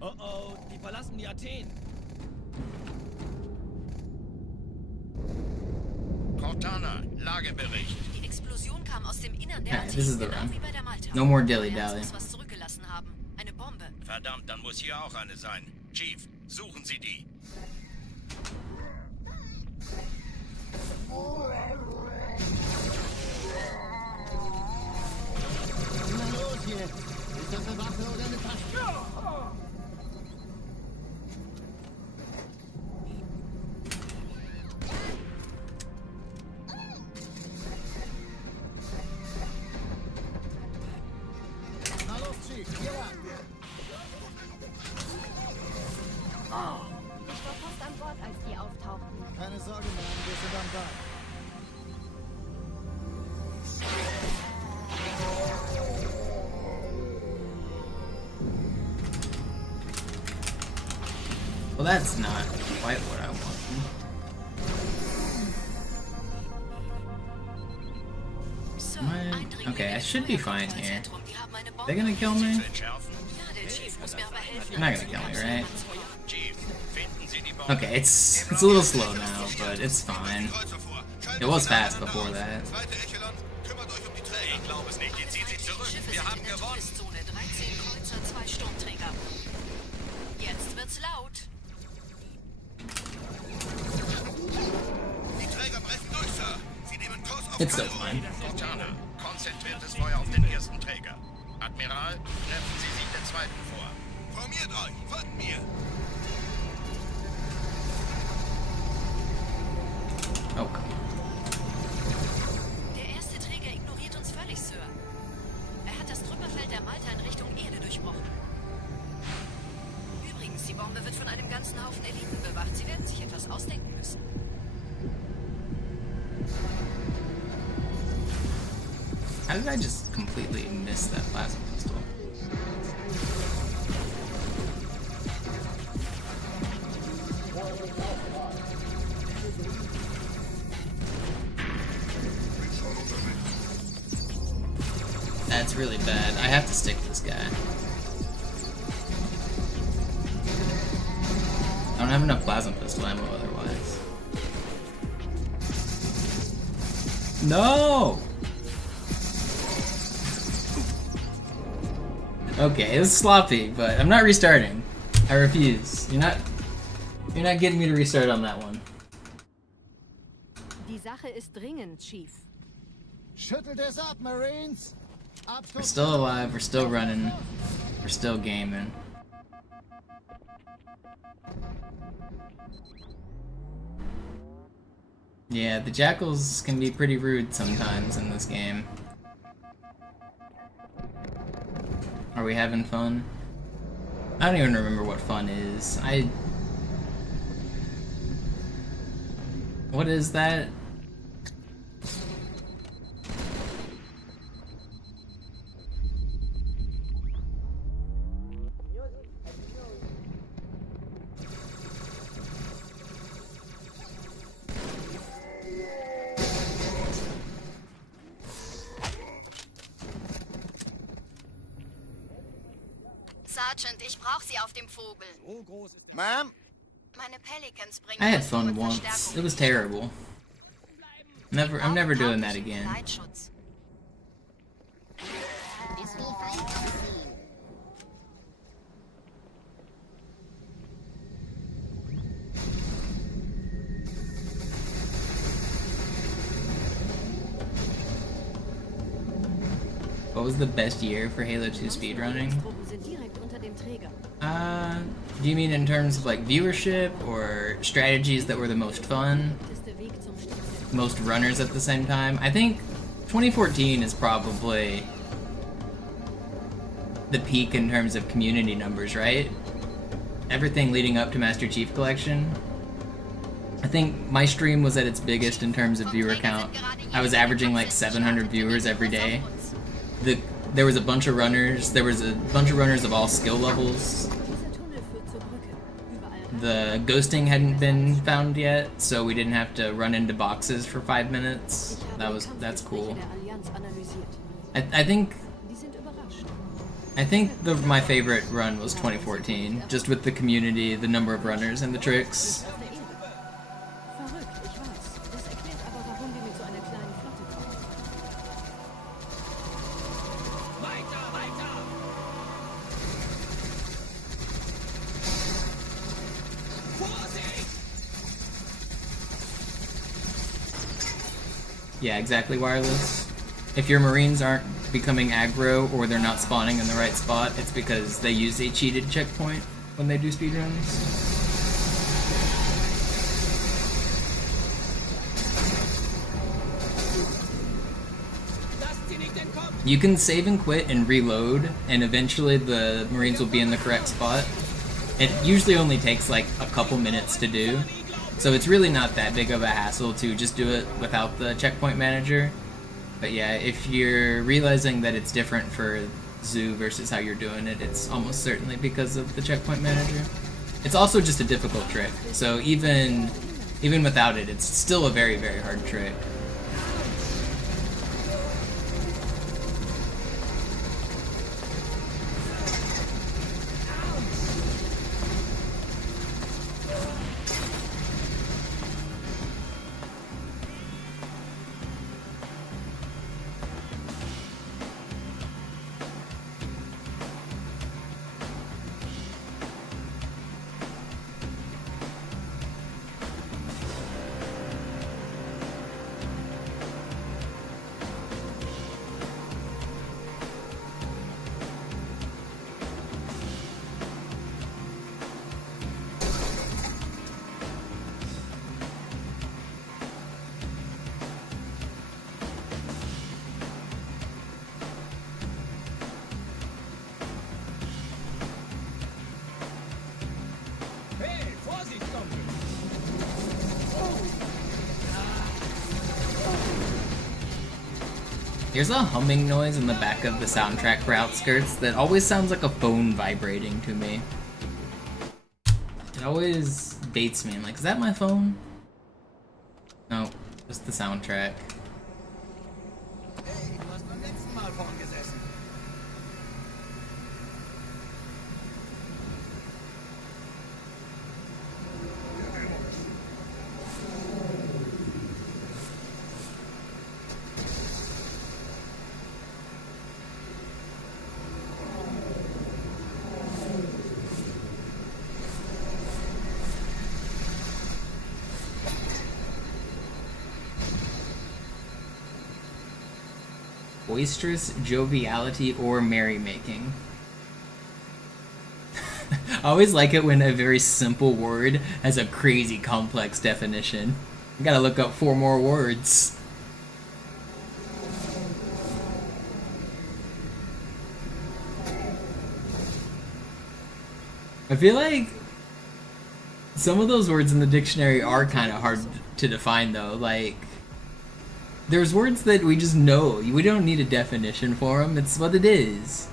Oh oh, die verlassen die Athen. Cortana, Lagebericht. Die Explosion kam aus dem Innern der Alright, Athen, this is the genau run. wie bei der Malta. No more Die dilly Allianz dally. muss was zurückgelassen haben. Eine Bombe. Verdammt, dann muss hier auch eine sein. Chief, suchen Sie die. Na los jetzt! Ist das eine Waffe oder eine Tasche? Na los, Chief, hier lang. Ich war fast an Bord, als die auftauchten. Keine Sorge, Mann, wir sind am Ball. Well, that's not quite what I wanted. So, Am I- Eindringlinge Okay, I im should be fine here. Kontrollzentrum. Die haben eine Bombe. They're gonna kill me? Ja, der Chief muss mir aber helfen. They're not gonna kill me, right? Chief, finden Sie die Bombe. Okay, it's a little slow now, but it's fine. It was fast before that. Ich glaube es nicht. Jetzt ziehen Sie zurück. Schiffe Wir sind haben in der gewonnen. Todeszone. 13 Kreuzer, 2 Sturmträger. Jetzt wird's laut. Die Träger brechen durch, Sir. Sie nehmen Kurs auf It's still Kairo. fine. Cortana, konzentriertes Feuer auf den ersten Träger. Admiral, treffen Sie sich den zweiten vor. Formiert euch, folgt mir. Oh, come on. Der erste Träger ignoriert uns völlig, Sir. Er hat das Trümmerfeld der Malta in Richtung Erde durchbrochen. Übrigens, die Bombe wird von einem ganzen Haufen Eliten bewacht. Sie werden sich etwas ausdenken müssen. How did I just completely miss that plasma pistol? That's really bad. I have to stick this guy. I don't have enough plasma pistol ammo otherwise. No! Okay, it was sloppy, but I'm not restarting. I refuse. You're not getting me to restart on that one. Die Sache ist dringend, Chief. Schüttelt es ab, Marines! We're still alive, we're still running, we're still gaming. Yeah, the jackals can be pretty rude sometimes in this game. Are we having fun? I don't even remember what fun is. What is that? Sergeant, ich brauche Sie auf dem Vogel. Ma'am? Meine Pelicans bringen I had Rüstung fun und once. Verstärkung. It was terrible. I'm never doing that again. Leitschutz. was the best year for Halo 2 speedrunning? Do you mean in terms of like viewership or strategies that were the most fun? Most runners at the same time? I think 2014 is probably the peak in terms of community numbers, right? Everything leading up to Master Chief Collection. I think my stream was at its biggest in terms of viewer count. I was averaging like 700 viewers every day. There was a bunch of runners. There was a bunch of runners of all skill levels. The ghosting hadn't been found yet, so we didn't have to run into boxes for 5 minutes. That's cool. I think my favorite run was 2014, just with the community, the number of runners, and the tricks. Yeah, exactly, Wireless. If your Marines aren't becoming aggro or they're not spawning in the right spot, it's because they use a cheated checkpoint when they do speedruns. You can save and quit and reload, and eventually the Marines will be in the correct spot. It usually only takes like a couple minutes to do, so it's really not that big of a hassle to just do it without the checkpoint manager. But yeah, if you're realizing that it's different for Zoo versus how you're doing it, it's almost certainly because of the checkpoint manager. It's also just a difficult trick, so even without it, it's still a very, very hard trick. There's a humming noise in the back of the soundtrack for Outskirts that always sounds like a phone vibrating to me. It always baits me. I'm like, is that my phone? No, just the soundtrack. Hey, du hast beim letzten Mal vorn gesessen. Boisterous joviality or merrymaking. I always like it when a very simple word has a crazy complex definition. I gotta look up 4 more words. I feel like some of those words in the dictionary are kind of hard to define though, like there's words that we just know. We don't need a definition for them. It's what it is.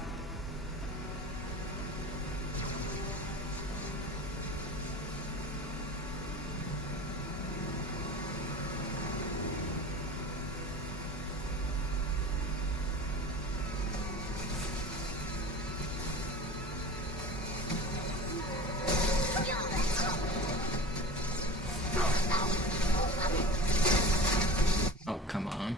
Oh, come on.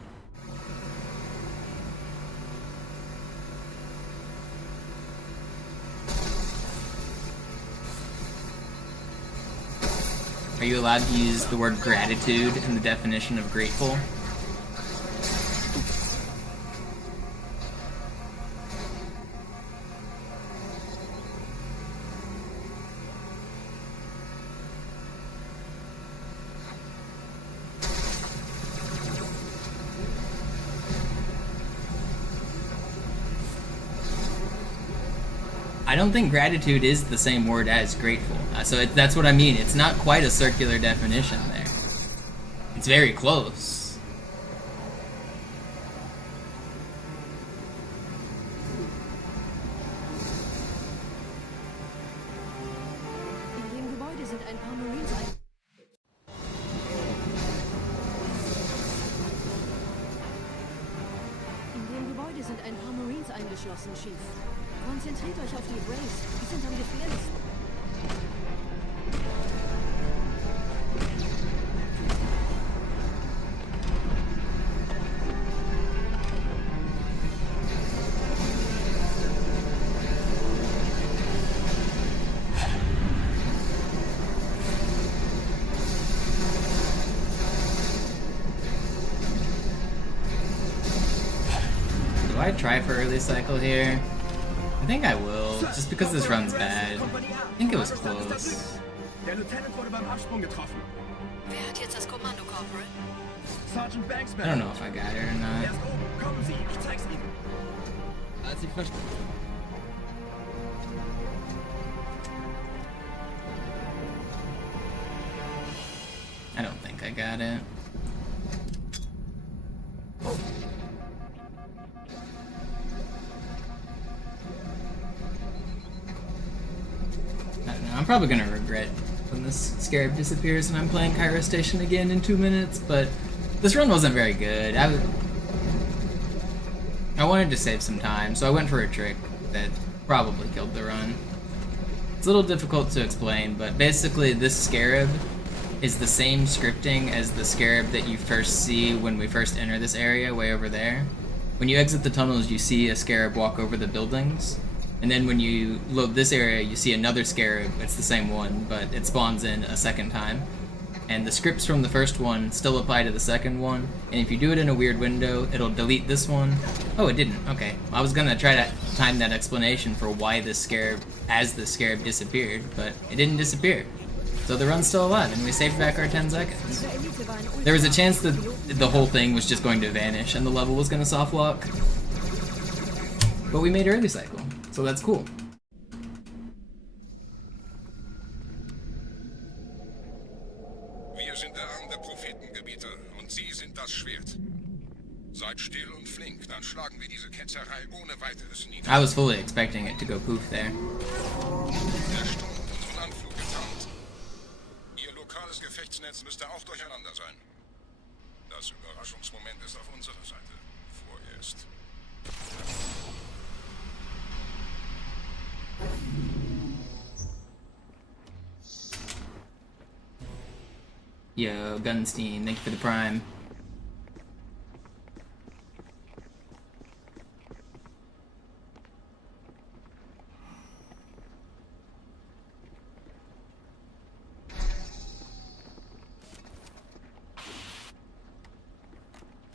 Are you allowed to use the word gratitude in the definition of grateful? I don't think gratitude is the same word as grateful. So that's what I mean. It's not quite a circular definition there. It's very close. Eingeschlossen, Chief. Konzentriert euch auf die Rays. Die sind am gefährlichsten. Do I try for early cycle here? I think I will, just because this run's bad. I think it was close. Der Lieutenant wurde beim Absprung getroffen. Wer hat jetzt das Kommando, Corporal? Sergeant Banks. I don't know if I got it or not. Erst oben. Kommen Sie, ich zeig's Ihnen. Als ich I don't think I got it. I don't know, I'm probably gonna regret when this scarab disappears and I'm playing Cairo Station again in 2 minutes, but this run wasn't very good. I wanted to save some time, so I went for a trick that probably killed the run. It's a little difficult to explain, but basically this scarab is the same scripting as the scarab that you first see when we first enter this area, way over there. When you exit the tunnels, you see a scarab walk over the buildings, and then when you load this area, you see another scarab. It's the same one, but it spawns in a second time. And the scripts from the first one still apply to the second one, and if you do it in a weird window, it'll delete this one. Oh, it didn't. Okay. I was gonna try to time that explanation for why this scarab, as the scarab disappeared, but it didn't disappear. So the run's still alive, and we saved back our 10 seconds. There was a chance that the whole thing was just going to vanish and the level was gonna soft lock. But we made early cycle, so that's cool. Wir sind der Arm der Prophetengebieter und Sie sind das Schwert. Seid still und flink, dann schlagen wir diese Ketzerei ohne weiteres nieder. I was fully expecting it to go poof there. Der Sturm hat unseren Anflug getarnt. Ihr lokales Gefechtsnetz müsste auch durcheinander sein. Das Überraschungsmoment ist auf unserer Seite. Vorerst. Yo, Gunstein, thank you for the prime.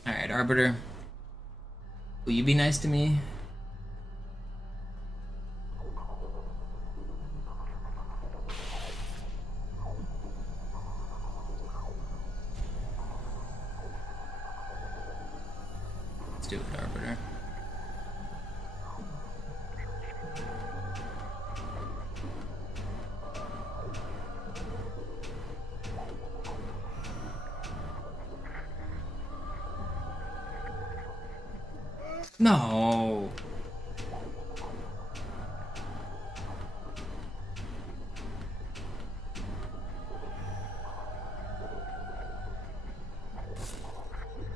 Alright, Arbiter. Will you be nice to me? Let's do it, Arbiter. No.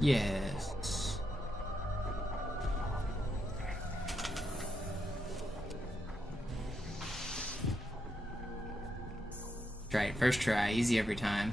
Yes. Try it. First try. Easy every time.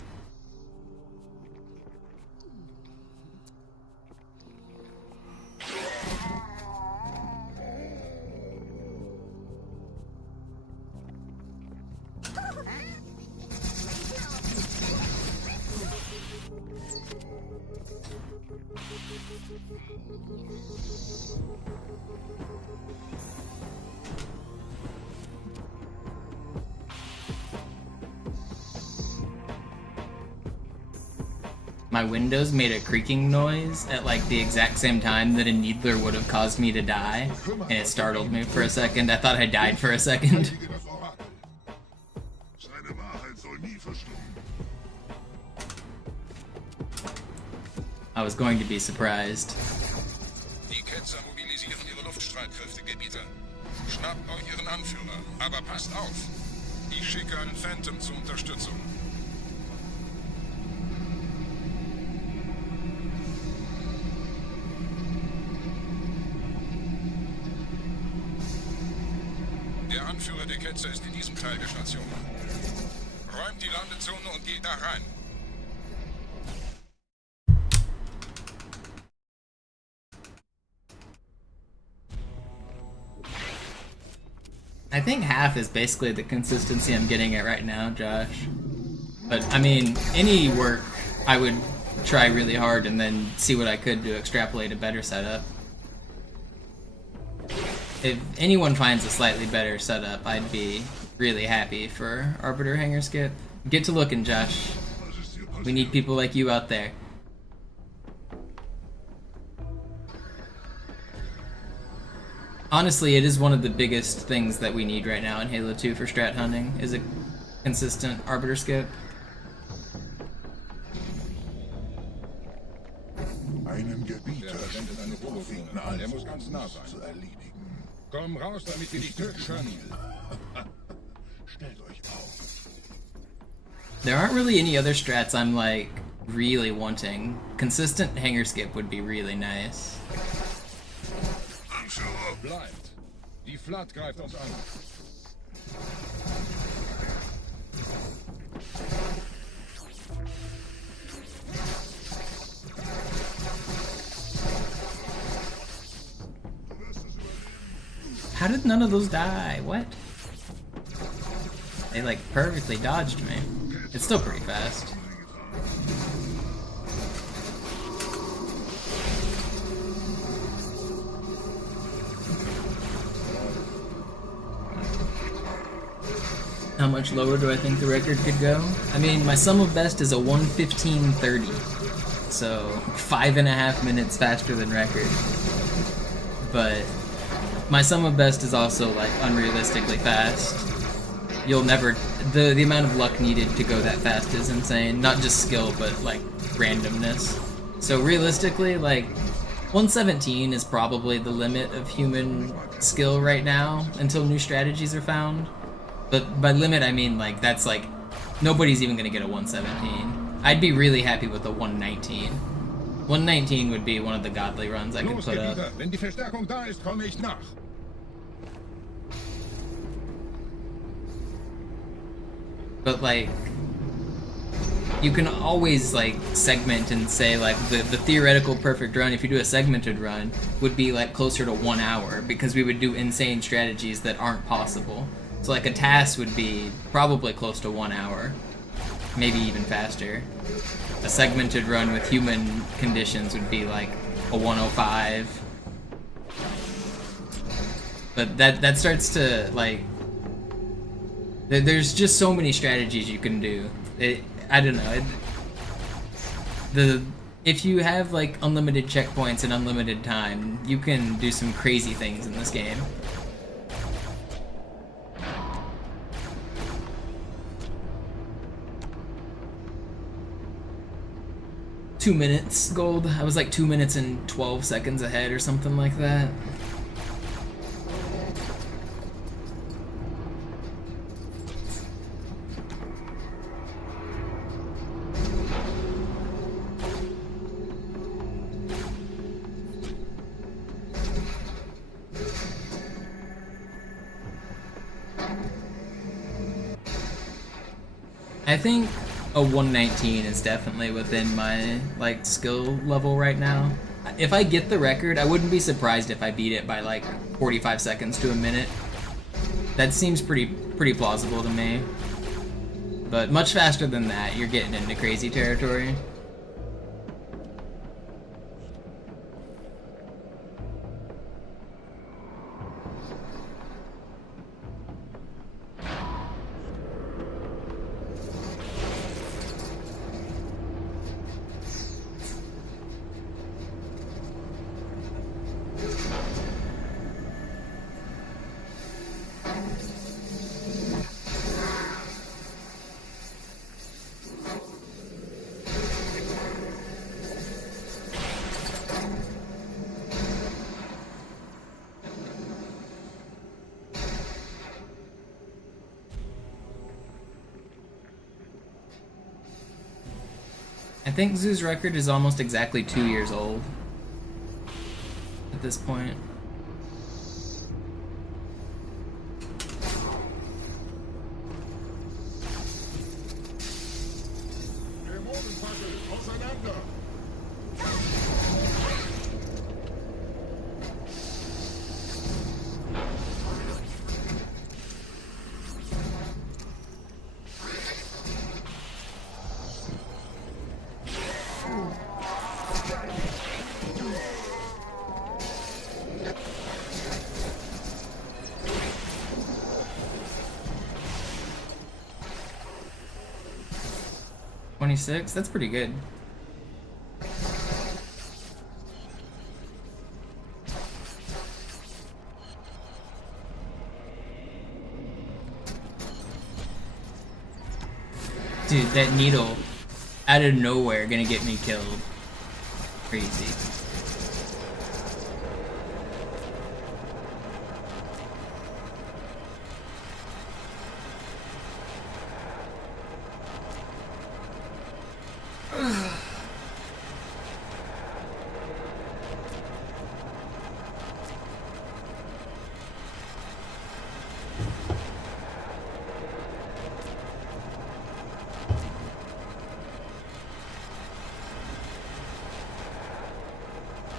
my windows made a creaking noise at like the exact same time that a needler would have caused me to die, and it startled me for a second. I thought I died for a second. I was going to be surprised. Die Ketzer mobilisieren ihre Luftstreitkräfte, Gebieter. Schnappt euch ihren Anführer, aber passt auf. Ich schicke einen Phantom zur Unterstützung. Der Anführer der Ketzer ist in diesem Teil der Station. Räumt die Landezone und geht da rein. I think half is basically the consistency I'm getting at right now, Josh. But, I mean, any work I would try really hard and then see what I could to extrapolate a better setup. If anyone finds a slightly better setup, I'd be really happy for Arbiter Hanger Skip. Get to looking, Josh. We need people like you out there. Honestly, it is one of the biggest things that we need right now in Halo 2 for strat hunting, is a consistent Arbiter Skip. Einen Gebieter Der muss ganz nah sein. zu erledigen. Komm raus, damit wir dich töten können. Stellt euch auf. There aren't really any other strats I'm like really wanting. Consistent Hanger Skip would be really nice. Bleibt. Die Flat greift uns an. How did none of those die? What? They like perfectly dodged me. It's still pretty fast. How much lower do I think the record could go? I mean, my sum of best is a 1:15:30, so 5.5 minutes faster than record. But my sum of best is also like unrealistically fast. You'll never, the amount of luck needed to go that fast is insane. Not just skill, but like randomness. So realistically, like 117 is probably the limit of human skill right now until new strategies are found. But by limit, I mean like that's like nobody's even gonna get a 117. I'd be really happy with a 119. 119 would be one of the godly runs I could put up. Wenn die Verstärkung da ist, komme ich nach. But like, you can always like segment and say like the theoretical perfect run, if you do a segmented run, would be like closer to 1 hour because we would do insane strategies that aren't possible. So like a task would be probably close to 1 hour, maybe even faster. A segmented run with human conditions would be like a 105. But that starts to like, there's just so many strategies you can do. I don't know. If you have like unlimited checkpoints and unlimited time, you can do some crazy things in this game. Two minutes gold. I was like 2 minutes and 12 seconds ahead or something like that. I think a 119 is definitely within my like skill level right now. If I get the record, I wouldn't be surprised if I beat it by like 45 seconds to a minute. That seems pretty plausible to me. But much faster than that, you're getting into crazy territory. I think Zoo's record is almost exactly 2 years old at this point. Auseinander! 26? That's pretty good. Dude, that needle out of nowhere gonna get me killed. Crazy.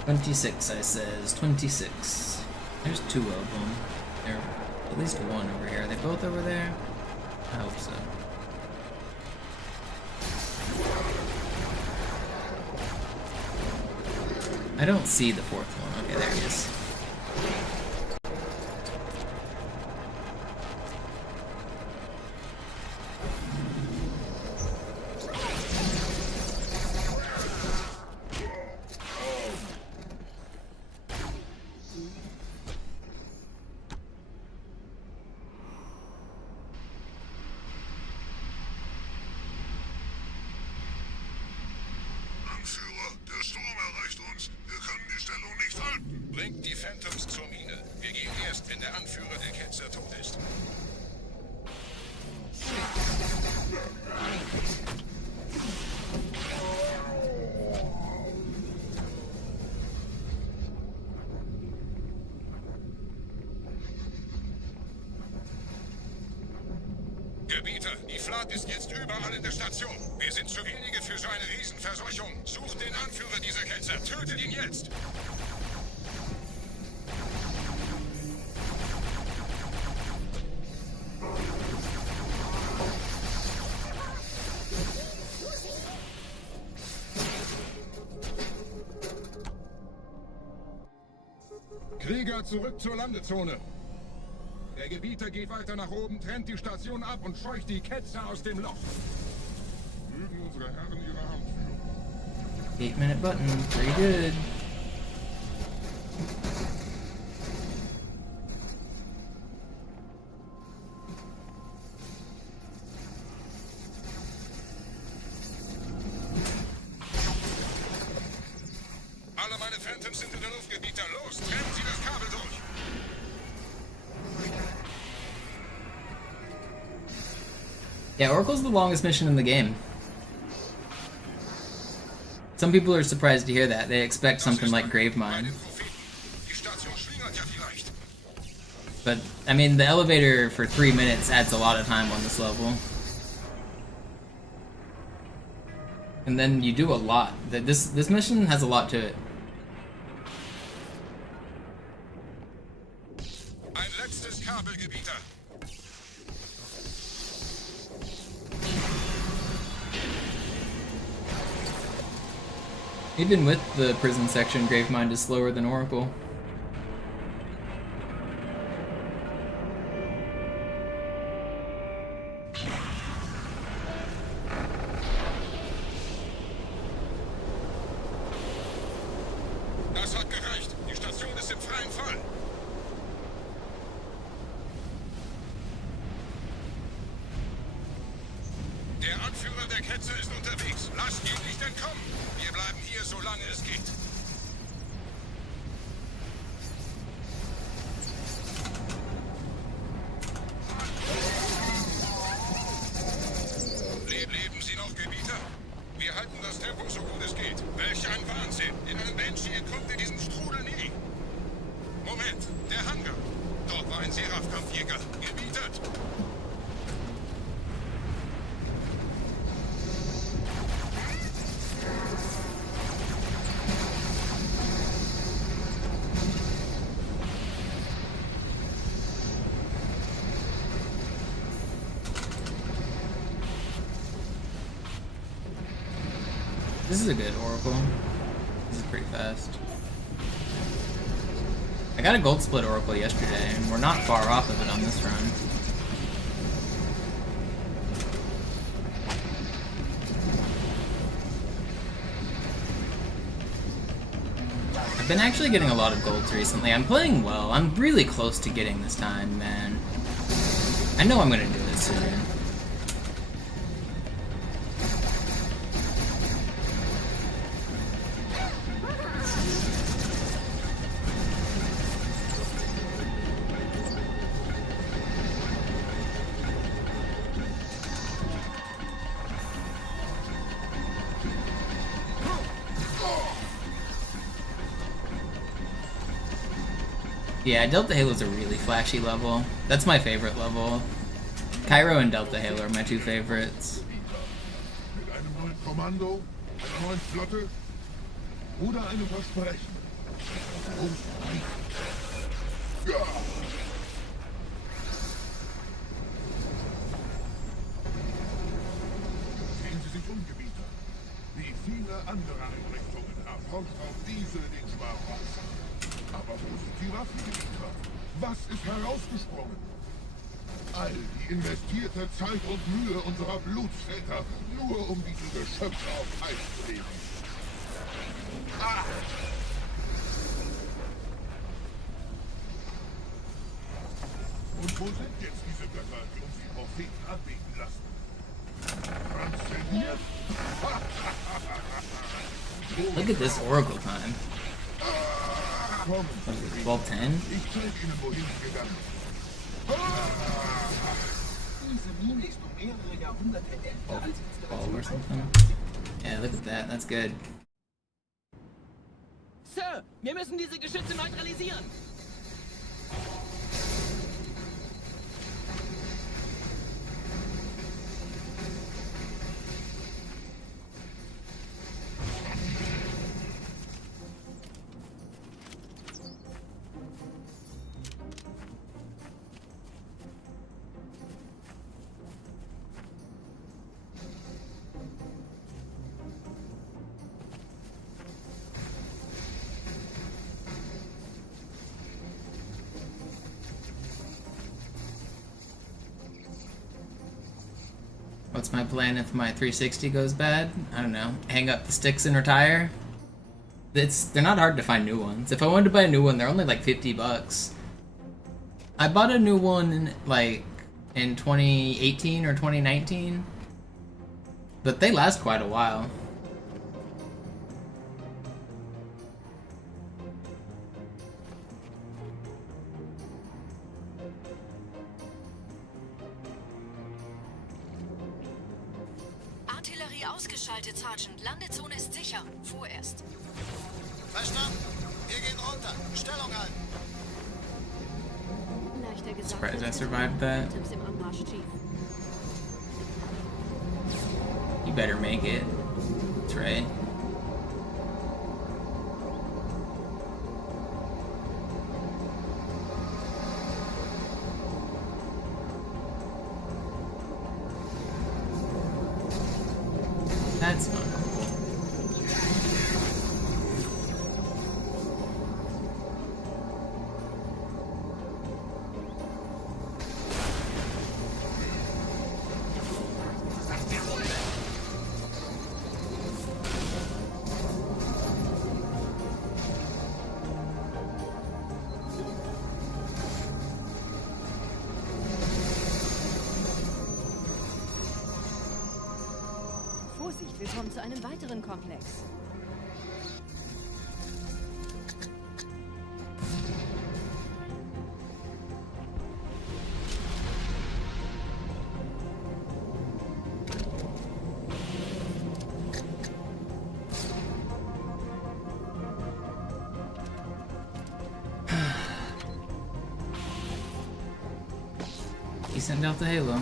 "26, I says. 26. There's 2 of them. There, at least 1 over here. Are they both over there? I hope so. I don't see the 4th one. Okay, there he is. Bringt die Phantoms zur Mine. Wir gehen erst, wenn der Anführer der Ketzer tot ist. Gebieter, die Flat ist jetzt überall in der Station. Wir sind zu wenige für so eine Riesenverseuchung. Sucht den Anführer dieser Ketzer. Tötet ihn jetzt! Krieger, zurück zur Landezone. Der Gebieter geht weiter nach oben, trennt die Station ab und scheucht die Ketzer aus dem Loch. Mögen unsere Herren ihre Hand führen. 8-minute button. Pretty good. Alle meine Phantoms sind in der Luft, Gebieter. Los, trennen Sie das Kabel durch! Yeah, Oracle's the longest mission in the game. Some people are surprised to hear that. They expect something like Gravemind. But, I mean, the elevator for 3 minutes adds a lot of time on this level. And then you do a lot. This mission has a lot to it. Ein letztes Kabel, Gebieter. Even with the prison section, Gravemind is slower than Oracle. Das hat gereicht. Die Station ist im freien Fall. Der Anführer der Ketzer ist unterwegs. Lasst ihn nicht entkommen. Wir bleiben hier, solange es geht. Leben Sie noch, Gebieter? Wir halten das Tempo gut es geht. Welch ein Wahnsinn! In einem Banshee entkommt ihr diesem Strudel nie. Moment, der Hangar. Dort war ein Seraph-Kampfjäger. Gebietet. This is a good Oracle. This is pretty fast. I got a gold split Oracle yesterday, and we're not far off of it on this run. I've been actually getting a lot of golds recently. I'm playing well. I'm really close to getting this time, man. I know I'm gonna do this soon. Yeah, Delta Halo's a really flashy level. That's my favorite level. Cairo and Delta Halo are my two favorites. Mit einem neuen Kommando, einer neuen Flotte oder einem Versprechen. Oh nein. Ja. Sehen Sie sich um, Gebieter. Wie viele andere Einrichtungen erforscht auch diese den Schmarotzer. Aber wo sind die Waffengebieter? Was ist herausgesprungen? All die investierte Zeit und Mühe unserer Blutsväter, nur um diese Geschöpfe auf Eis zu legen. Ah! Und wo sind jetzt diese Götter, die uns die Propheten anbeten lassen? Transzendiert? Look at this Oracle time. What is it, 12:10? Oh, 12 or something? Yeah, look at that. That's good. Sir, wir müssen diese Geschütze neutralisieren. What's my plan if my 360 goes bad? I don't know. Hang up the sticks and retire? They're not hard to find new ones. If I wanted to buy a new one, they're only like $50. I bought a new one like in 2018 or 2019, but they last quite a while. Artillerie ausgeschaltet, Sergeant. Landezone ist sicher. Vorerst. Verstanden. Wir gehen runter. Stellung halten. Leichter gesagt. Surprised I survived that. Items im Anmarsch, Chief. You better make it. That's right. That's not cool. Vorsicht, wir kommen zu einem weiteren Komplex. Decent Delta Halo.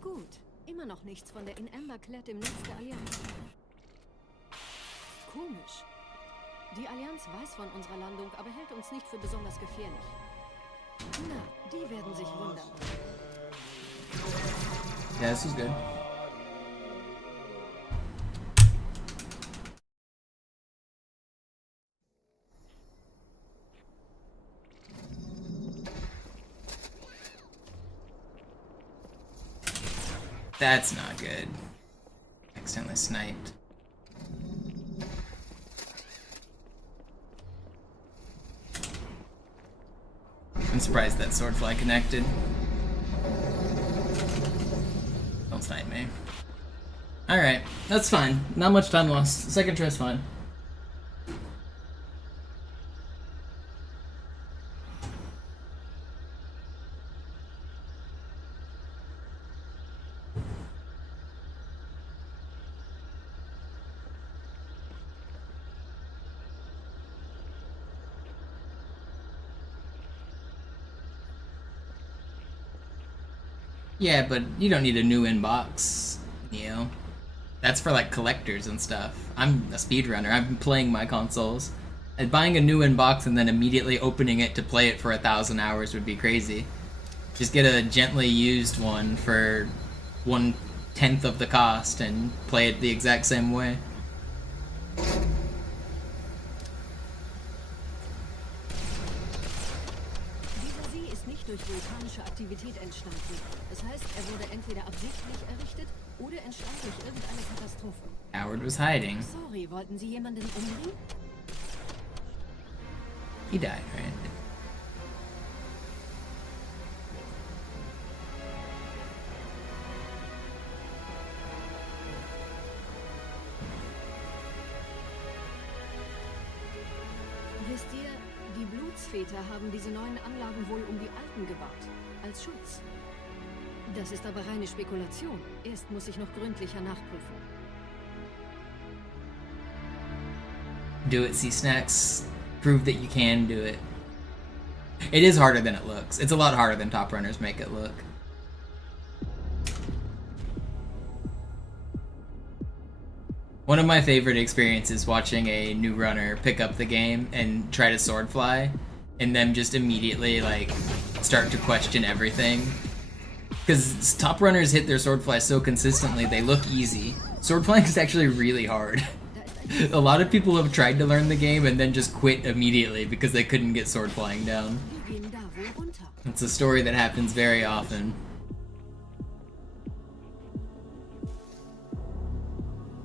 Gut. Immer noch nichts von der in Amber Clad im Netz der Allianz. Komisch. Die Allianz weiß von unserer Landung, aber hält uns nicht für besonders gefährlich. Na, die werden sich wundern. Yeah, this is good. That's not good. Accidentally sniped. I'm surprised that swordfly connected. Don't snipe me. Alright, that's fine. Not much time lost. Second try's fine. Yeah, but you don't need a new inbox, you know? That's for like collectors and stuff. I'm a speedrunner. I've been playing my consoles. And buying a new inbox and then immediately opening it to play it for 1,000 hours would be crazy. Just get a gently used one for 1/10 of the cost and play it the exact same way. Dieser See ist nicht durch vulkanische Aktivität entstanden. Das heißt, er wurde entweder absichtlich errichtet oder entstand durch irgendeine Katastrophe. Howard was hiding. Sorry, wollten Sie jemanden umbringen? He died, right? Wisst ihr, die Blutsväter haben diese neuen Anlagen wohl um die alten gebaut. Als Schutz. Das ist aber reine Spekulation. Erst muss ich noch gründlicher nachprüfen. Do it, C-Snacks. Prove that you can do it. It is harder than it looks. It's a lot harder than top runners make it look. One of my favorite experiences watching a new runner pick up the game and try to swordfly, and then just immediately like start to question everything. Because top runners hit their swordfly so consistently, they look easy. Swordflying is actually really hard. A lot of people have tried to learn the game and then just quit immediately because they couldn't get swordflying down. It's a story that happens very often.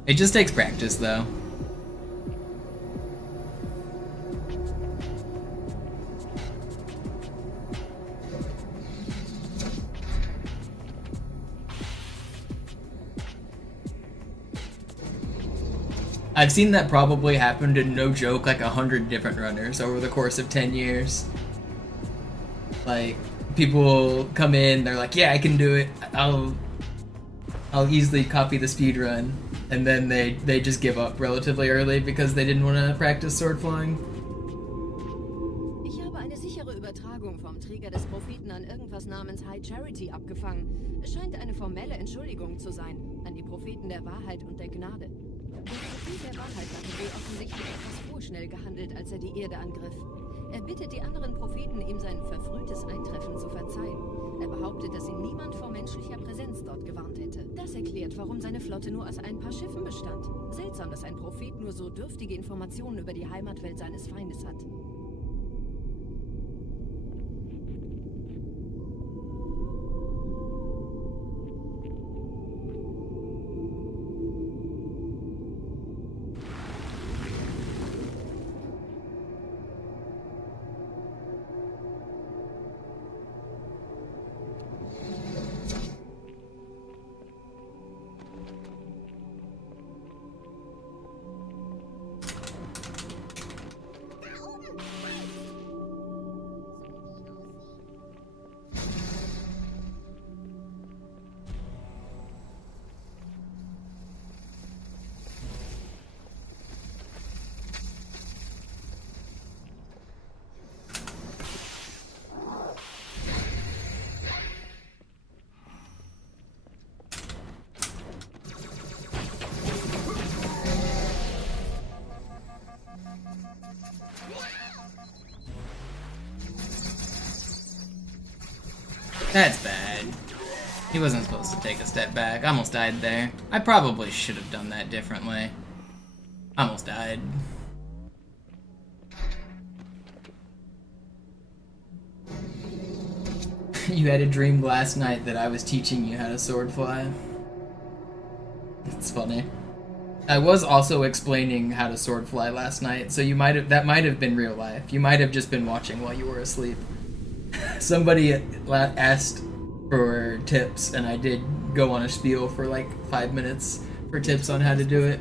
It just takes practice, though. I've seen that probably happen to, no joke, like 100 different runners over the course of 10 years. Like, people will come in, they're like, yeah, I can do it, I'll easily copy the speedrun, and then they just give up relatively early because they didn't want to practice sword flying. Ich habe eine sichere Übertragung vom Träger des Propheten an irgendwas namens High Charity abgefangen. Es scheint eine formelle Entschuldigung zu sein, an die Propheten der Wahrheit und der Gnade. Der Prophet der Wahrheit hatte wohl offensichtlich etwas vorschnell gehandelt, als er die Erde angriff. Er bittet die anderen Propheten, ihm sein verfrühtes Eintreffen zu verzeihen. Er behauptet, dass ihn niemand vor menschlicher Präsenz dort gewarnt hätte. Das erklärt, warum seine Flotte nur aus ein paar Schiffen bestand. Seltsam, dass ein Prophet nur so dürftige Informationen über die Heimatwelt seines Feindes hat. That's bad. He wasn't supposed to take a step back. I almost died there. I probably should have done that differently. Almost died. You had a dream last night that I was teaching you how to sword fly. It's funny. I was also explaining how to sword fly last night, so that might have been real life. You might have just been watching while you were asleep. Somebody asked for tips, and I did go on a spiel for like 5 minutes for tips on how to do it.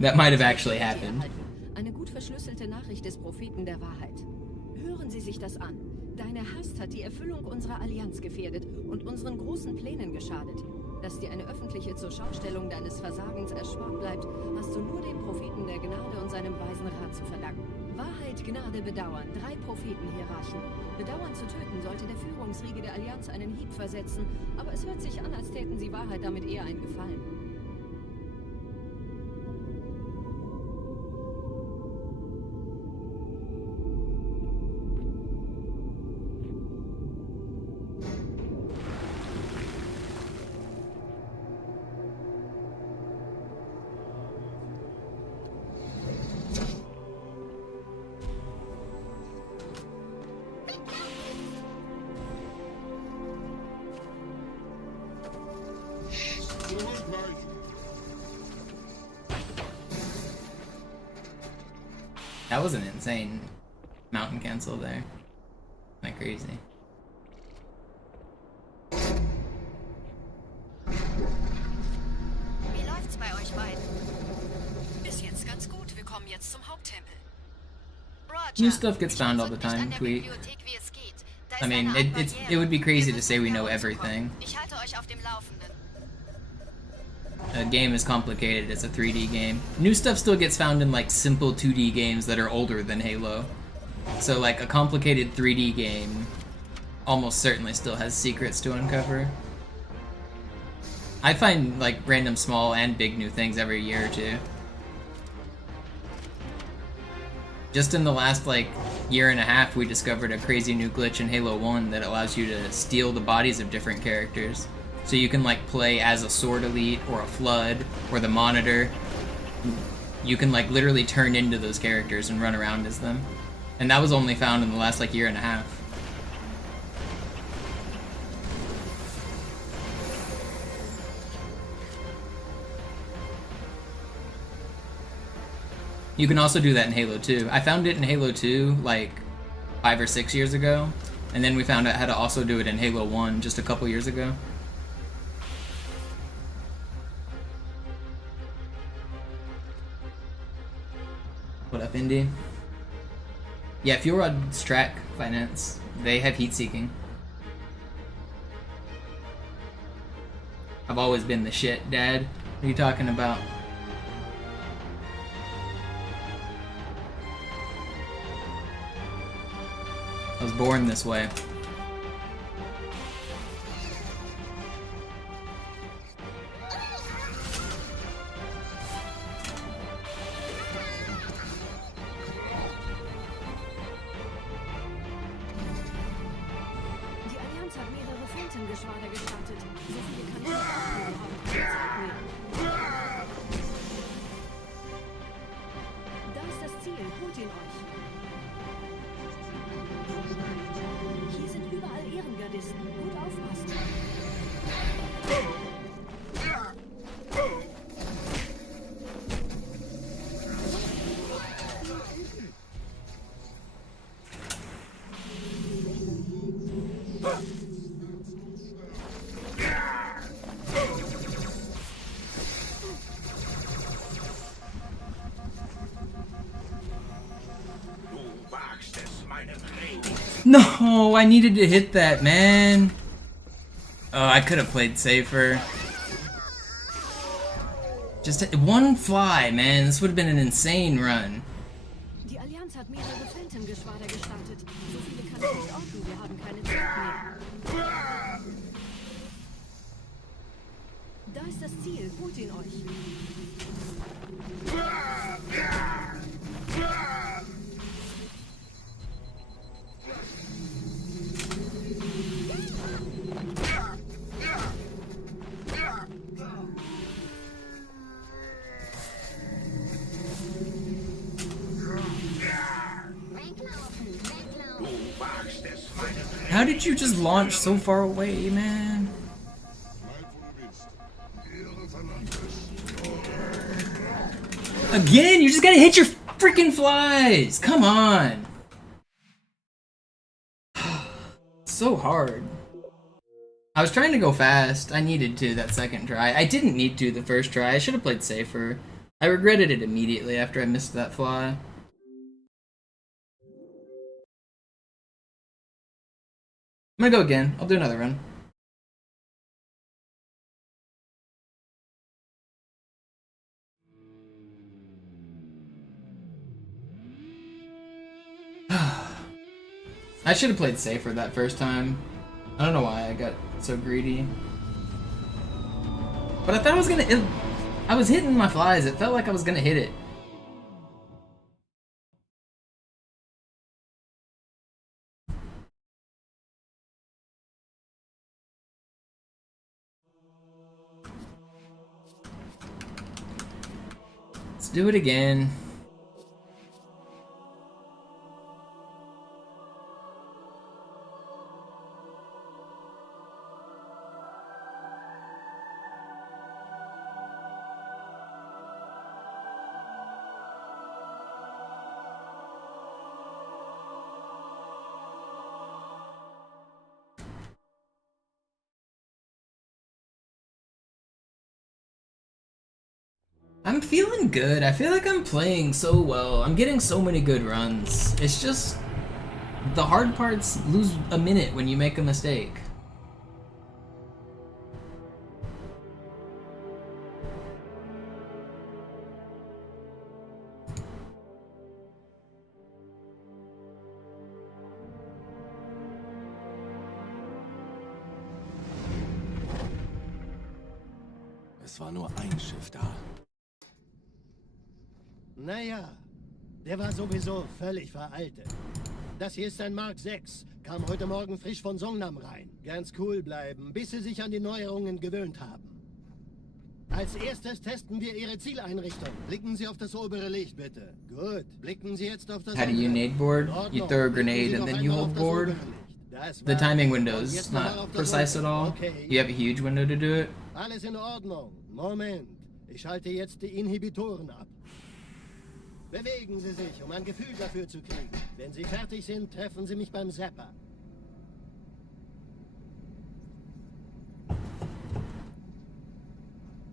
That might have actually happened. Eine gut verschlüsselte Nachricht des Propheten der Wahrheit. Hören Sie sich das an. Deine Hast hat die Erfüllung unserer Allianz gefährdet und unseren großen Plänen geschadet. Dass dir eine öffentliche Zurschaustellung deines Versagens erspart bleibt, hast du nur dem Propheten der Gnade und seinem weisen Rat zu verdanken. Wahrheit, Gnade, Bedauern, 3 Prophetenhierarchen. Bedauern zu töten sollte der Führungsriege der Allianz einen Hieb versetzen, aber es hört sich an, als täten sie Wahrheit damit eher einen Gefallen. That was an insane mountain cancel there. Like crazy. Wie läuft's bei euch beiden? Bis jetzt ganz gut. Wir kommen jetzt zum Haupttempel. New stuff gets found all the time, tweet. I mean, it would be crazy to say we know everything. Ich halte euch auf dem Laufenden. A game is complicated, it's a 3D game. New stuff still gets found in like simple 2D games that are older than Halo. So like a complicated 3D game almost certainly still has secrets to uncover. I find like random small and big new things every year or two. Just in the last like year and a half we discovered a crazy new glitch in Halo 1 that allows you to steal the bodies of different characters. So you can like play as a Sword Elite or a Flood or the Monitor. You can like literally turn into those characters and run around as them. And that was only found in the last like year and a half. You can also do that in Halo 2. I found it in Halo 2 like 5 or 6 years ago. And then we found out how to also do it in Halo 1 just a couple years ago. What up, Indy? Yeah, if you're on Strat Finance, they have heat seeking. I've always been the shit, Dad. What are you talking about? I was born this way. Geschwader gestartet. So viele kann ich überhaupt keine Zeit nehmen. Da ist das Ziel. Holt ihn euch. Hier sind überall Ehrengardisten. Gut aufpassen. No, I needed to hit that, man. Oh, I could have played safer. Just one fly, man. This would have been an insane run. Die Allianz hat mehrere Phantom-Geschwader gestartet. So viele kann ich nicht orten. Wir haben keine Zeit mehr. Da ist das Ziel. Holt ihn euch. How did you just launch so far away, man? Again, you just gotta hit your freaking flies! Come on! So hard. I was trying to go fast. I needed to that second try. I didn't need to the first try. I should have played safer. I regretted it immediately after I missed that fly. I'm gonna go again. I'll do another run. I should have played safer that first time. I don't know why I got so greedy. But I thought I was gonna... I was hitting my flies. It felt like I was gonna hit it. Let's do it again. I'm feeling good. I feel like I'm playing so well. I'm getting so many good runs. It's just the hard parts lose a minute when you make a mistake. Es war nur ein Schiff da. Naja, der war sowieso völlig veraltet. Das hier ist ein Mark 6. Kam heute Morgen frisch von Songnam rein. Ganz cool bleiben, bis Sie sich an die Neuerungen gewöhnt haben. Als erstes testen wir Ihre Zieleinrichtung. Blicken Sie auf das obere Licht, bitte. Gut. Blicken Sie jetzt auf das How do you nade board? You throw a grenade and then you hold board. The timing window is not precise at all. You have a huge window to do it. Alles in Ordnung. Moment. Ich schalte jetzt die Inhibitoren ab. Bewegen Sie sich, um ein Gefühl dafür zu kriegen. Wenn Sie fertig sind, treffen Sie mich beim Zapper.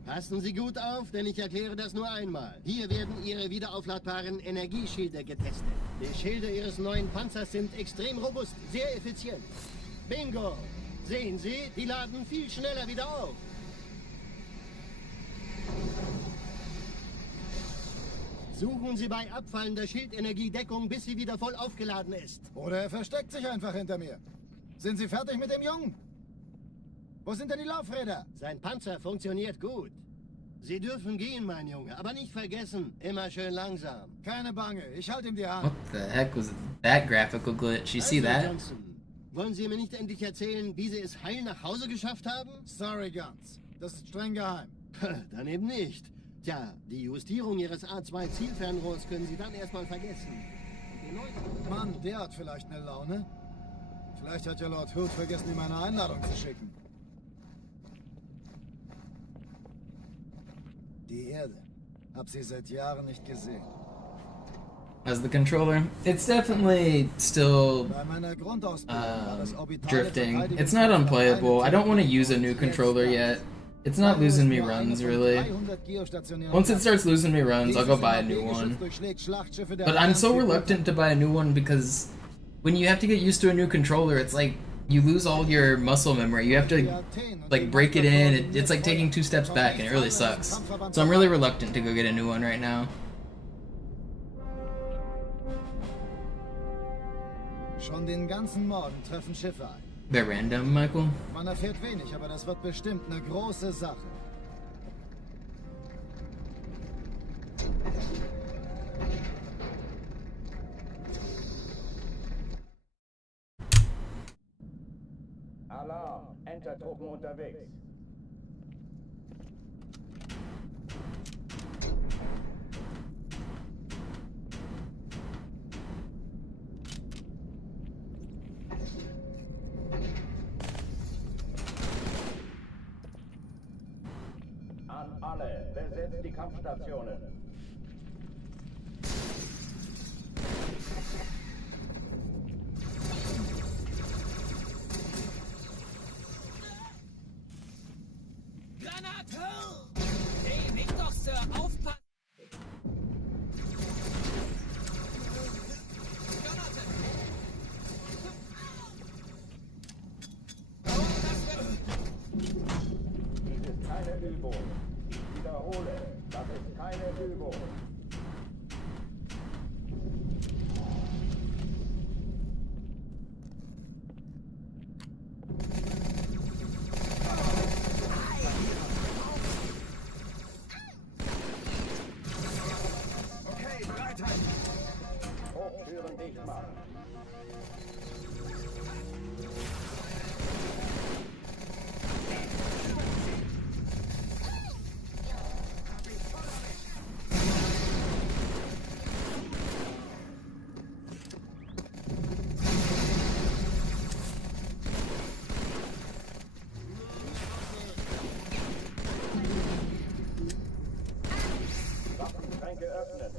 Passen Sie gut auf, denn ich erkläre das nur einmal. Hier werden Ihre wiederaufladbaren Energieschilde getestet. Die Schilde Ihres neuen Panzers sind extrem robust, sehr effizient. Bingo! Sehen Sie, die laden viel schneller wieder auf. Suchen Sie bei abfallender Schildenergiedeckung, bis sie wieder voll aufgeladen ist. Oder er versteckt sich einfach hinter mir. Sind Sie fertig mit dem Jungen? Wo sind denn die Laufräder? Sein Panzer funktioniert gut. Sie dürfen gehen, mein Junge, aber nicht vergessen, immer schön langsam. Keine Bange, ich halte ihm die Hand. What the heck was that graphical glitch? You see that? Johnson, wollen Sie mir nicht endlich erzählen, wie Sie es heil nach Hause geschafft haben? Sorry, Guns. Das ist streng geheim. Dann eben nicht. Tja, die Justierung Ihres A2-Zielfernrohrs können Sie dann erstmal vergessen. Mann, der hat vielleicht eine Laune. Vielleicht hat ja Lord Hood vergessen, ihm eine Einladung zu schicken. Die Erde. Hab sie seit Jahren nicht gesehen. As the controller, it's definitely still drifting. It's not unplayable. I don't want to use a new controller yet. It's not losing me runs, really. Once it starts losing me runs, I'll go buy a new one. But I'm so reluctant to buy a new one because when you have to get used to a new controller, it's like you lose all your muscle memory. You have to like break it in. It's like taking 2 steps back, and it really sucks. So I'm really reluctant to go get a new one right now. Schon den ganzen Morgen treffen Schiffe ein. Bit random, Michael. Man erfährt wenig, aber das wird bestimmt eine große Sache. Alarm, Entertruppen unterwegs. Alle, besetzt die Kampfstationen. Granate! Hey, nicht doch, Sir, aufpassen! Granate! Oh, das wird... Dies ist keine Übung. Ich wiederhole, das ist keine Übung. Okay, bereit halten. Hochtüren dicht machen. Waffenschränke öffnen.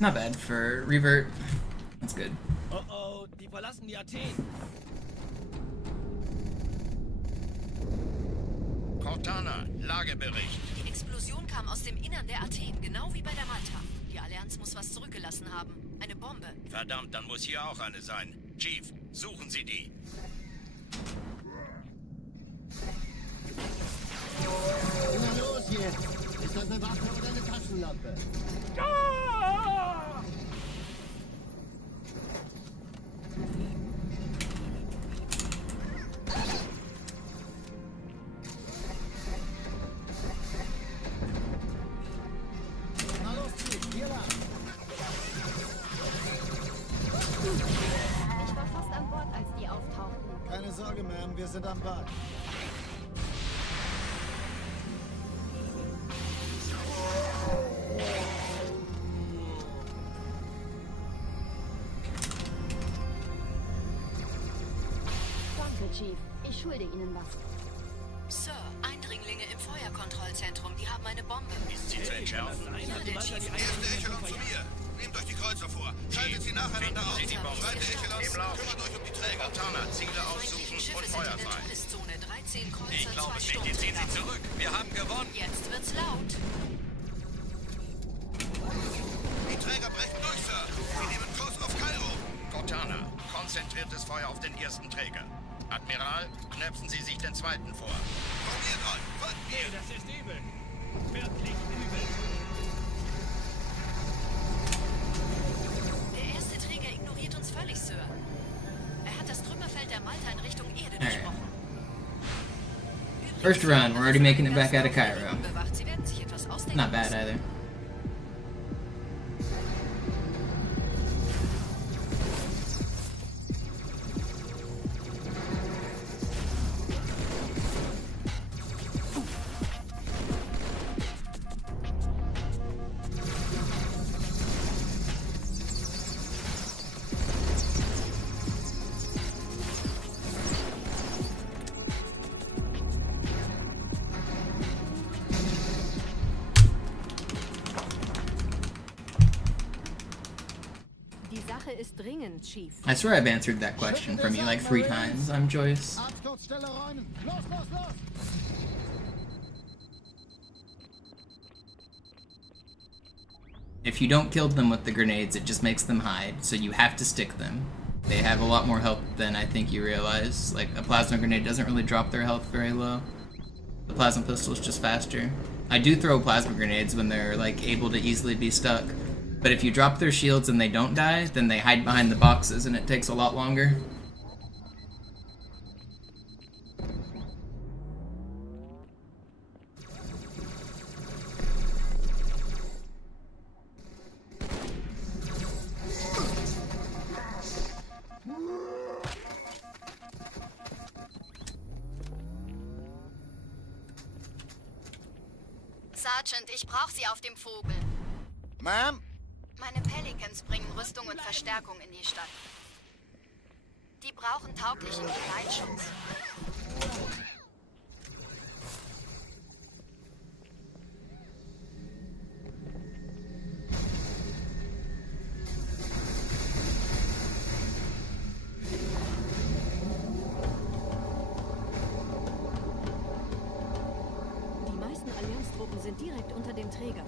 Not bad for revert. That's good. Oh oh, die verlassen die Athen. Cortana, Lagebericht. Die Explosion kam aus dem Innern der Athen, genau wie bei der Malta. Die Allianz muss was zurückgelassen haben. Eine Bombe. Verdammt, dann muss hier auch eine sein. Chief, suchen Sie die. Na los jetzt! Ist das eine Waffe oder eine Taschenlampe? Na los, Chief, hier lang. Ich war fast an Bord, als die auftauchten. Keine Sorge, Ma'am, wir sind am Ball. Danke, Chief. Ich schulde Ihnen was. Sir, Eindringlinge im Feuerkontrollzentrum, die haben eine Bombe. Ist sie zu entschärfen? Ja, der Chief. Erste Echelon zu mir. Nehmt euch die Kreuzer vor. Schaltet sie nacheinander aus. Sie die Bombe. Zweite Echelon, Im Lauf. kümmert euch um die Träger. Cortana, Ziele aussuchen Feindliche und Schiffe sind Feuer in der frei. Todeszone. 13 Kreuzer, Ich glaube 2 es nicht, jetzt ziehen Sie Sturmträger. zurück. Wir haben gewonnen. Jetzt wird's laut. Die Träger brechen durch, Sir. Sie nehmen Kurs auf Kairo. Cortana, konzentriertes Feuer auf den ersten Träger. Admiral, knöpfen Sie sich den zweiten vor. Probiert euch. Folgt mir. Hey, das ist übel. Wirklich übel. Der erste Träger ignoriert uns völlig, Sir. Er hat das Trümmerfeld der Malta in Richtung Erde durchbrochen. First run, we're already making it back out of Cairo. Bewacht. Sie werden sich etwas ausdenken Not bad müssen. either. Die Sache ist dringend, Chief. I swear I've answered that question from you like 3 times. I'm Joyce. Arztkurzstelle räumen. Los, los, los. If you don't kill them with the grenades, it just makes them hide, so you have to stick them. They have a lot more health than I think you realize. Like, a plasma grenade doesn't really drop their health very low. The plasma pistol is just faster. I do throw plasma grenades when they're, like, able to easily be stuck. But if you drop their shields and they don't die, then they hide behind the boxes and it takes a lot longer. Sergeant, ich brauche Sie auf dem Vogel. Ma'am? Meine Pelicans bringen Rüstung und Verstärkung in die Stadt. Die brauchen tauglichen Geleitschutz. Die meisten Allianztruppen sind direkt unter dem Träger.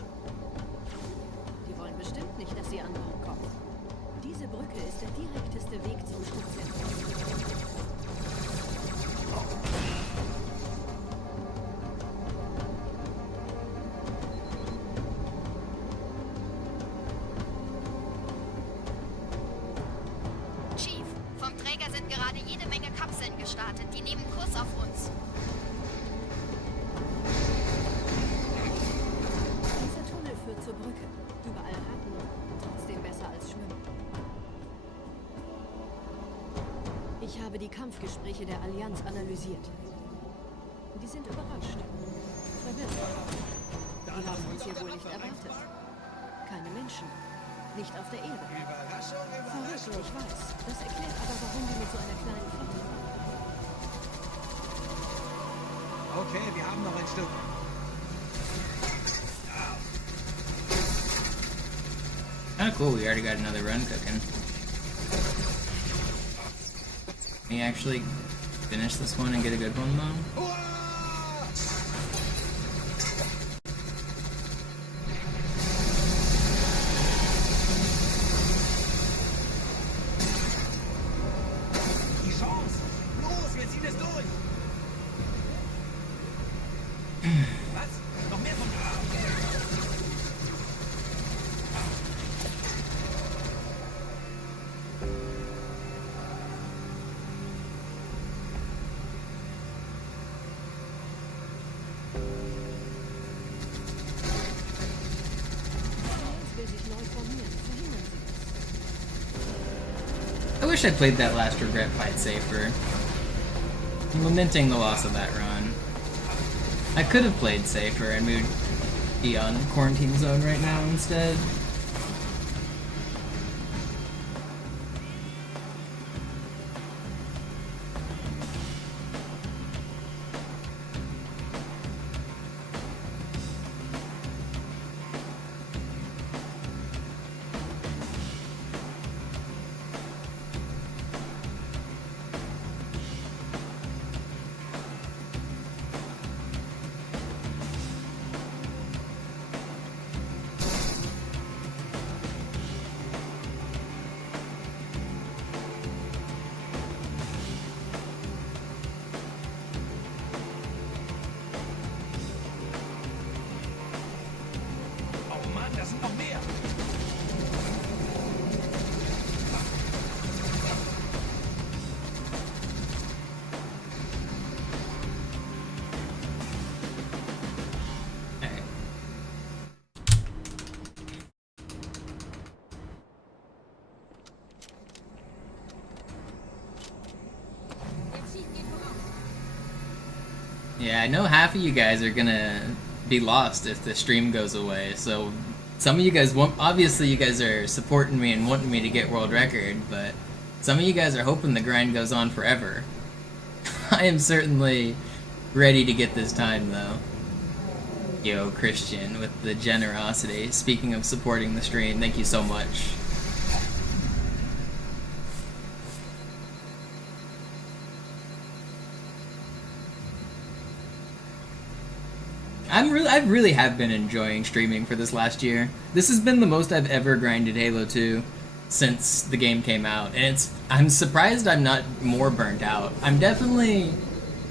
Die wollen bestimmt nicht, dass sie an Bord kommen. Diese Brücke ist der direkteste Weg zum Stützzentrum. Chief, vom Träger sind gerade jede Menge Kapseln gestartet. Die nehmen Kurs auf uns. Dieser Tunnel führt zur Brücke. Überall Ratten, trotzdem besser als Schwimmen. Ich habe die Kampfgespräche der Allianz analysiert. Die sind überrascht. Verwirrt. Die haben uns hier wohl nicht erwartet. Keine Menschen. Nicht auf der Erde. Verrückt, ich weiß. Das erklärt aber, warum wir mit so einer kleinen Flotte kommen. Okay, wir haben noch ein Stück. Oh, cool. We already got another run cooking. Can we actually finish this one and get a good one, though? Die Chance! Los, wir ziehen es durch! Was? Noch mehr von da! I wish I played that last regret fight safer. I'm lamenting the loss of that run. I could have played safer and moved be on quarantine zone right now instead. Yeah, I know half of you guys are gonna be lost if the stream goes away, so some of you guys want, obviously you guys are supporting me and wanting me to get world record, but some of you guys are hoping the grind goes on forever. I am certainly ready to get this time though. Yo, Christian, with the generosity. Speaking of supporting the stream, thank you so much. I really have been enjoying streaming for this last year. This has been the most I've ever grinded Halo 2 since the game came out, and I'm surprised I'm not more burnt out. I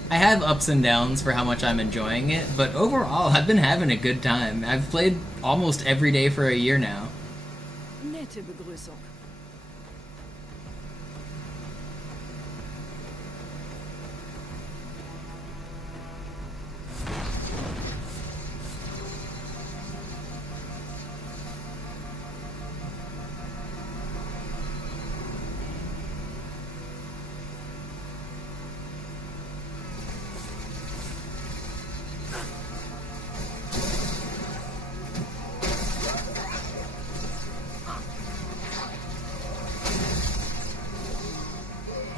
have ups and downs for how much I'm enjoying it, but overall I've been having a good time. I've played almost every day for a year now. Nette Begrüßung.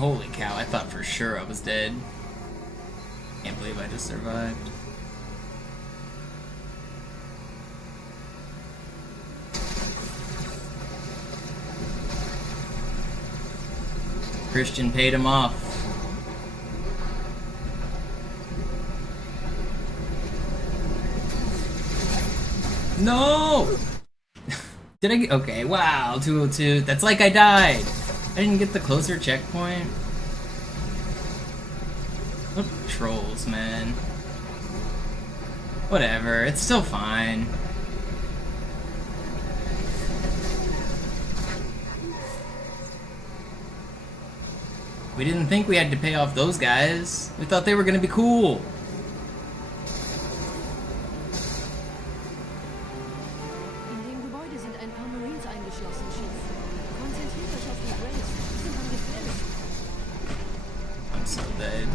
Holy cow, I thought for sure I was dead. Can't believe I just survived. Christian paid him off. No! Did I get... Okay, wow, 202. That's like I died. I didn't get the closer checkpoint. What trolls, man. Whatever, it's still fine. We didn't think we had to pay off those guys. We thought they were gonna be cool. In dem Gebäude sind ein paar Marines eingeschlossen, Chief. Konzentriert euch auf die Graves. Die sind am gefährlichsten. I'm so dead.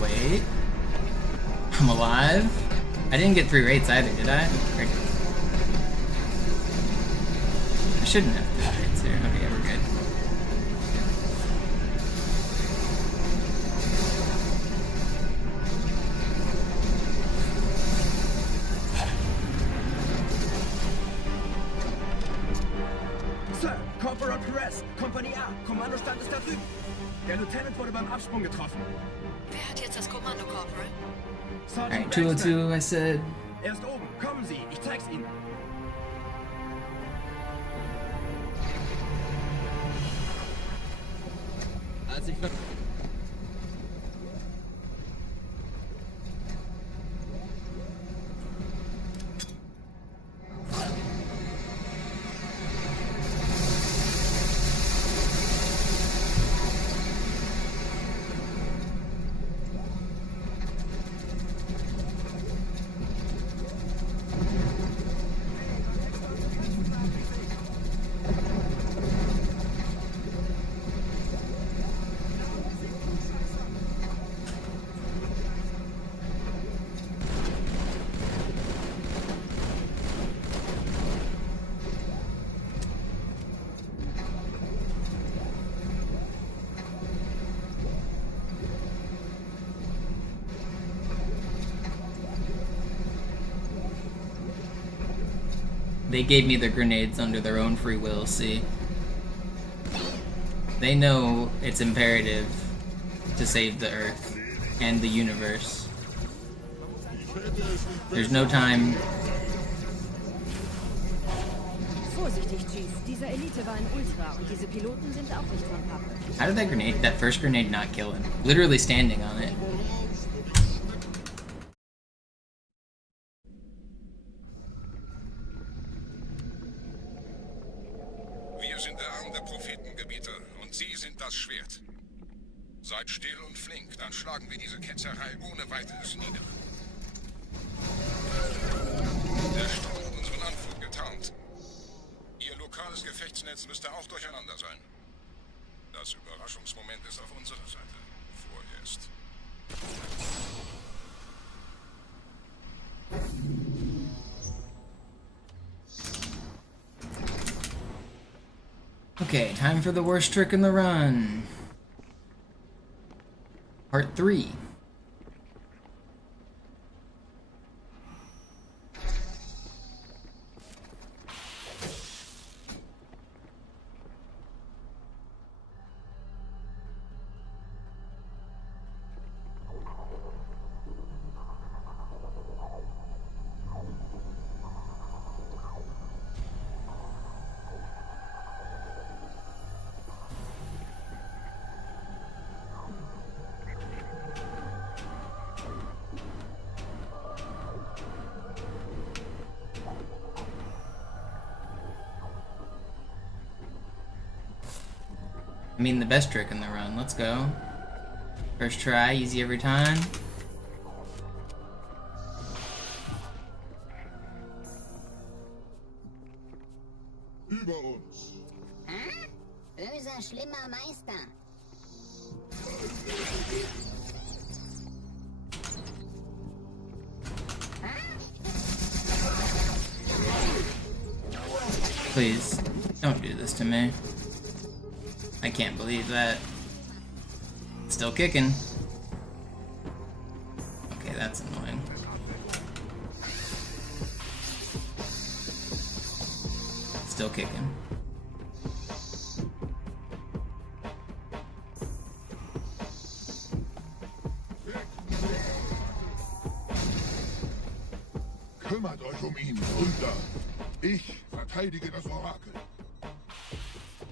Wait. I'm alive? I didn't get 3 rates either, did I? I shouldn't have 3 rates here. Okay, yeah, we're good. Sir, Corporal Perez, Kompanie A, Kommandostand ist da drüben. Der Lieutenant wurde beim Absprung getroffen. Wer hat jetzt das Kommando, Corporal? Alright, 202, I said. Er ist oben, kommen Sie, ich zeig's Ihnen. Als ich... They gave me the grenades under their own free will, see? They know it's imperative to save the Earth and the universe. There's no time. Vorsichtig, Chief. Dieser Elite war ein Ultra und diese Piloten sind auch nicht von Pappe. How did that first grenade not kill him? Literally standing on it. Wir sind der Arm der Prophetengebieter und Sie sind das Schwert. Seid still und flink, dann schlagen wir diese Ketzerei ohne weiteres nieder. Der Sturm hat unseren Anflug getarnt. Ihr lokales Gefechtsnetz müsste auch durcheinander sein. Das Überraschungsmoment ist auf unserer Seite. Vorerst. Okay, time for the worst trick in the run. Part 3. I mean, the best trick in the run. Let's go. First try, easy every time. Über uns. Böser, schlimmer Meister. Please, don't do this to me. I can't believe that. Still kicking. Okay, that's annoying. Still kicking. Kümmert euch ihn, Wunder. Ich verteidige das Orakel.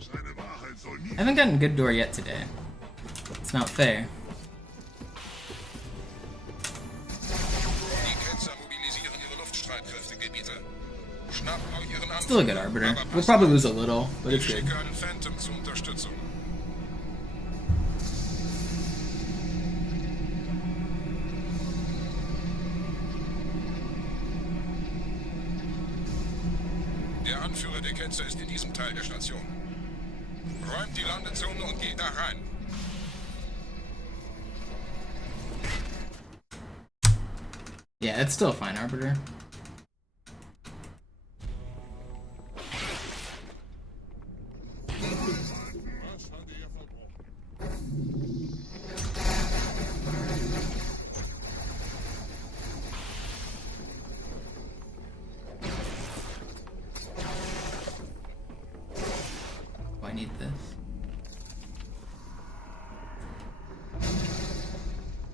Seine Wahrheit soll nie... I haven't gotten good door yet today. It's not fair. Die Ketzer mobilisieren ihre Luftstreitkräfte, Gebieter. Schnappt euch ihren Anführer. Still a good arbiter. We'll probably lose a little, but it's Ich good. schicke einen Phantom zur Unterstützung. Der Anführer der Ketzer ist in diesem Teil der Station. Räumt die Landezone und geht da rein. Yeah, it's still a fine arbiter. Oh, I need this.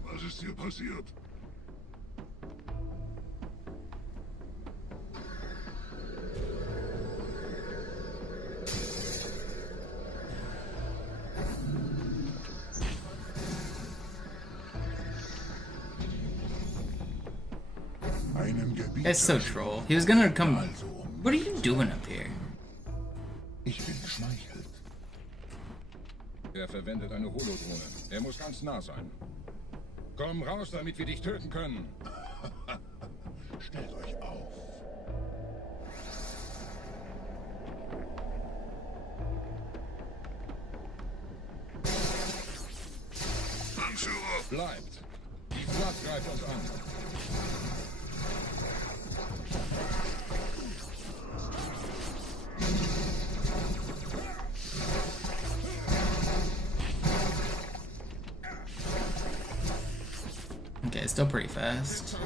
Was ist hier passiert? That's so troll. He was gonna come. What are you doing up here? Ich bin geschmeichelt. Er verwendet eine Holodrohne. Er muss ganz nah sein. Komm raus, damit wir dich töten können. Stellt euch auf. Anführer! Bleibt! Die Flotte greift uns an. Okay, still pretty fast.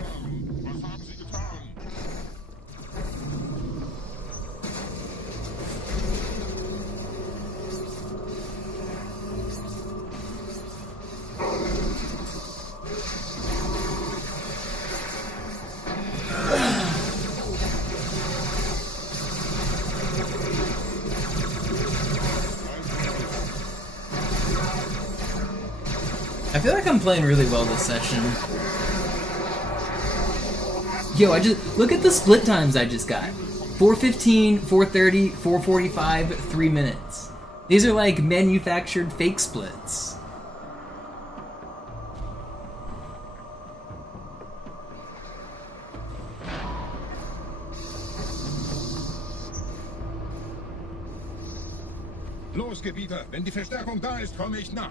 I feel like I'm playing really well this session. Yo, I just look at the split times I just got. 4:15, 4:30, 4:45, 3 minutes. These are like manufactured fake splits. Los, Gebieter! Wenn die Verstärkung da ist, komme ich nach.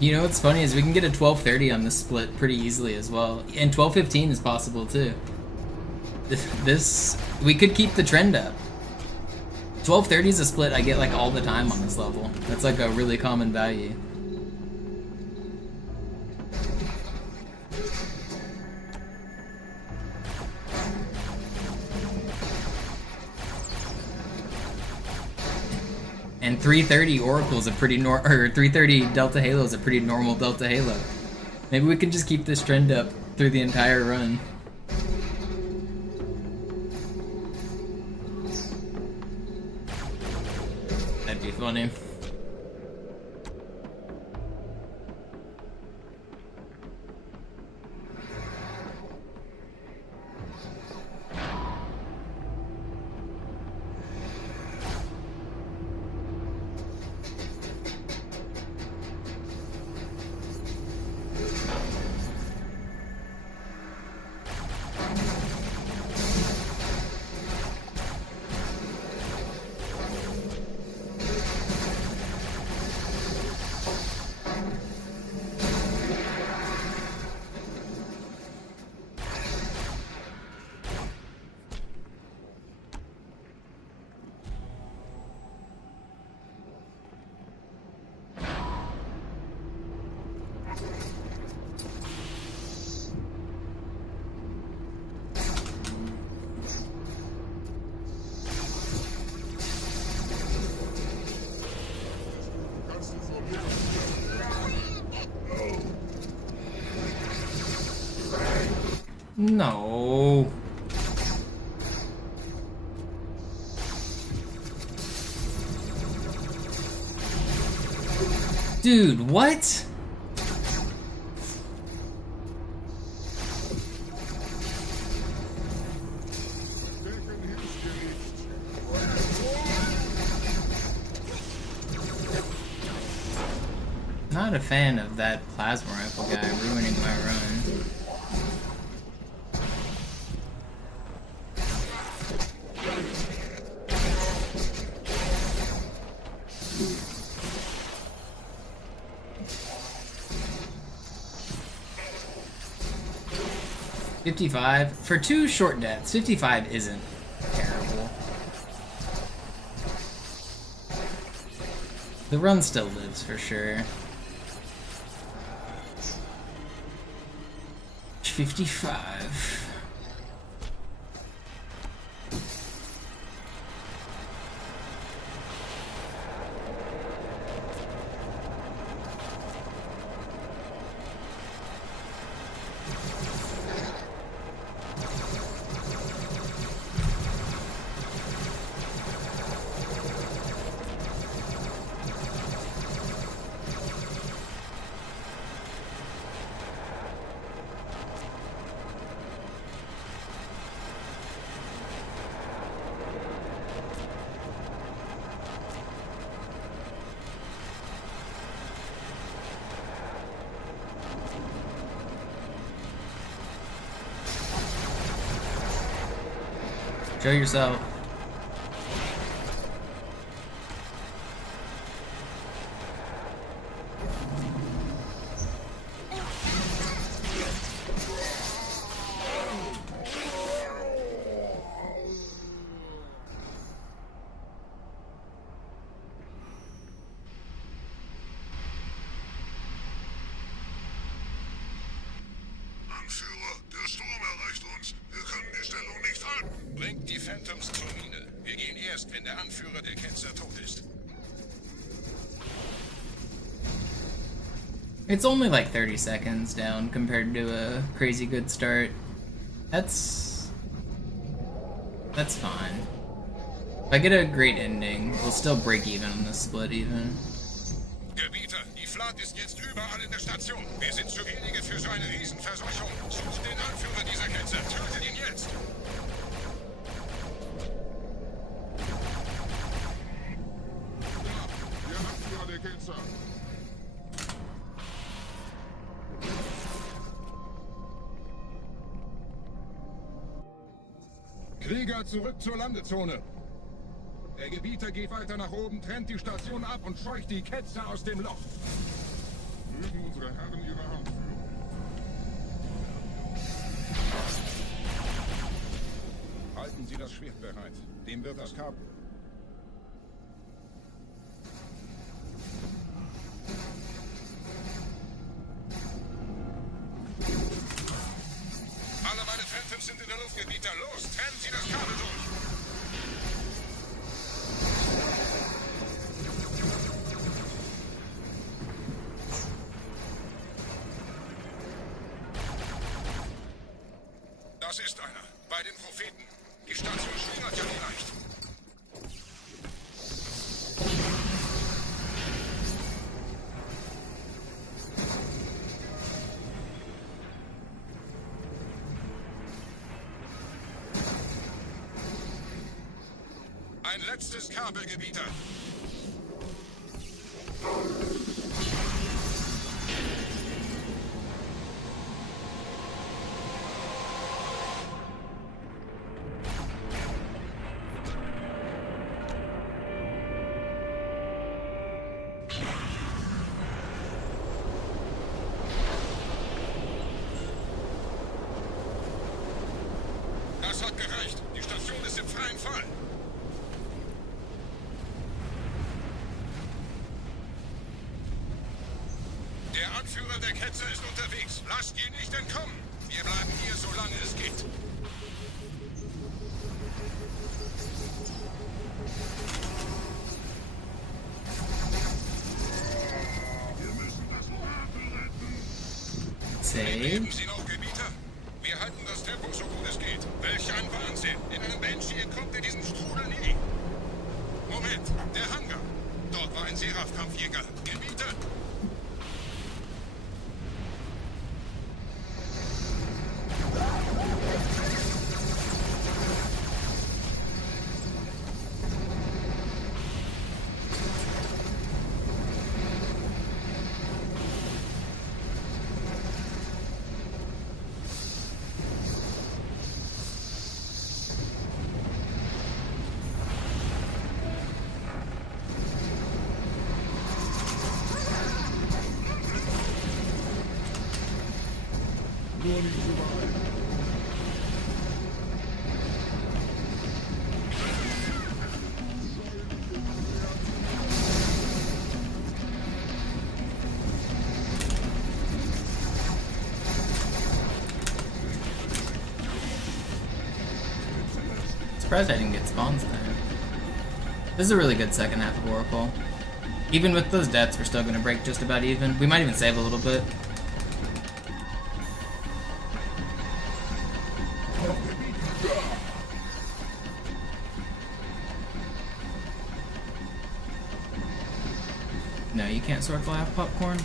You know what's funny is we can get a 12:30 on this split pretty easily as well, and 12:15 is possible too. This we could keep the trend up. 12:30 is a split I get like all the time on this level. That's like a really common value. And 330 Oracle is a pretty or 330 Delta Halo is a pretty normal Delta Halo. Maybe we can just keep this trend up through the entire run. That'd be funny. No. Dude, what? Not a fan of that plasma rifle guy ruining my run. $55 for 2 short deaths. 55 isn't terrible. The run still lives for sure. 55. Show yourself. Anführer, der Sturm erreicht uns. Wir können die Stellung nicht halten. Bringt die Phantoms zur Mine. Wir gehen erst, wenn der Anführer der Ketzer tot ist. It's only like 30 seconds down compared to a crazy good start. That's fine. If I get a great ending, we'll still break even on this split even. Gebieter, die Flat ist jetzt überall in der Station. Wir sind zu wenige für so eine Riesenverseuchung. Sucht den Anführer dieser Ketzer. Tötet ihn jetzt. Der Anführer der Ketzer. Krieger, zurück zur Landezone. Der Gebieter geht weiter nach oben, trennt die Station ab und scheucht die Ketzer aus dem Loch. Mögen unsere Herren ihre Hand führen. Halten Sie das Schwert bereit. Dem wird das Kabel. Alle meine Phantoms sind in der Luft, Gebieter. Los, trennen Sie das Kabel durch. Das ist einer. Bei den Propheten. Die Station schlingert ja nicht leicht. Ein letztes Kabelgebieter. Das hat gereicht. Die Station ist im freien Fall. Der Anführer der Ketzer ist unterwegs. Lasst ihn nicht entkommen. Wir bleiben hier, solange es geht. Leben Sie noch, Gebieter? Wir halten das Tempo so gut es geht. Welch ein Wahnsinn! In einem Banshee entkommt ihr diesem Strudel nie. Moment, der Hangar. Dort war ein Seraph-Kampfjäger. Gebieter? Surprised I didn't get spawns there. This is a really good second half of Oracle. Even with those deaths, we're still going to break just about even. We might even save a little bit. No, you can't sword fly off popcorn.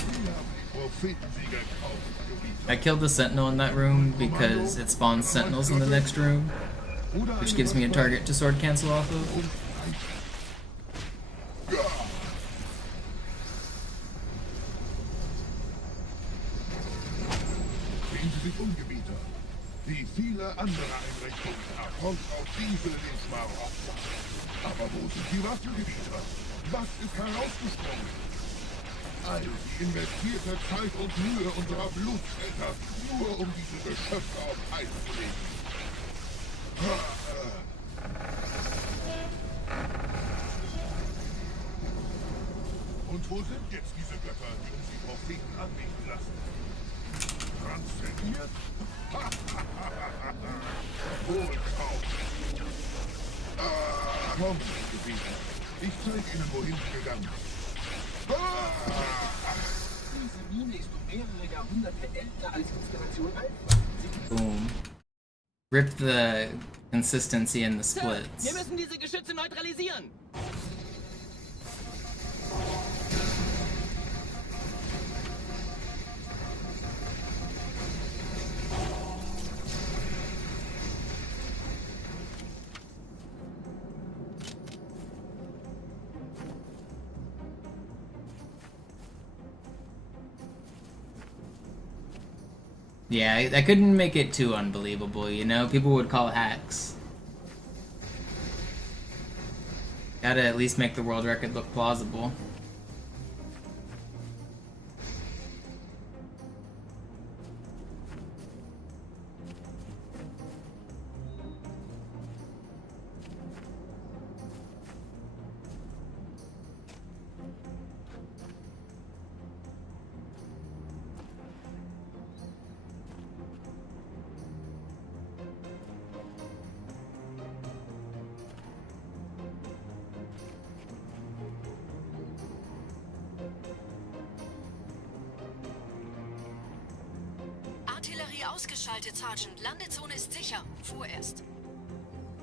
I killed the sentinel in that room because it spawns sentinels in the next room, which gives me a target to sword cancel off of. Wie viele andere Einrichtungen erfolgt auch diese den Schmarotzer. Aber wo sind die Waffengebieter? Was ist herausgesprungen? All die investierte Zeit und Mühe unserer Blutväter, nur um diese Geschöpfe auf Eis zu legen. Und wo sind jetzt diese Götter, die uns die Propheten anbeten lassen? Transzendiert? Wohlkauf! Komm, Gebieter. Ich zeige Ihnen, wohin Sie gegangen sind. Diese Mine ist um mehrere Jahrhunderte älter als Inspiration Alpha. Boom. Rip the consistency in the splits. Wir müssen diese Geschütze neutralisieren. Yeah, I couldn't make it too unbelievable, you know? People would call it hacks. Gotta at least make the world record look plausible. Artillerie ausgeschaltet, Sergeant. Landezone ist sicher. Vorerst.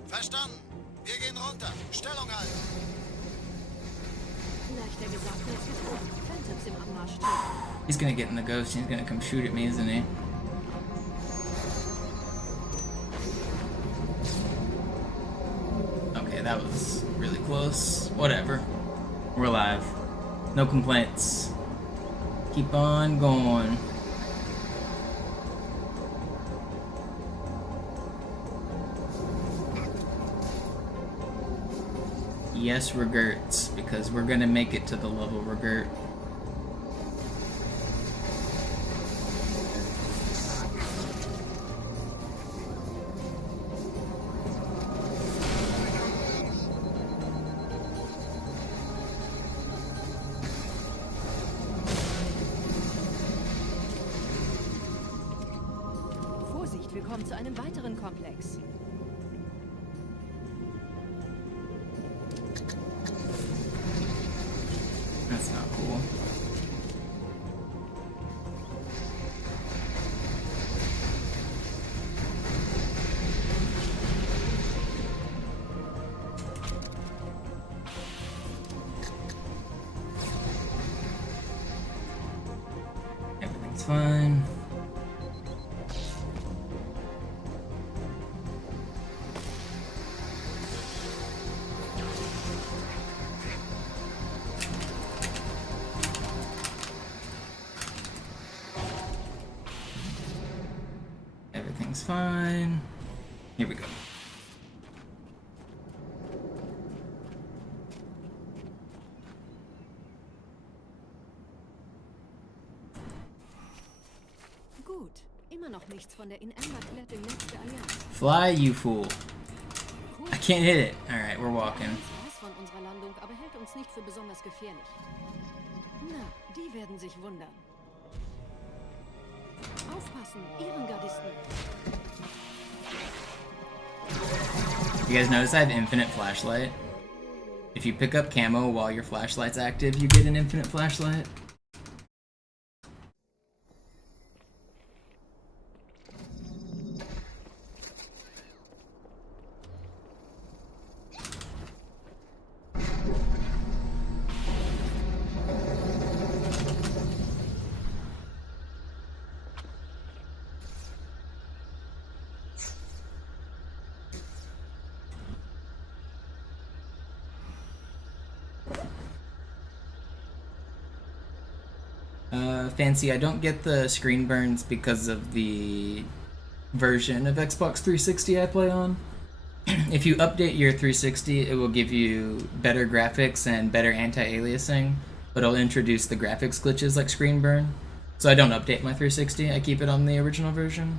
Verstanden. Wir gehen runter. Stellung halten. Leichter gesagt als getan. Phantoms im Anmarsch. He's gonna get in the ghost. He's gonna come shoot at me, isn't he? Okay, that was really close. Whatever. We're alive. No complaints. Keep on going. Yes, regrets, because we're gonna make it to the level regret. Vorsicht, wir kommen zu einem weiteren Komplex. That's not cool. Everything's fine. Everything's fine. Here we go. Gut. Immer noch nichts von der in Ember klärt im Netz der Allianz. Fly, you fool. I can't hit it. Alright, we're walking. Weiß von unserer Landung, aber hält uns nicht für besonders gefährlich. Na, die werden sich wundern. Aufpassen, Ehrengardisten. You guys notice I have infinite flashlight? If you pick up camo while your flashlight's active, you get an infinite flashlight. Fancy, I don't get the screen burns because of the version of Xbox 360 I play on. If you update your 360, it will give you better graphics and better anti-aliasing, but it'll introduce the graphics glitches like screen burn. So I don't update my 360, I keep it on the original version.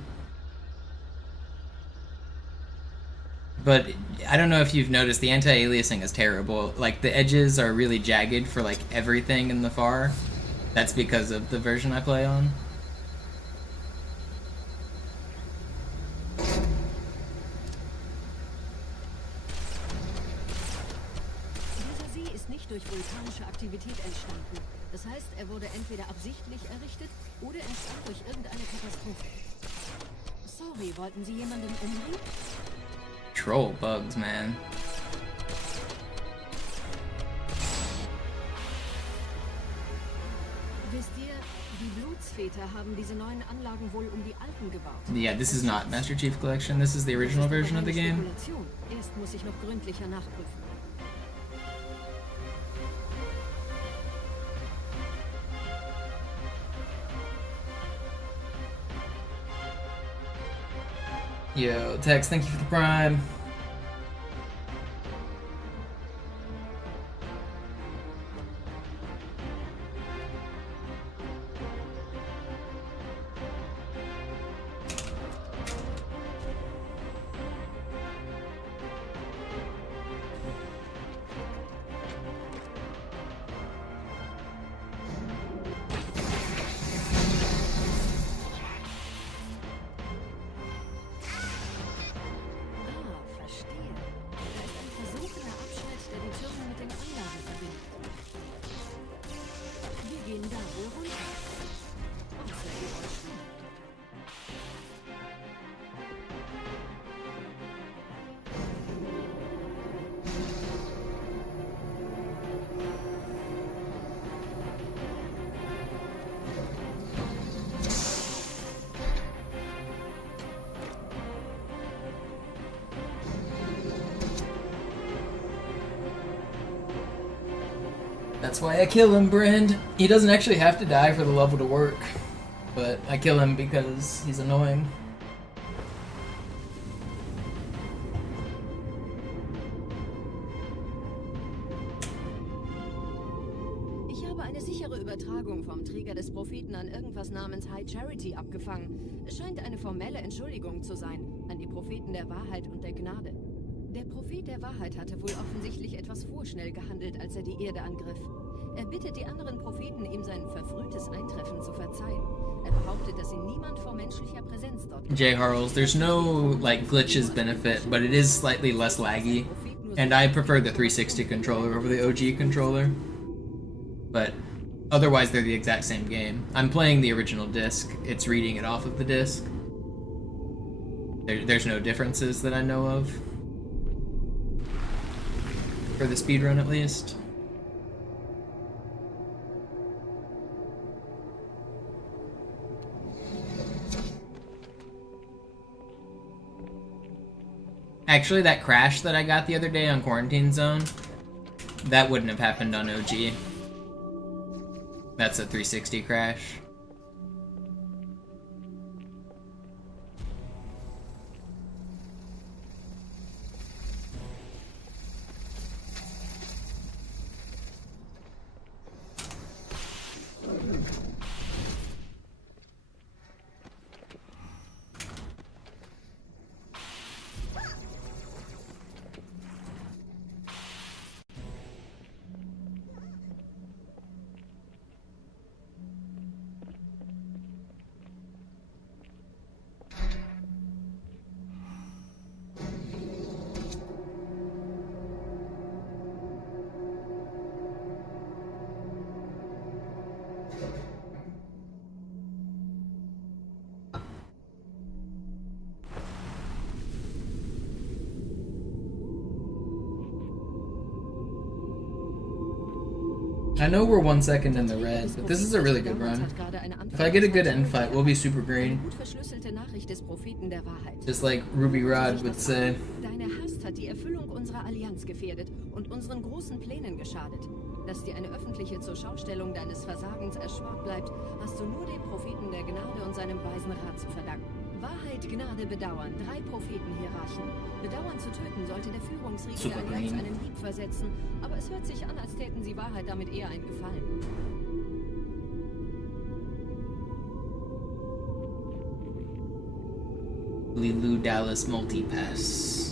But I don't know if you've noticed, the anti-aliasing is terrible. Like, the edges are really jagged for like everything in the far. That's because of the version I play on. Dieser See ist nicht durch vulkanische Aktivität entstanden. Das heißt, er wurde entweder absichtlich errichtet oder entstand durch irgendeine Katastrophe. Sorry, wollten Sie jemanden umbringen? Troll bugs, man. Wisst ihr, die Blutsväter haben diese neuen Anlagen wohl die alten gebaut. Yeah, this is not Master Chief Collection, this is the original version of the game. Erst muss ich noch gründlicher nachprüfen. Yo, Tex, thank you for the prime. That's why I kill him, Brand. He doesn't actually have to die for the level to work, but I kill him because he's annoying. Ich habe eine sichere Übertragung vom Träger des Propheten an irgendwas namens High Charity abgefangen. Es scheint eine formelle Entschuldigung zu sein, an die Propheten der Wahrheit und der Gnade. Der Prophet der Wahrheit hatte wohl offensichtlich etwas vorschnell gehandelt, als er die Erde angriff. Er bittet die anderen Propheten, ihm sein verfrühtes Eintreffen zu verzeihen. Er behauptet, dass ihn niemand vor menschlicher Präsenz dort... J. Harles, there's no, like, glitches benefit, but it is slightly less laggy. And I prefer the 360 controller over the OG controller. But otherwise, they're the exact same game. I'm playing the original disc. It's reading it off of the disc. There's no differences that I know of. For the speedrun, at least. Actually, that crash that I got the other day on Quarantine Zone, that wouldn't have happened on OG. That's a 360 crash. I know we're 1 second in the red, but this is a really good run. If I get a good end fight, we'll be super green. Just like Ruby Rod would say. Deine Hast hat die Erfüllung unserer Allianz gefährdet und unseren großen Plänen geschadet. Dass dir eine öffentliche Zurschaustellung deines Versagens erspart bleibt, hast du nur dem Propheten der Gnade und seinem weisen Rat zu verdanken. Wahrheit, Gnade, Bedauern, 3 Prophetenhierarchen. Bedauern zu töten sollte der Führungsriege der Allianz einen Hieb versetzen, aber es hört sich an, als täten sie Wahrheit damit eher einen Gefallen. Lilu Dallas Multipass.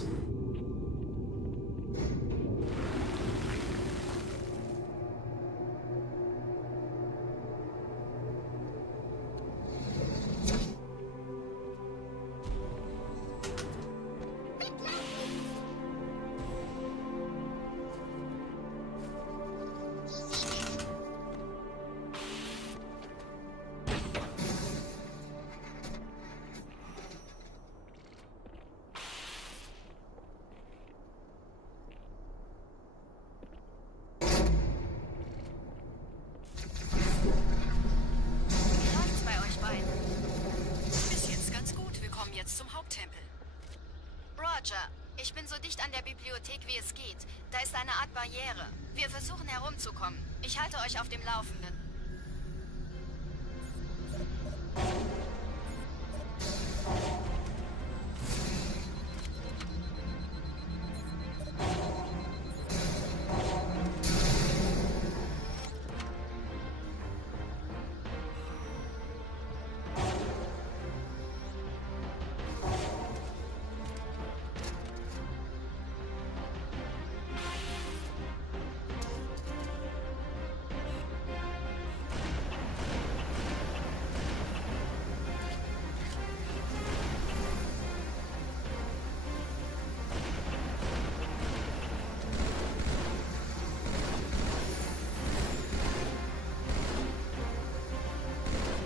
Ich bin so dicht an der Bibliothek, wie es geht. Da ist eine Art Barriere. Wir versuchen herumzukommen. Ich halte euch auf dem Laufenden.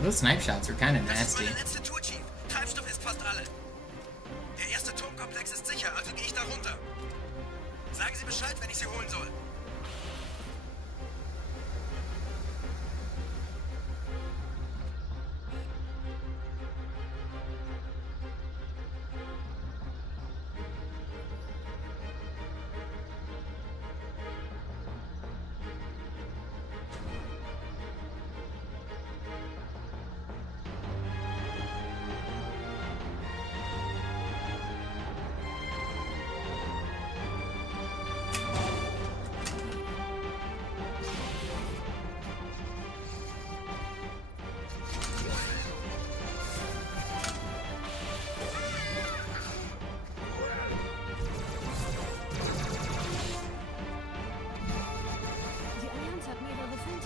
Those snipe shots are kind of nasty. Das ist meine letzte Tour, Chief. Treibstoff ist fast alle. Der erste Turmkomplex ist sicher, also gehe ich da runter. Sagen Sie Bescheid, wenn ich Sie holen soll.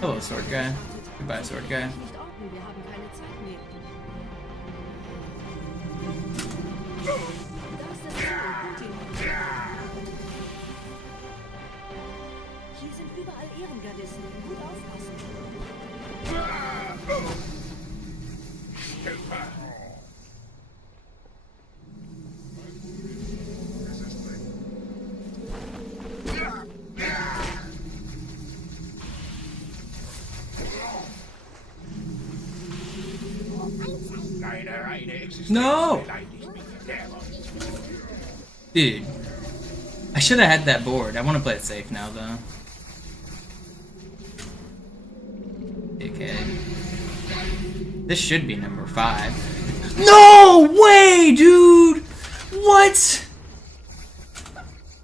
Hello, sword guy. Goodbye, sword guy. Nicht orten, wir haben keine Zeit mehr. Da ist das Ziel, Putin. Hier sind überall Ehrengardisten. Gut aufpassen. No! Dude. I should have had that board. I want to play it safe now, though. Okay. This should be number 5. No way, dude! What?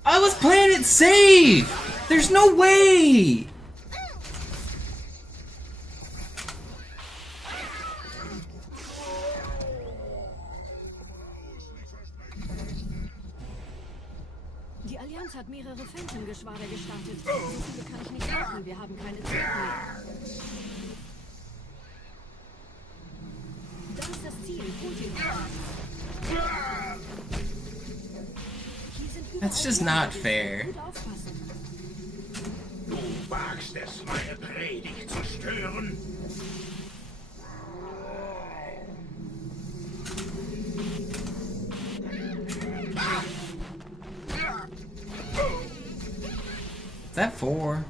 I was playing it safe! There's no way! Die Allianz hat mehrere Phantom-Geschwader gestartet. So viele kann ich nicht machen. Wir haben keine Zeit mehr. Da ist das Ziel. Putin. That's just not fair. Gut aufpassen. Du wagst es, meine Predigt zu stören? Is that 4?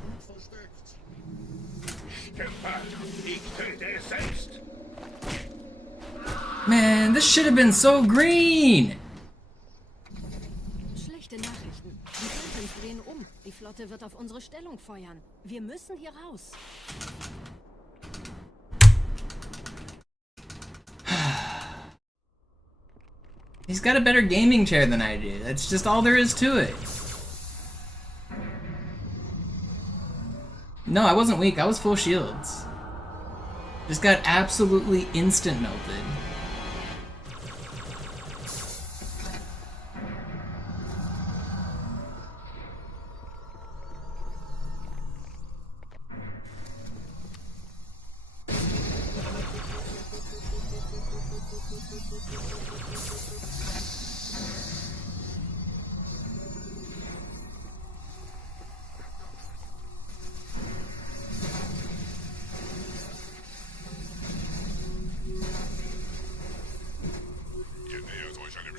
Man, this should have been so green! Schlechte Nachrichten. Die Phantoms drehen um. Die Flotte wird auf unsere Stellung feuern. Wir müssen hier raus. He's got a better gaming chair than I do. That's just all there is to it. No, I wasn't weak. I was full shields. Just got absolutely instant melted.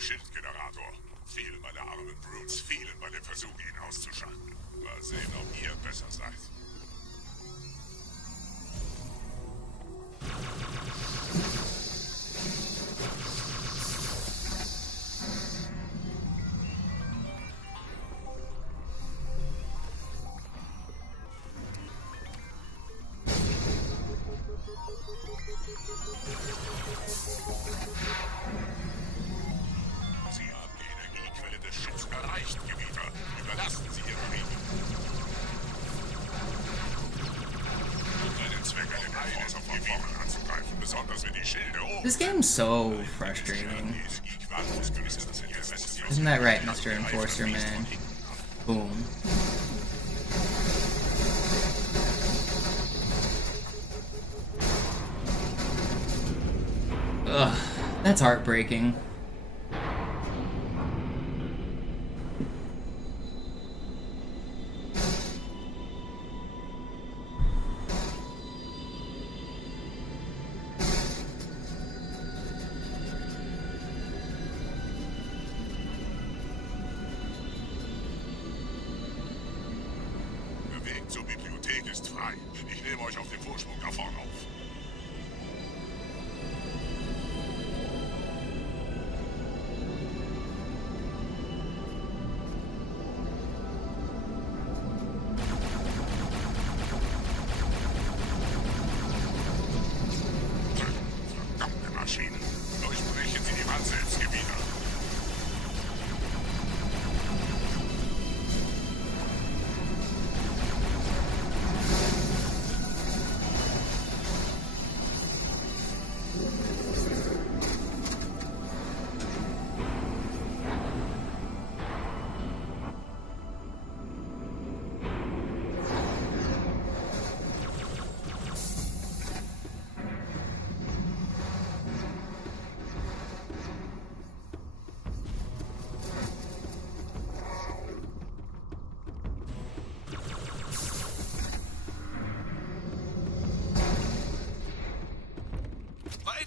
Schildgenerator. Vielen meiner armen Brutes fielen bei dem Versuch, ihn auszuschalten. Mal sehen, ob ihr besser seid. This game's so frustrating. Isn't that right, Mr. Enforcer Man? Boom. Ugh, that's heartbreaking. Zur Bibliothek ist frei. Ich nehme euch auf den Vorsprung da vorne auf. Verdammte Maschinen. Durchbrechen Sie die Wand selbst wieder.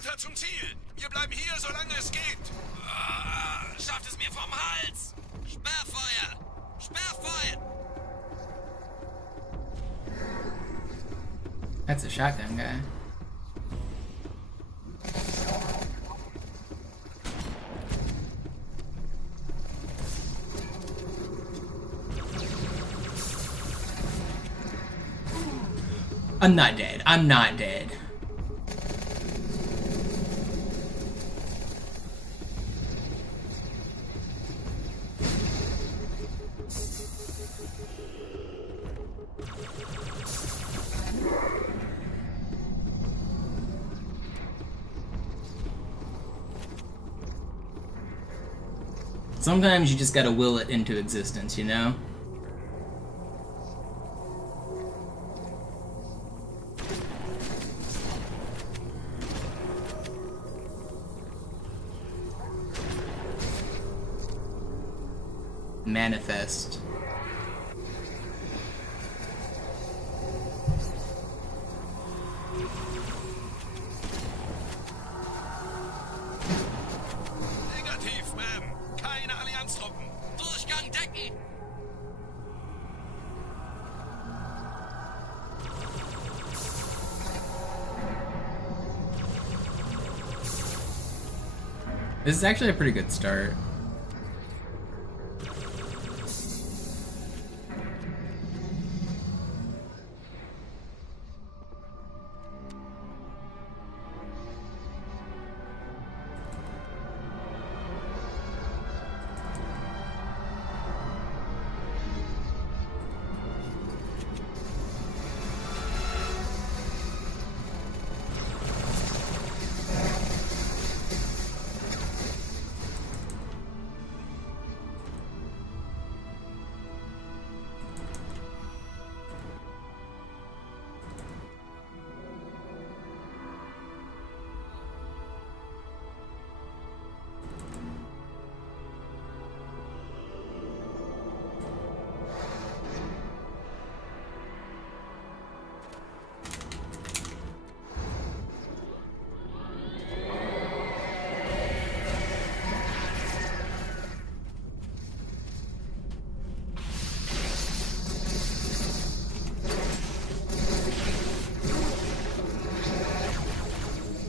Runter zum Ziel! Wir bleiben hier, solange es geht! Schafft es mir vom Hals! Sperrfeuer! Sperrfeuer! That's a shotgun guy. I'm not dead. I'm not dead. Sometimes you just gotta will it into existence, you know? Manifest. Negativ, Ma'am. Keine Allianztruppen. Durchgang decken! This is actually a pretty good start.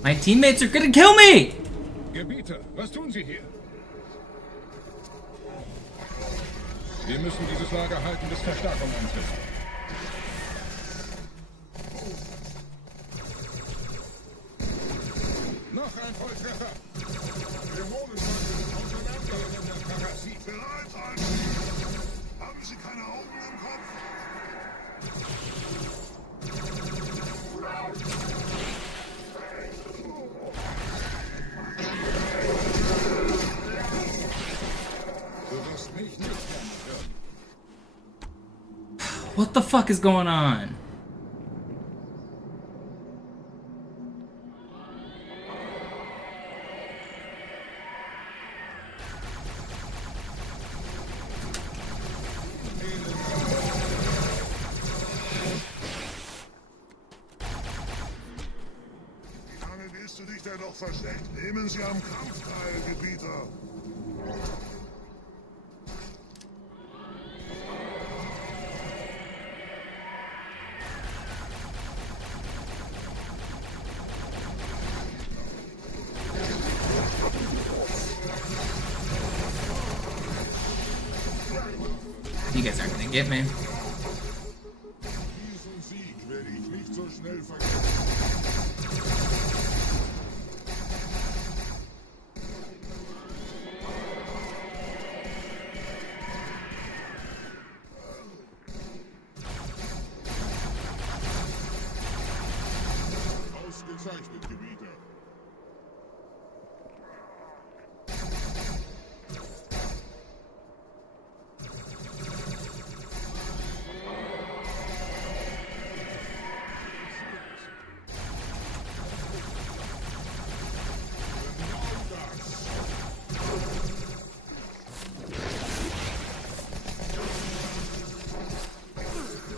My teammates are gonna kill me! Gebieter, was tun Sie hier? Wir müssen dieses Lager halten, bis Verstärkung eintrifft. Noch ein Volltreffer! Bereit sein! Haben Sie keine Augen im Kopf? What the fuck is going on? Wie lange willst du dich denn noch verstecken? Nehmen Sie am Kampf teil, Gebieter! You guys aren't gonna get me. Diesen Sieg werde ich nicht so schnell vergessen. Ausgezeichnet, Gebieter.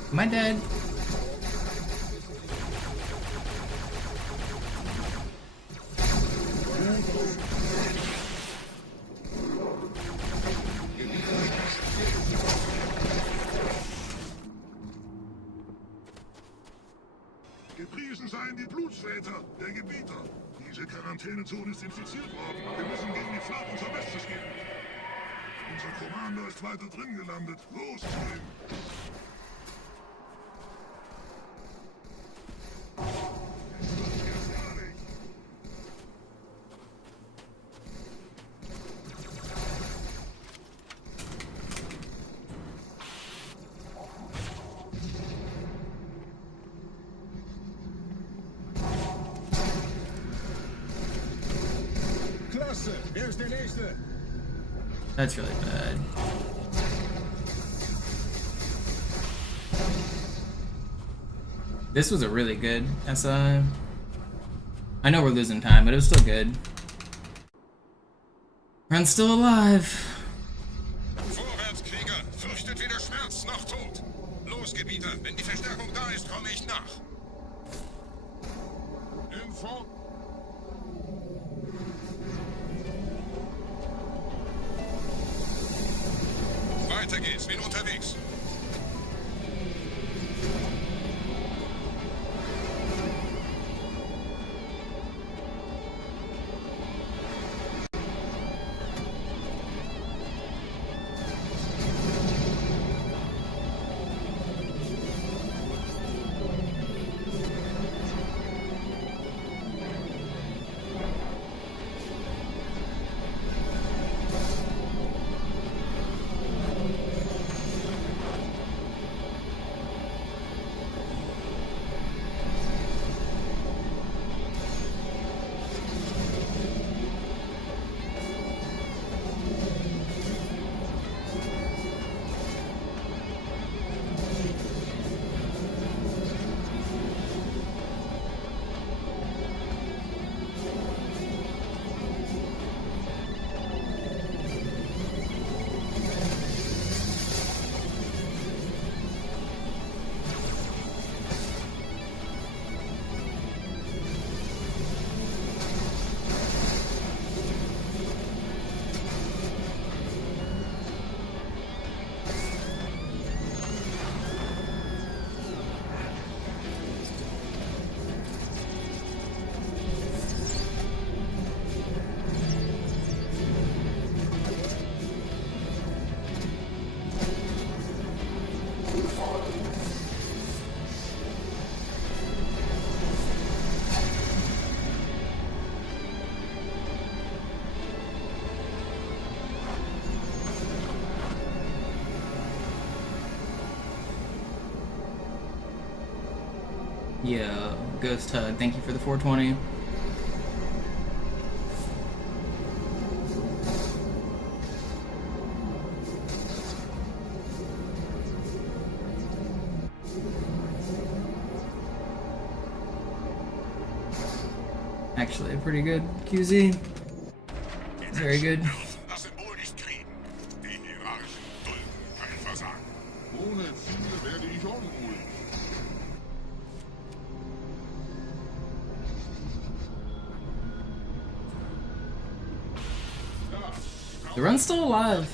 Am I dead? Gepriesen seien die Blutsväter der Gebieter. Diese Quarantänezone ist infiziert worden. Wir müssen gegen die Flut unser Bestes geben. Unser Commander ist weiter drin gelandet. Los zu ihm! Klasse, wer ist der Nächste? That's really bad. This was a really good SI. I know we're losing time, but it was still good. Run's still alive. Vorwärts, Krieger! Fürchtet weder Schmerz noch Tod! Los, Gebieter! Wenn die Verstärkung da ist, komme ich nach! Info! Weiter geht's, bin unterwegs. Yeah, Ghost Hug, thank you for the 420. Actually, pretty good. QZ. Very good. Ohne Ziele werde ich unruhig. The run's still alive.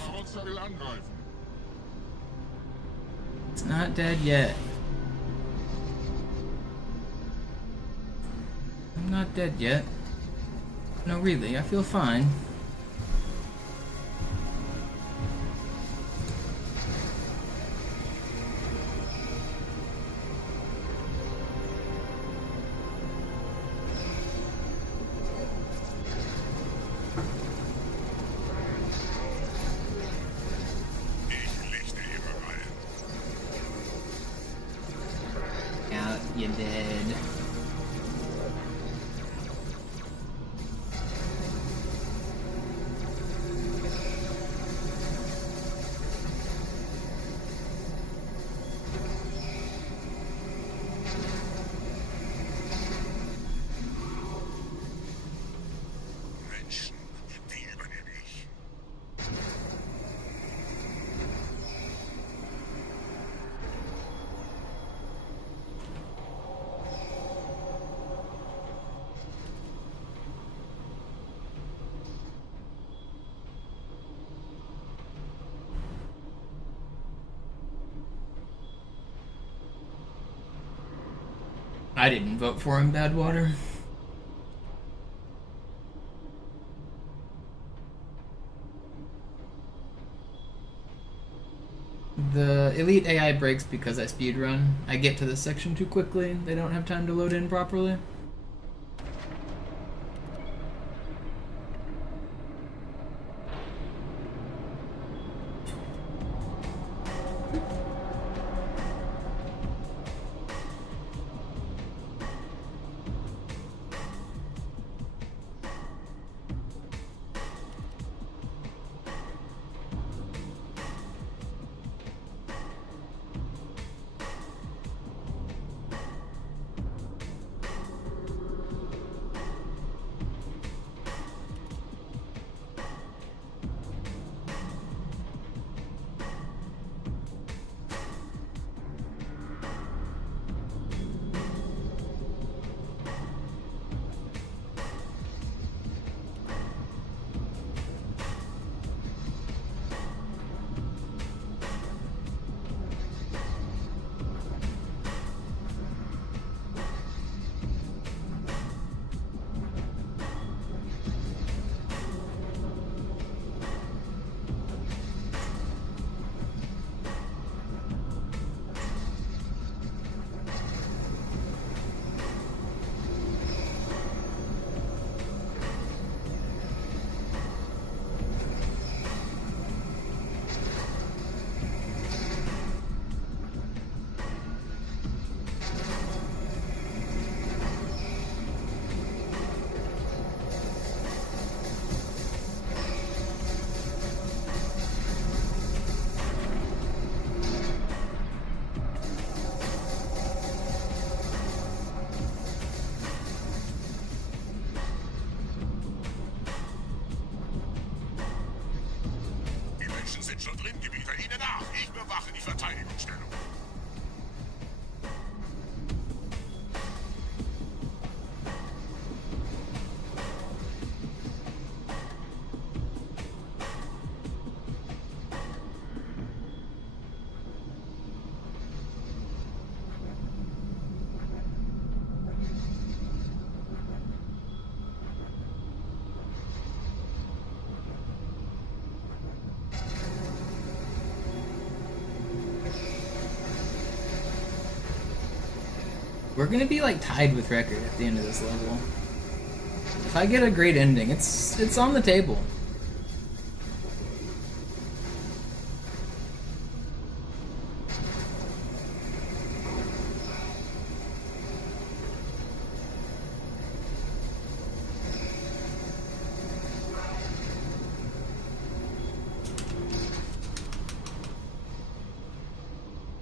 It's not dead yet. I'm not dead yet. No, really, I feel fine. Out, you dead. I didn't vote for him, Badwater. The Elite AI breaks because I speedrun. I get to this section too quickly. They don't have time to load in properly. Sind schon drin, Gebieter. Ihnen nach. Ich bewache die Verteidigungsstellung. We're gonna be like tied with record at the end of this level. If I get a great ending, it's on the table.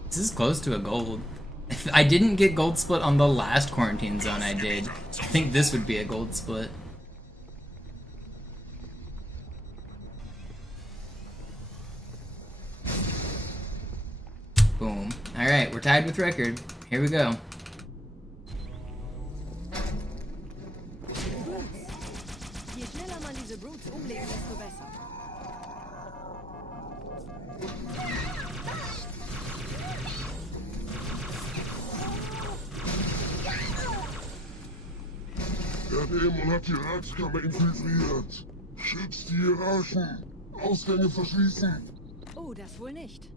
This is close to a gold. If I didn't get gold split on the last quarantine zone I did, I think this would be a gold split. Boom. Alright, we're tied with record. Here we go. Je schneller man diese Brutes umlegt, desto besser. Der Dämon hat die Ratskammer infiltriert. Schützt die Hierarchen. Ausgänge verschließen. Oh, das wohl nicht.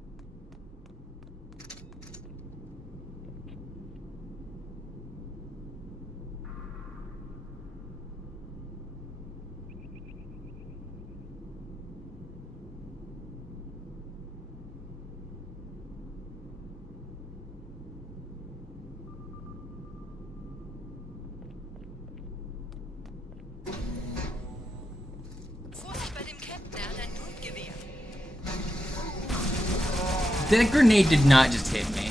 That grenade did not just hit me.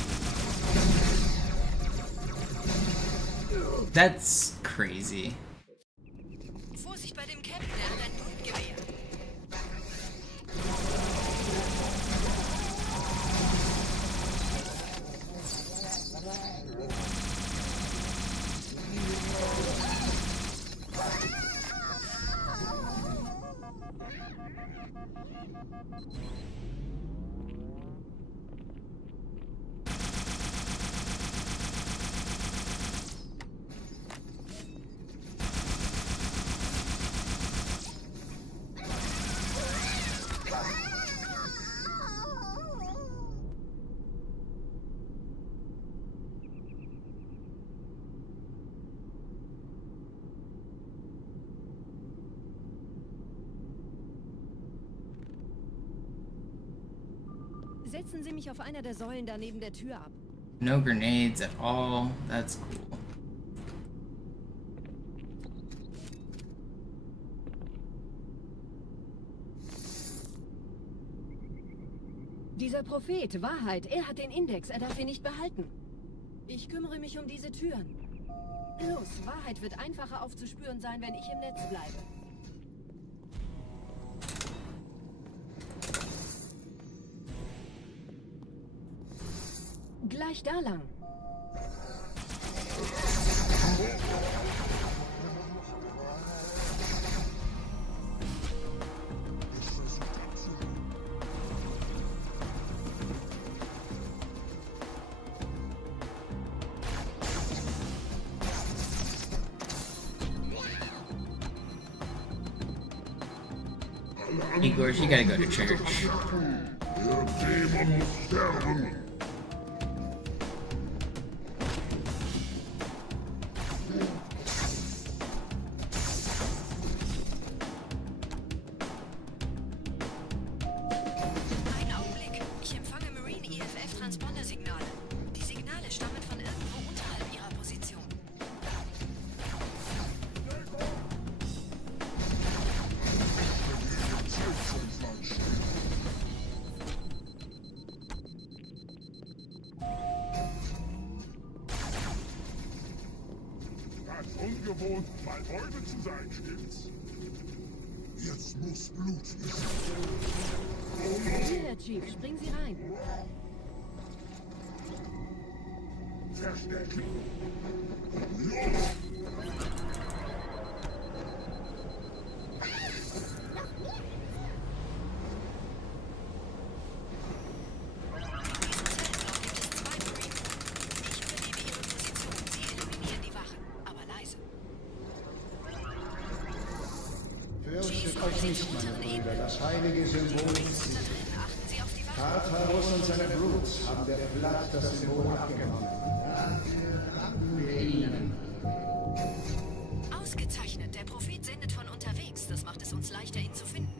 That's crazy. Vorsicht bei dem Captain, der hat ein Blutgewehr. Setzen Sie mich auf einer der Säulen da neben der Tür ab. No grenades at all. That's cool. Dieser Prophet, Wahrheit, er hat den Index, er darf ihn nicht behalten. Ich kümmere mich um diese Türen. Los, Wahrheit wird einfacher aufzuspüren sein, wenn ich im Netz bleibe. Gleich da lang. Igor, you gotta go to church. Einen Augenblick. Ich empfange Marine EFF-Transponder-Signale. Die Signale stammen von irgendwo unterhalb ihrer Position. Ungewohnt, mal heute zu sein, stimmt's? Jetzt muss Blut Hier, Herr Chief, springen Sie rein. Verstärken. Fürchtet euch nicht, meine Brüder, das heilige Symbol ist sicher. Tartarus und seine Brutes haben der Blatt das Symbol abgenommen. Dafür danken wir ihnen. Ausgezeichnet. Der Prophet sendet von unterwegs. Das macht es uns leichter, ihn zu finden.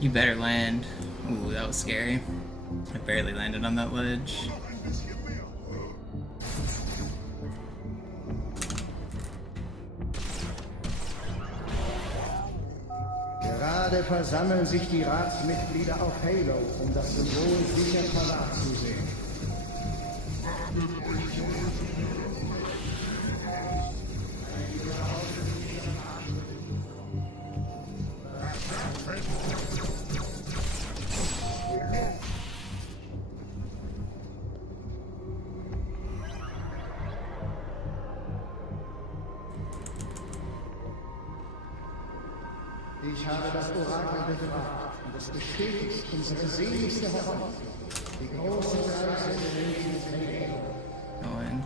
You better land. Ooh, that was scary. I barely landed on that ledge. Gerade versammeln sich die Ratsmitglieder auf Halo, um das Symbol sicher verwahrt zu sehen. Ich habe das Orakel befragt und es bestätigt unsere seligste Hoffnung. Die große Reise der Leben Going.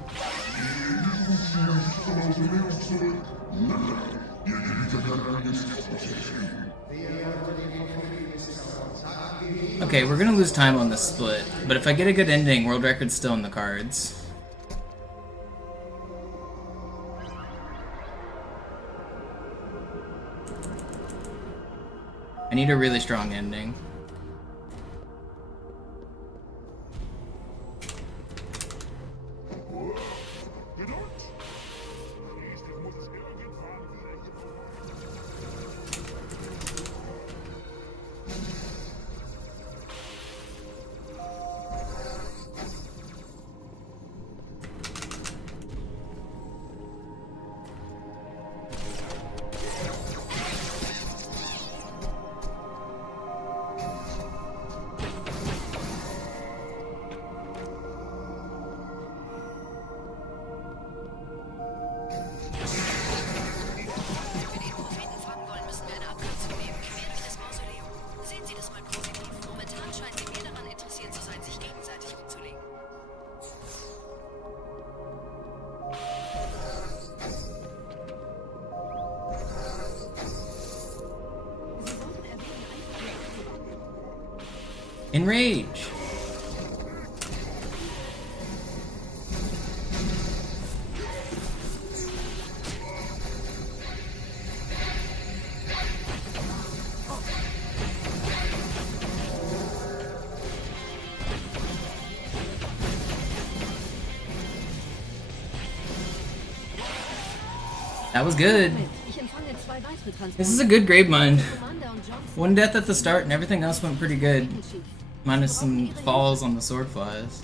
Okay, we're gonna lose time on this split, but if I get a good ending, world record's still in the cards. I need a really strong ending. Enrage! That was good. This is a good grave mine. One death at the start and everything else went pretty good. Minus some falls on the sword flies.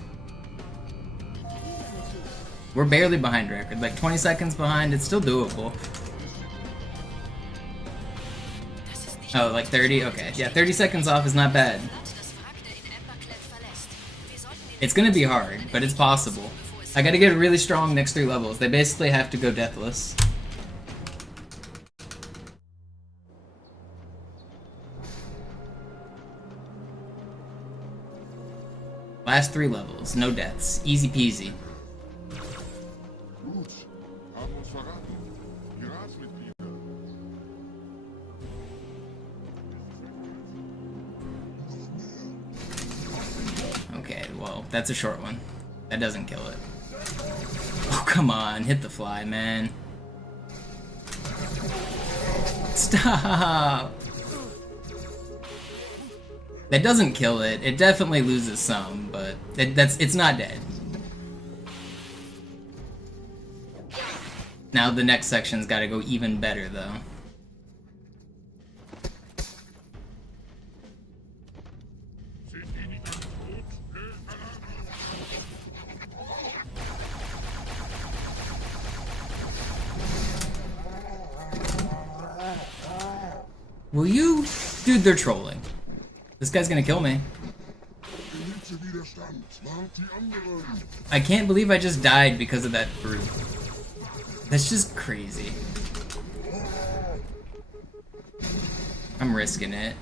We're barely behind record, like 20 seconds behind, it's still doable. Oh, like 30? Okay, yeah, 30 seconds off is not bad. It's gonna be hard, but it's possible. I gotta get really strong next 3 levels. They basically have to go deathless. Last 3 levels, no deaths. Easy peasy. Okay, well, that's a short one. That doesn't kill it. Oh, come on, hit the fly, man. Stop! That doesn't kill it. It definitely loses some, but it's not dead. Now the next section's gotta go even better, though. Will you? Dude, they're trolling. This guy's gonna kill me. I can't believe I just died because of that brute. That's just crazy. I'm risking it.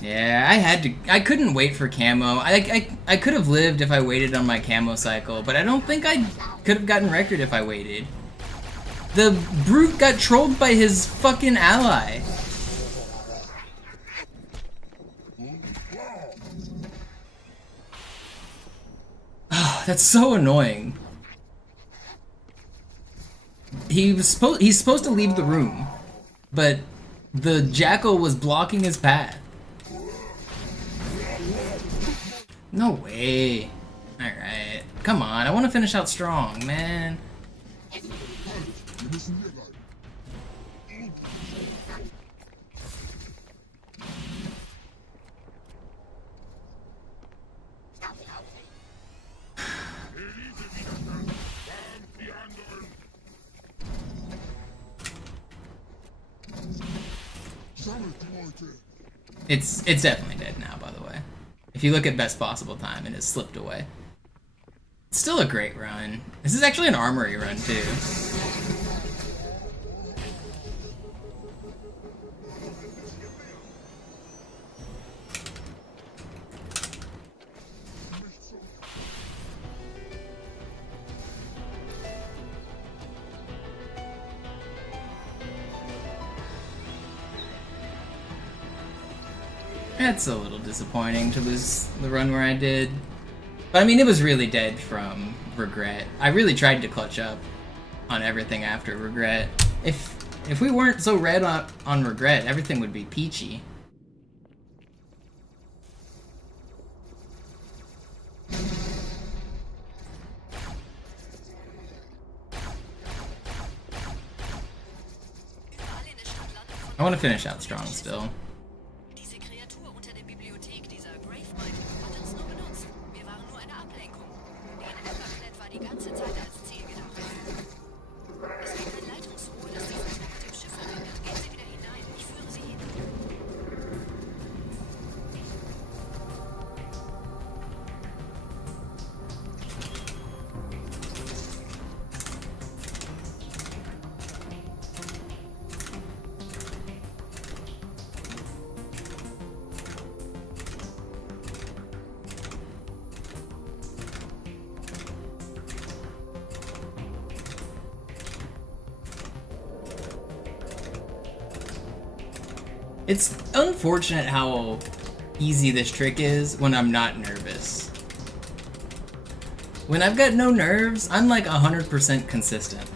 Yeah, I couldn't wait for camo. I could have lived if I waited on my camo cycle, but I don't think I could have gotten record if I waited. The brute got trolled by his fucking ally. Oh, that's so annoying. He's supposed to leave the room, but the jackal was blocking his path. No way. Alright. Come on, I want to finish out strong, man. It's definitely dead now, by the way. If you look at best possible time, it has slipped away. It's still a great run. This is actually an armory run, too. That's a little disappointing to lose the run where I did. But I mean, it was really dead from Regret. I really tried to clutch up on everything after Regret. If we weren't so red on Regret, everything would be peachy. I want to finish out strong still. It's unfortunate how easy this trick is when I'm not nervous. When I've got no nerves, I'm like 100% consistent.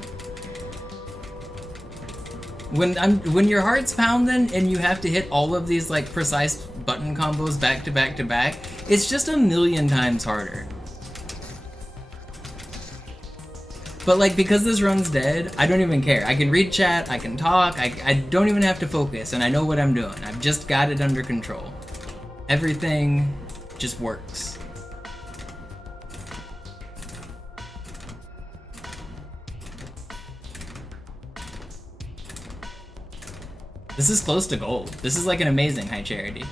When your heart's pounding and you have to hit all of these like precise button combos back to back to back, it's just a million times harder. But like, because this run's dead, I don't even care. I can read chat, I can talk, I don't even have to focus, and I know what I'm doing. I've just got it under control. Everything just works. This is close to gold. This is like an amazing high charity.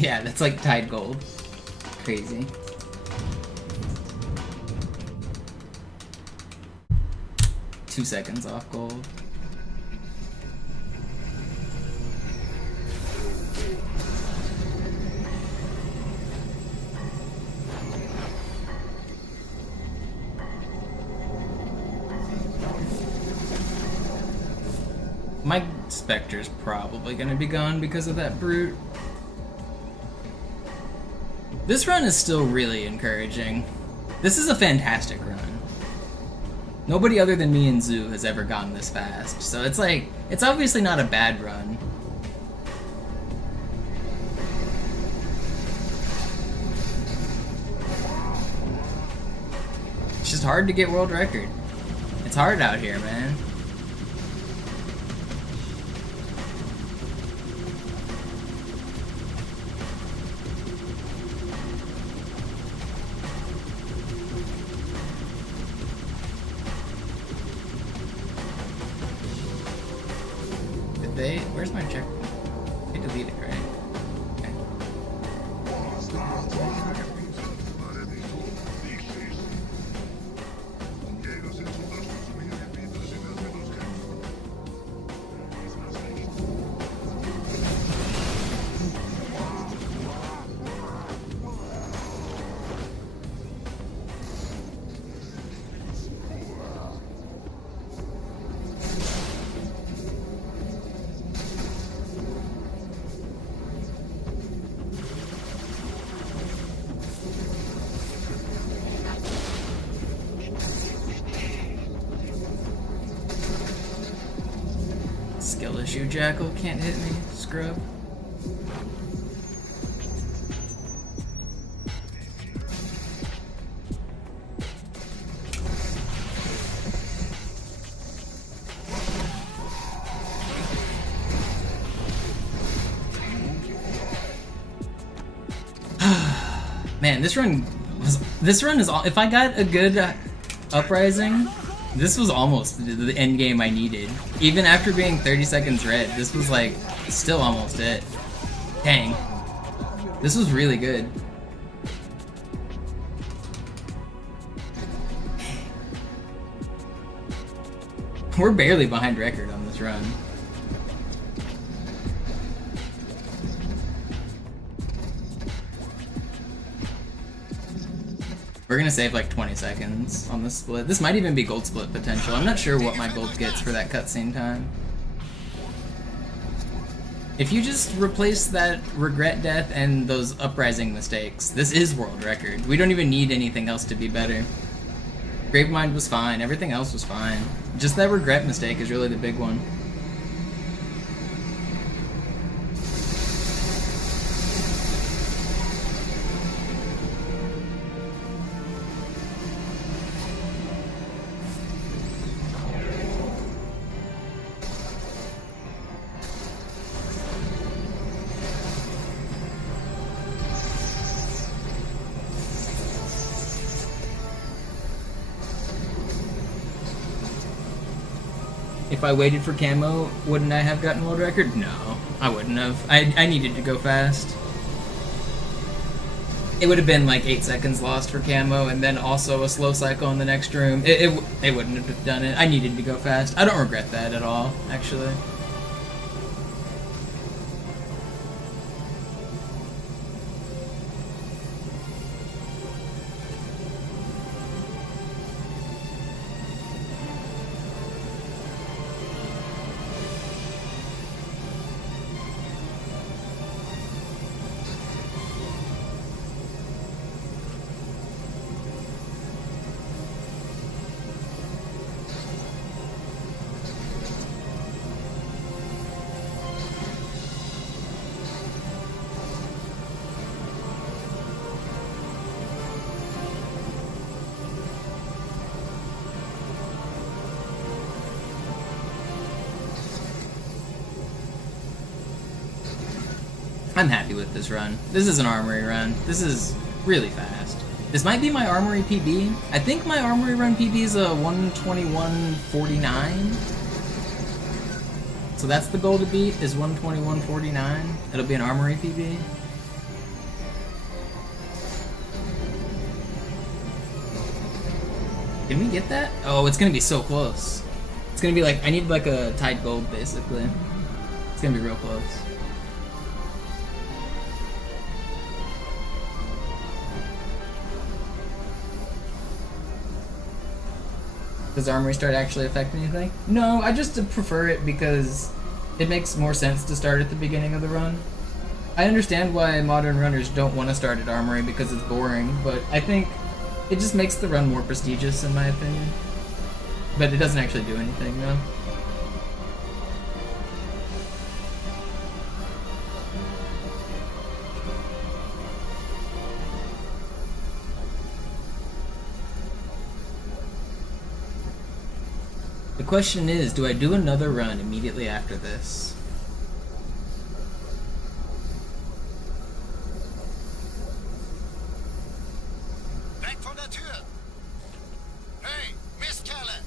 Yeah, that's like tied gold. Crazy. Two seconds off gold. My Spectre's probably gonna be gone because of that brute. This run is still really encouraging. This is a fantastic run. Nobody other than me and Zoo has ever gone this fast, so it's like, it's obviously not a bad run. It's just hard to get world record. It's hard out here, man. Where's my check? They deleted it, right? Okay. Skill issue, Jackal. Can't hit me, scrub. Man, this run is all. If I got a good uprising, this was almost the end game I needed. Even after being 30 seconds red, this was like still almost it. Dang. This was really good. We're barely behind record on this run. We're gonna save like 20 seconds on this split. This might even be gold split potential. I'm not sure what my gold gets for that cutscene time. If you just replace that regret death and those uprising mistakes, this is world record. We don't even need anything else to be better. Gravemind was fine, everything else was fine. Just that regret mistake is really the big one. If I waited for camo, wouldn't I have gotten world record? No, I wouldn't have. I needed to go fast. It would have been like 8 seconds lost for camo, and then also a slow cycle in the next room. It wouldn't have done it. I needed to go fast. I don't regret that at all, actually. I'm happy with this run. This is an armory run. This is really fast. This might be my armory PB. I think my armory run PB is a 121.49. So that's the goal to beat, is 121.49. It'll be an armory PB. Can we get that? Oh, it's gonna be so close. It's gonna be like, I need like a tied gold basically. It's gonna be real close. Does Armory Start actually affect anything? No, I just prefer it because it makes more sense to start at the beginning of the run. I understand why modern runners don't want to start at Armory because it's boring, but I think it just makes the run more prestigious in my opinion. But it doesn't actually do anything, though. The question is, do I do another run immediately after this?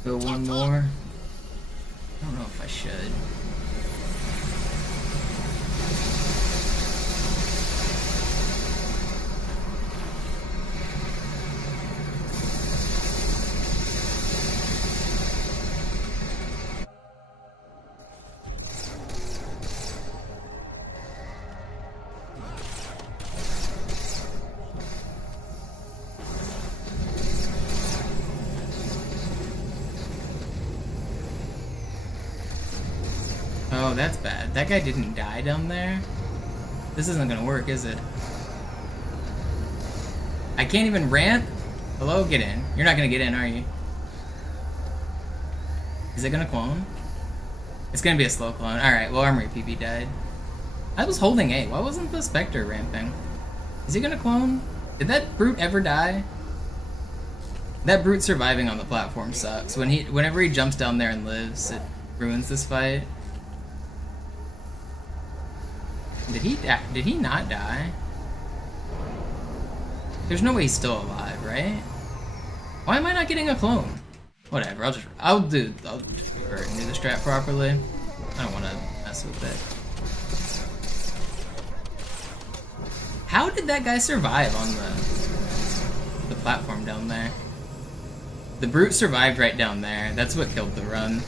Go one more. I don't know if I should. Oh, that's bad. That guy didn't die down there? This isn't gonna work, is it? I can't even ramp? Hello? Get in. You're not gonna get in, are you? Is it gonna clone? It's gonna be a slow clone. Alright, well, Armory PB died. I was holding A. Why wasn't the Spectre ramping? Is he gonna clone? Did that brute ever die? That brute surviving on the platform sucks. Whenever he jumps down there and lives, it ruins this fight. Did he not die? There's no way he's still alive, right? Why am I not getting a clone? Whatever, I'll do the strat properly. I don't want to mess with it. How did that guy survive on the platform down there? The brute survived right down there. That's what killed the run.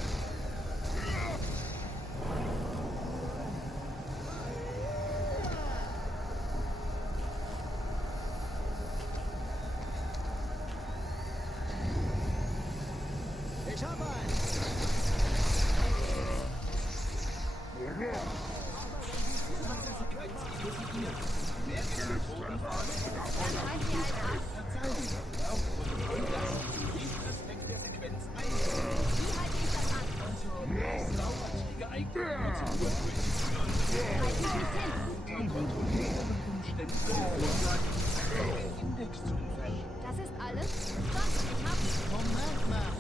Das ist alles? Was? Ich hab's. Moment mal.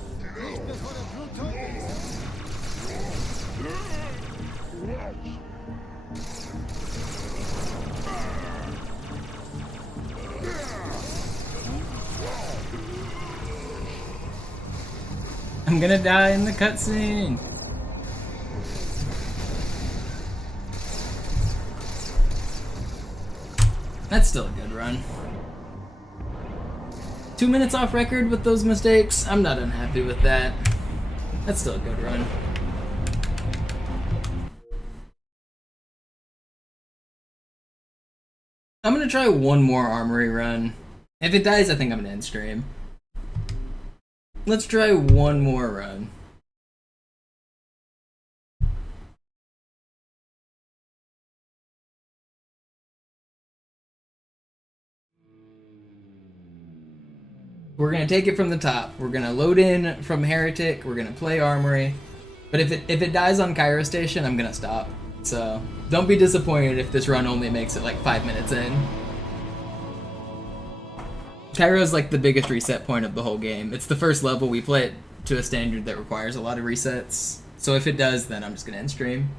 Nicht bevor der Blut tot ist. I'm gonna die in the cutscene. That's still a good run. 2 minutes off record with those mistakes. I'm not unhappy with that. That's still a good run. I'm gonna try one more armory run. If it dies, I think I'm gonna end stream. Let's try one more run. We're gonna take it from the top. We're gonna load in from Heretic. We're gonna play Armory. But if it dies on Cairo Station, I'm gonna stop. So don't be disappointed if this run only makes it like 5 minutes in. Cairo's like the biggest reset point of the whole game. It's the first level. We play it to a standard that requires a lot of resets. So if it does, then I'm just gonna end stream.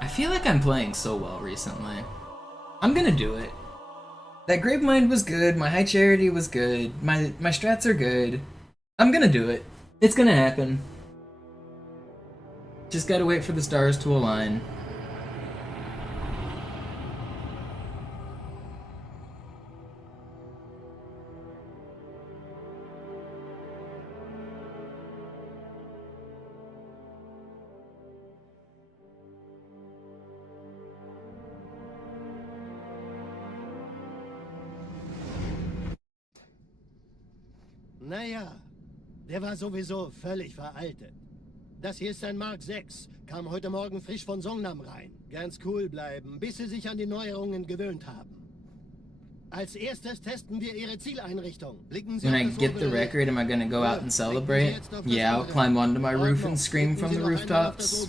I feel like I'm playing so well recently. I'm gonna do it. That Gravemind was good, my High Charity was good, my strats are good. I'm gonna do it. It's gonna happen. Just gotta wait for the stars to align. Naja, der war sowieso völlig veraltet. Das hier ist ein Mark 6, kam heute Morgen frisch von Songnam rein. Ganz cool bleiben, bis sie sich an die Neuerungen gewöhnt haben. Als erstes testen wir ihre Zieleinrichtung. Blicken Sie When I auf das get the obere Licht. record, am I gonna go out and celebrate? Yeah, I'll climb onto my roof and scream from the rooftops.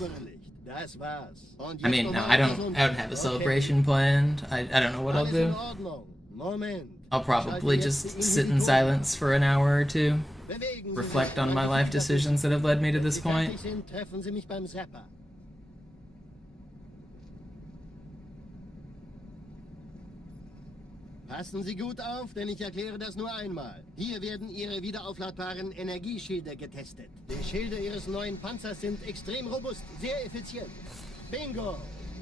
Das war's. Und I mean, no, I don't have a celebration planned. I don't know what I'll Alles in do. Ordnung. Moment. I'll probably just sit in silence for an hour or two, reflect on my life decisions that have led me to this point. Treffen Sie mich beim Zapper. Passen Sie gut auf, denn ich erkläre das nur einmal. Hier werden Ihre wiederaufladbaren Energieschilde getestet. Die Schilde Ihres neuen Panzers sind extrem robust, sehr effizient. Bingo!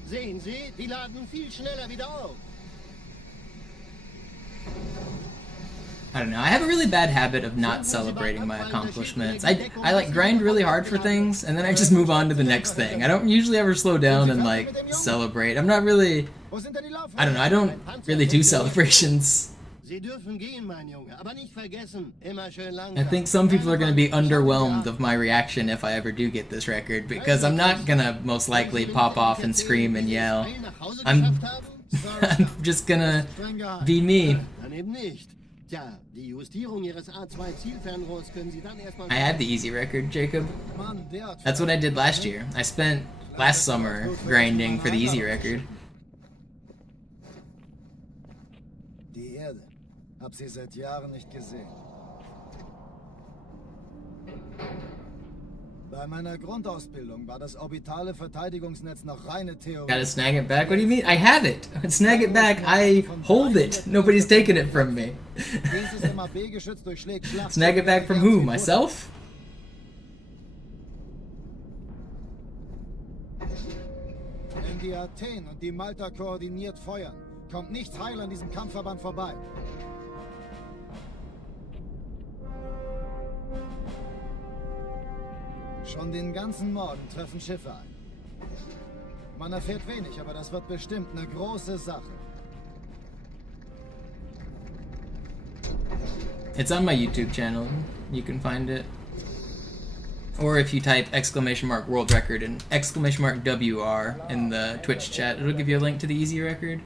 Sehen Sie, die laden viel schneller wieder auf. I don't know, I have a really bad habit of not celebrating my accomplishments. I like grind really hard for things, and then I just move on to the next thing. I don't usually ever slow down and like celebrate. I'm not really, I don't know, I don't really do celebrations. Sie dürfen gehen, mein Junge, aber nicht vergessen, immer schön I langsam. think some people are going to be underwhelmed of my reaction if I ever do get this record, because I'm not gonna most likely pop off and scream and yell. I'm just gonna be me. Dann eben nicht. Tja, die Justierung Ihres A2 Zielfernrohrs können Sie dann erstmal... I had the easy record, Jacob. That's what I did last year. I spent last summer grinding for the easy record. Die Erde. Hab sie seit Jahren nicht gesehen. Bei meiner Grundausbildung war das orbitale Verteidigungsnetz noch reine Theorie. Gotta snag it back? What do you mean? I have it! Snag it back, I hold it! Nobody's taking it from me. Dieses MAB-Geschütz durchschlägt Schlacht. Snag it back from who? Myself? Wenn die Athen und die Malta koordiniert feuern, kommt nichts heil an diesem Kampfverband vorbei. Schon den ganzen Morgen treffen Schiffe ein. Man erfährt wenig, aber das wird bestimmt eine große Sache. It's on my YouTube channel. You can find it. Or if you type !world record and !WR in the Twitch chat, it'll give you a link to the easy record.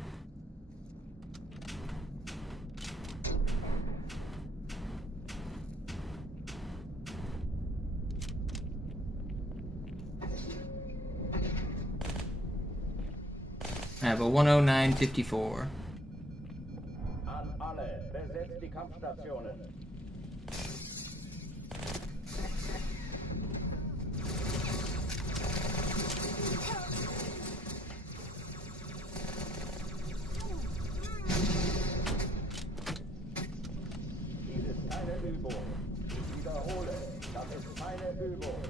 I have a 109.54. An Alle, besetzt die Kampfstationen. Dies ist keine Übung. Ich wiederhole, das ist keine Übung.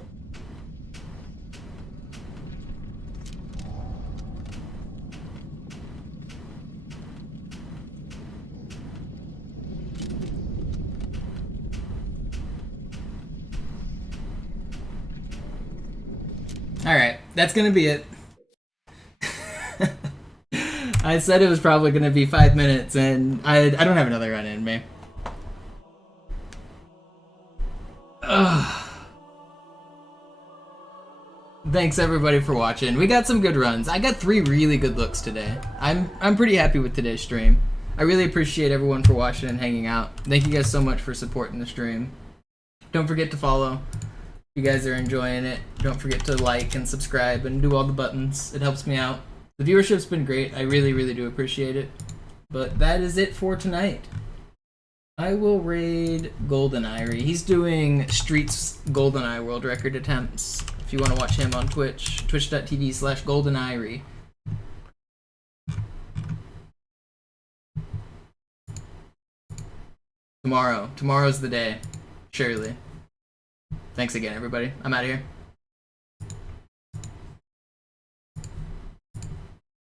Alright, that's gonna be it. I said it was probably gonna be 5 minutes, and I don't have another run in me. Ugh. Thanks everybody for watching. We got some good runs. I got 3 really good looks today. I'm pretty happy with today's stream. I really appreciate everyone for watching and hanging out. Thank you guys so much for supporting the stream. Don't forget to follow. If you guys are enjoying it, don't forget to like and subscribe and do all the buttons. It helps me out. The viewership's been great. I really, really do appreciate it. But that is it for tonight. I will raid GoldenEye. He's doing Streets GoldenEye world record attempts. If you want to watch him on Twitch, twitch.tv/GoldenEye. Tomorrow's the day. Surely. Thanks again, everybody. I'm out of here.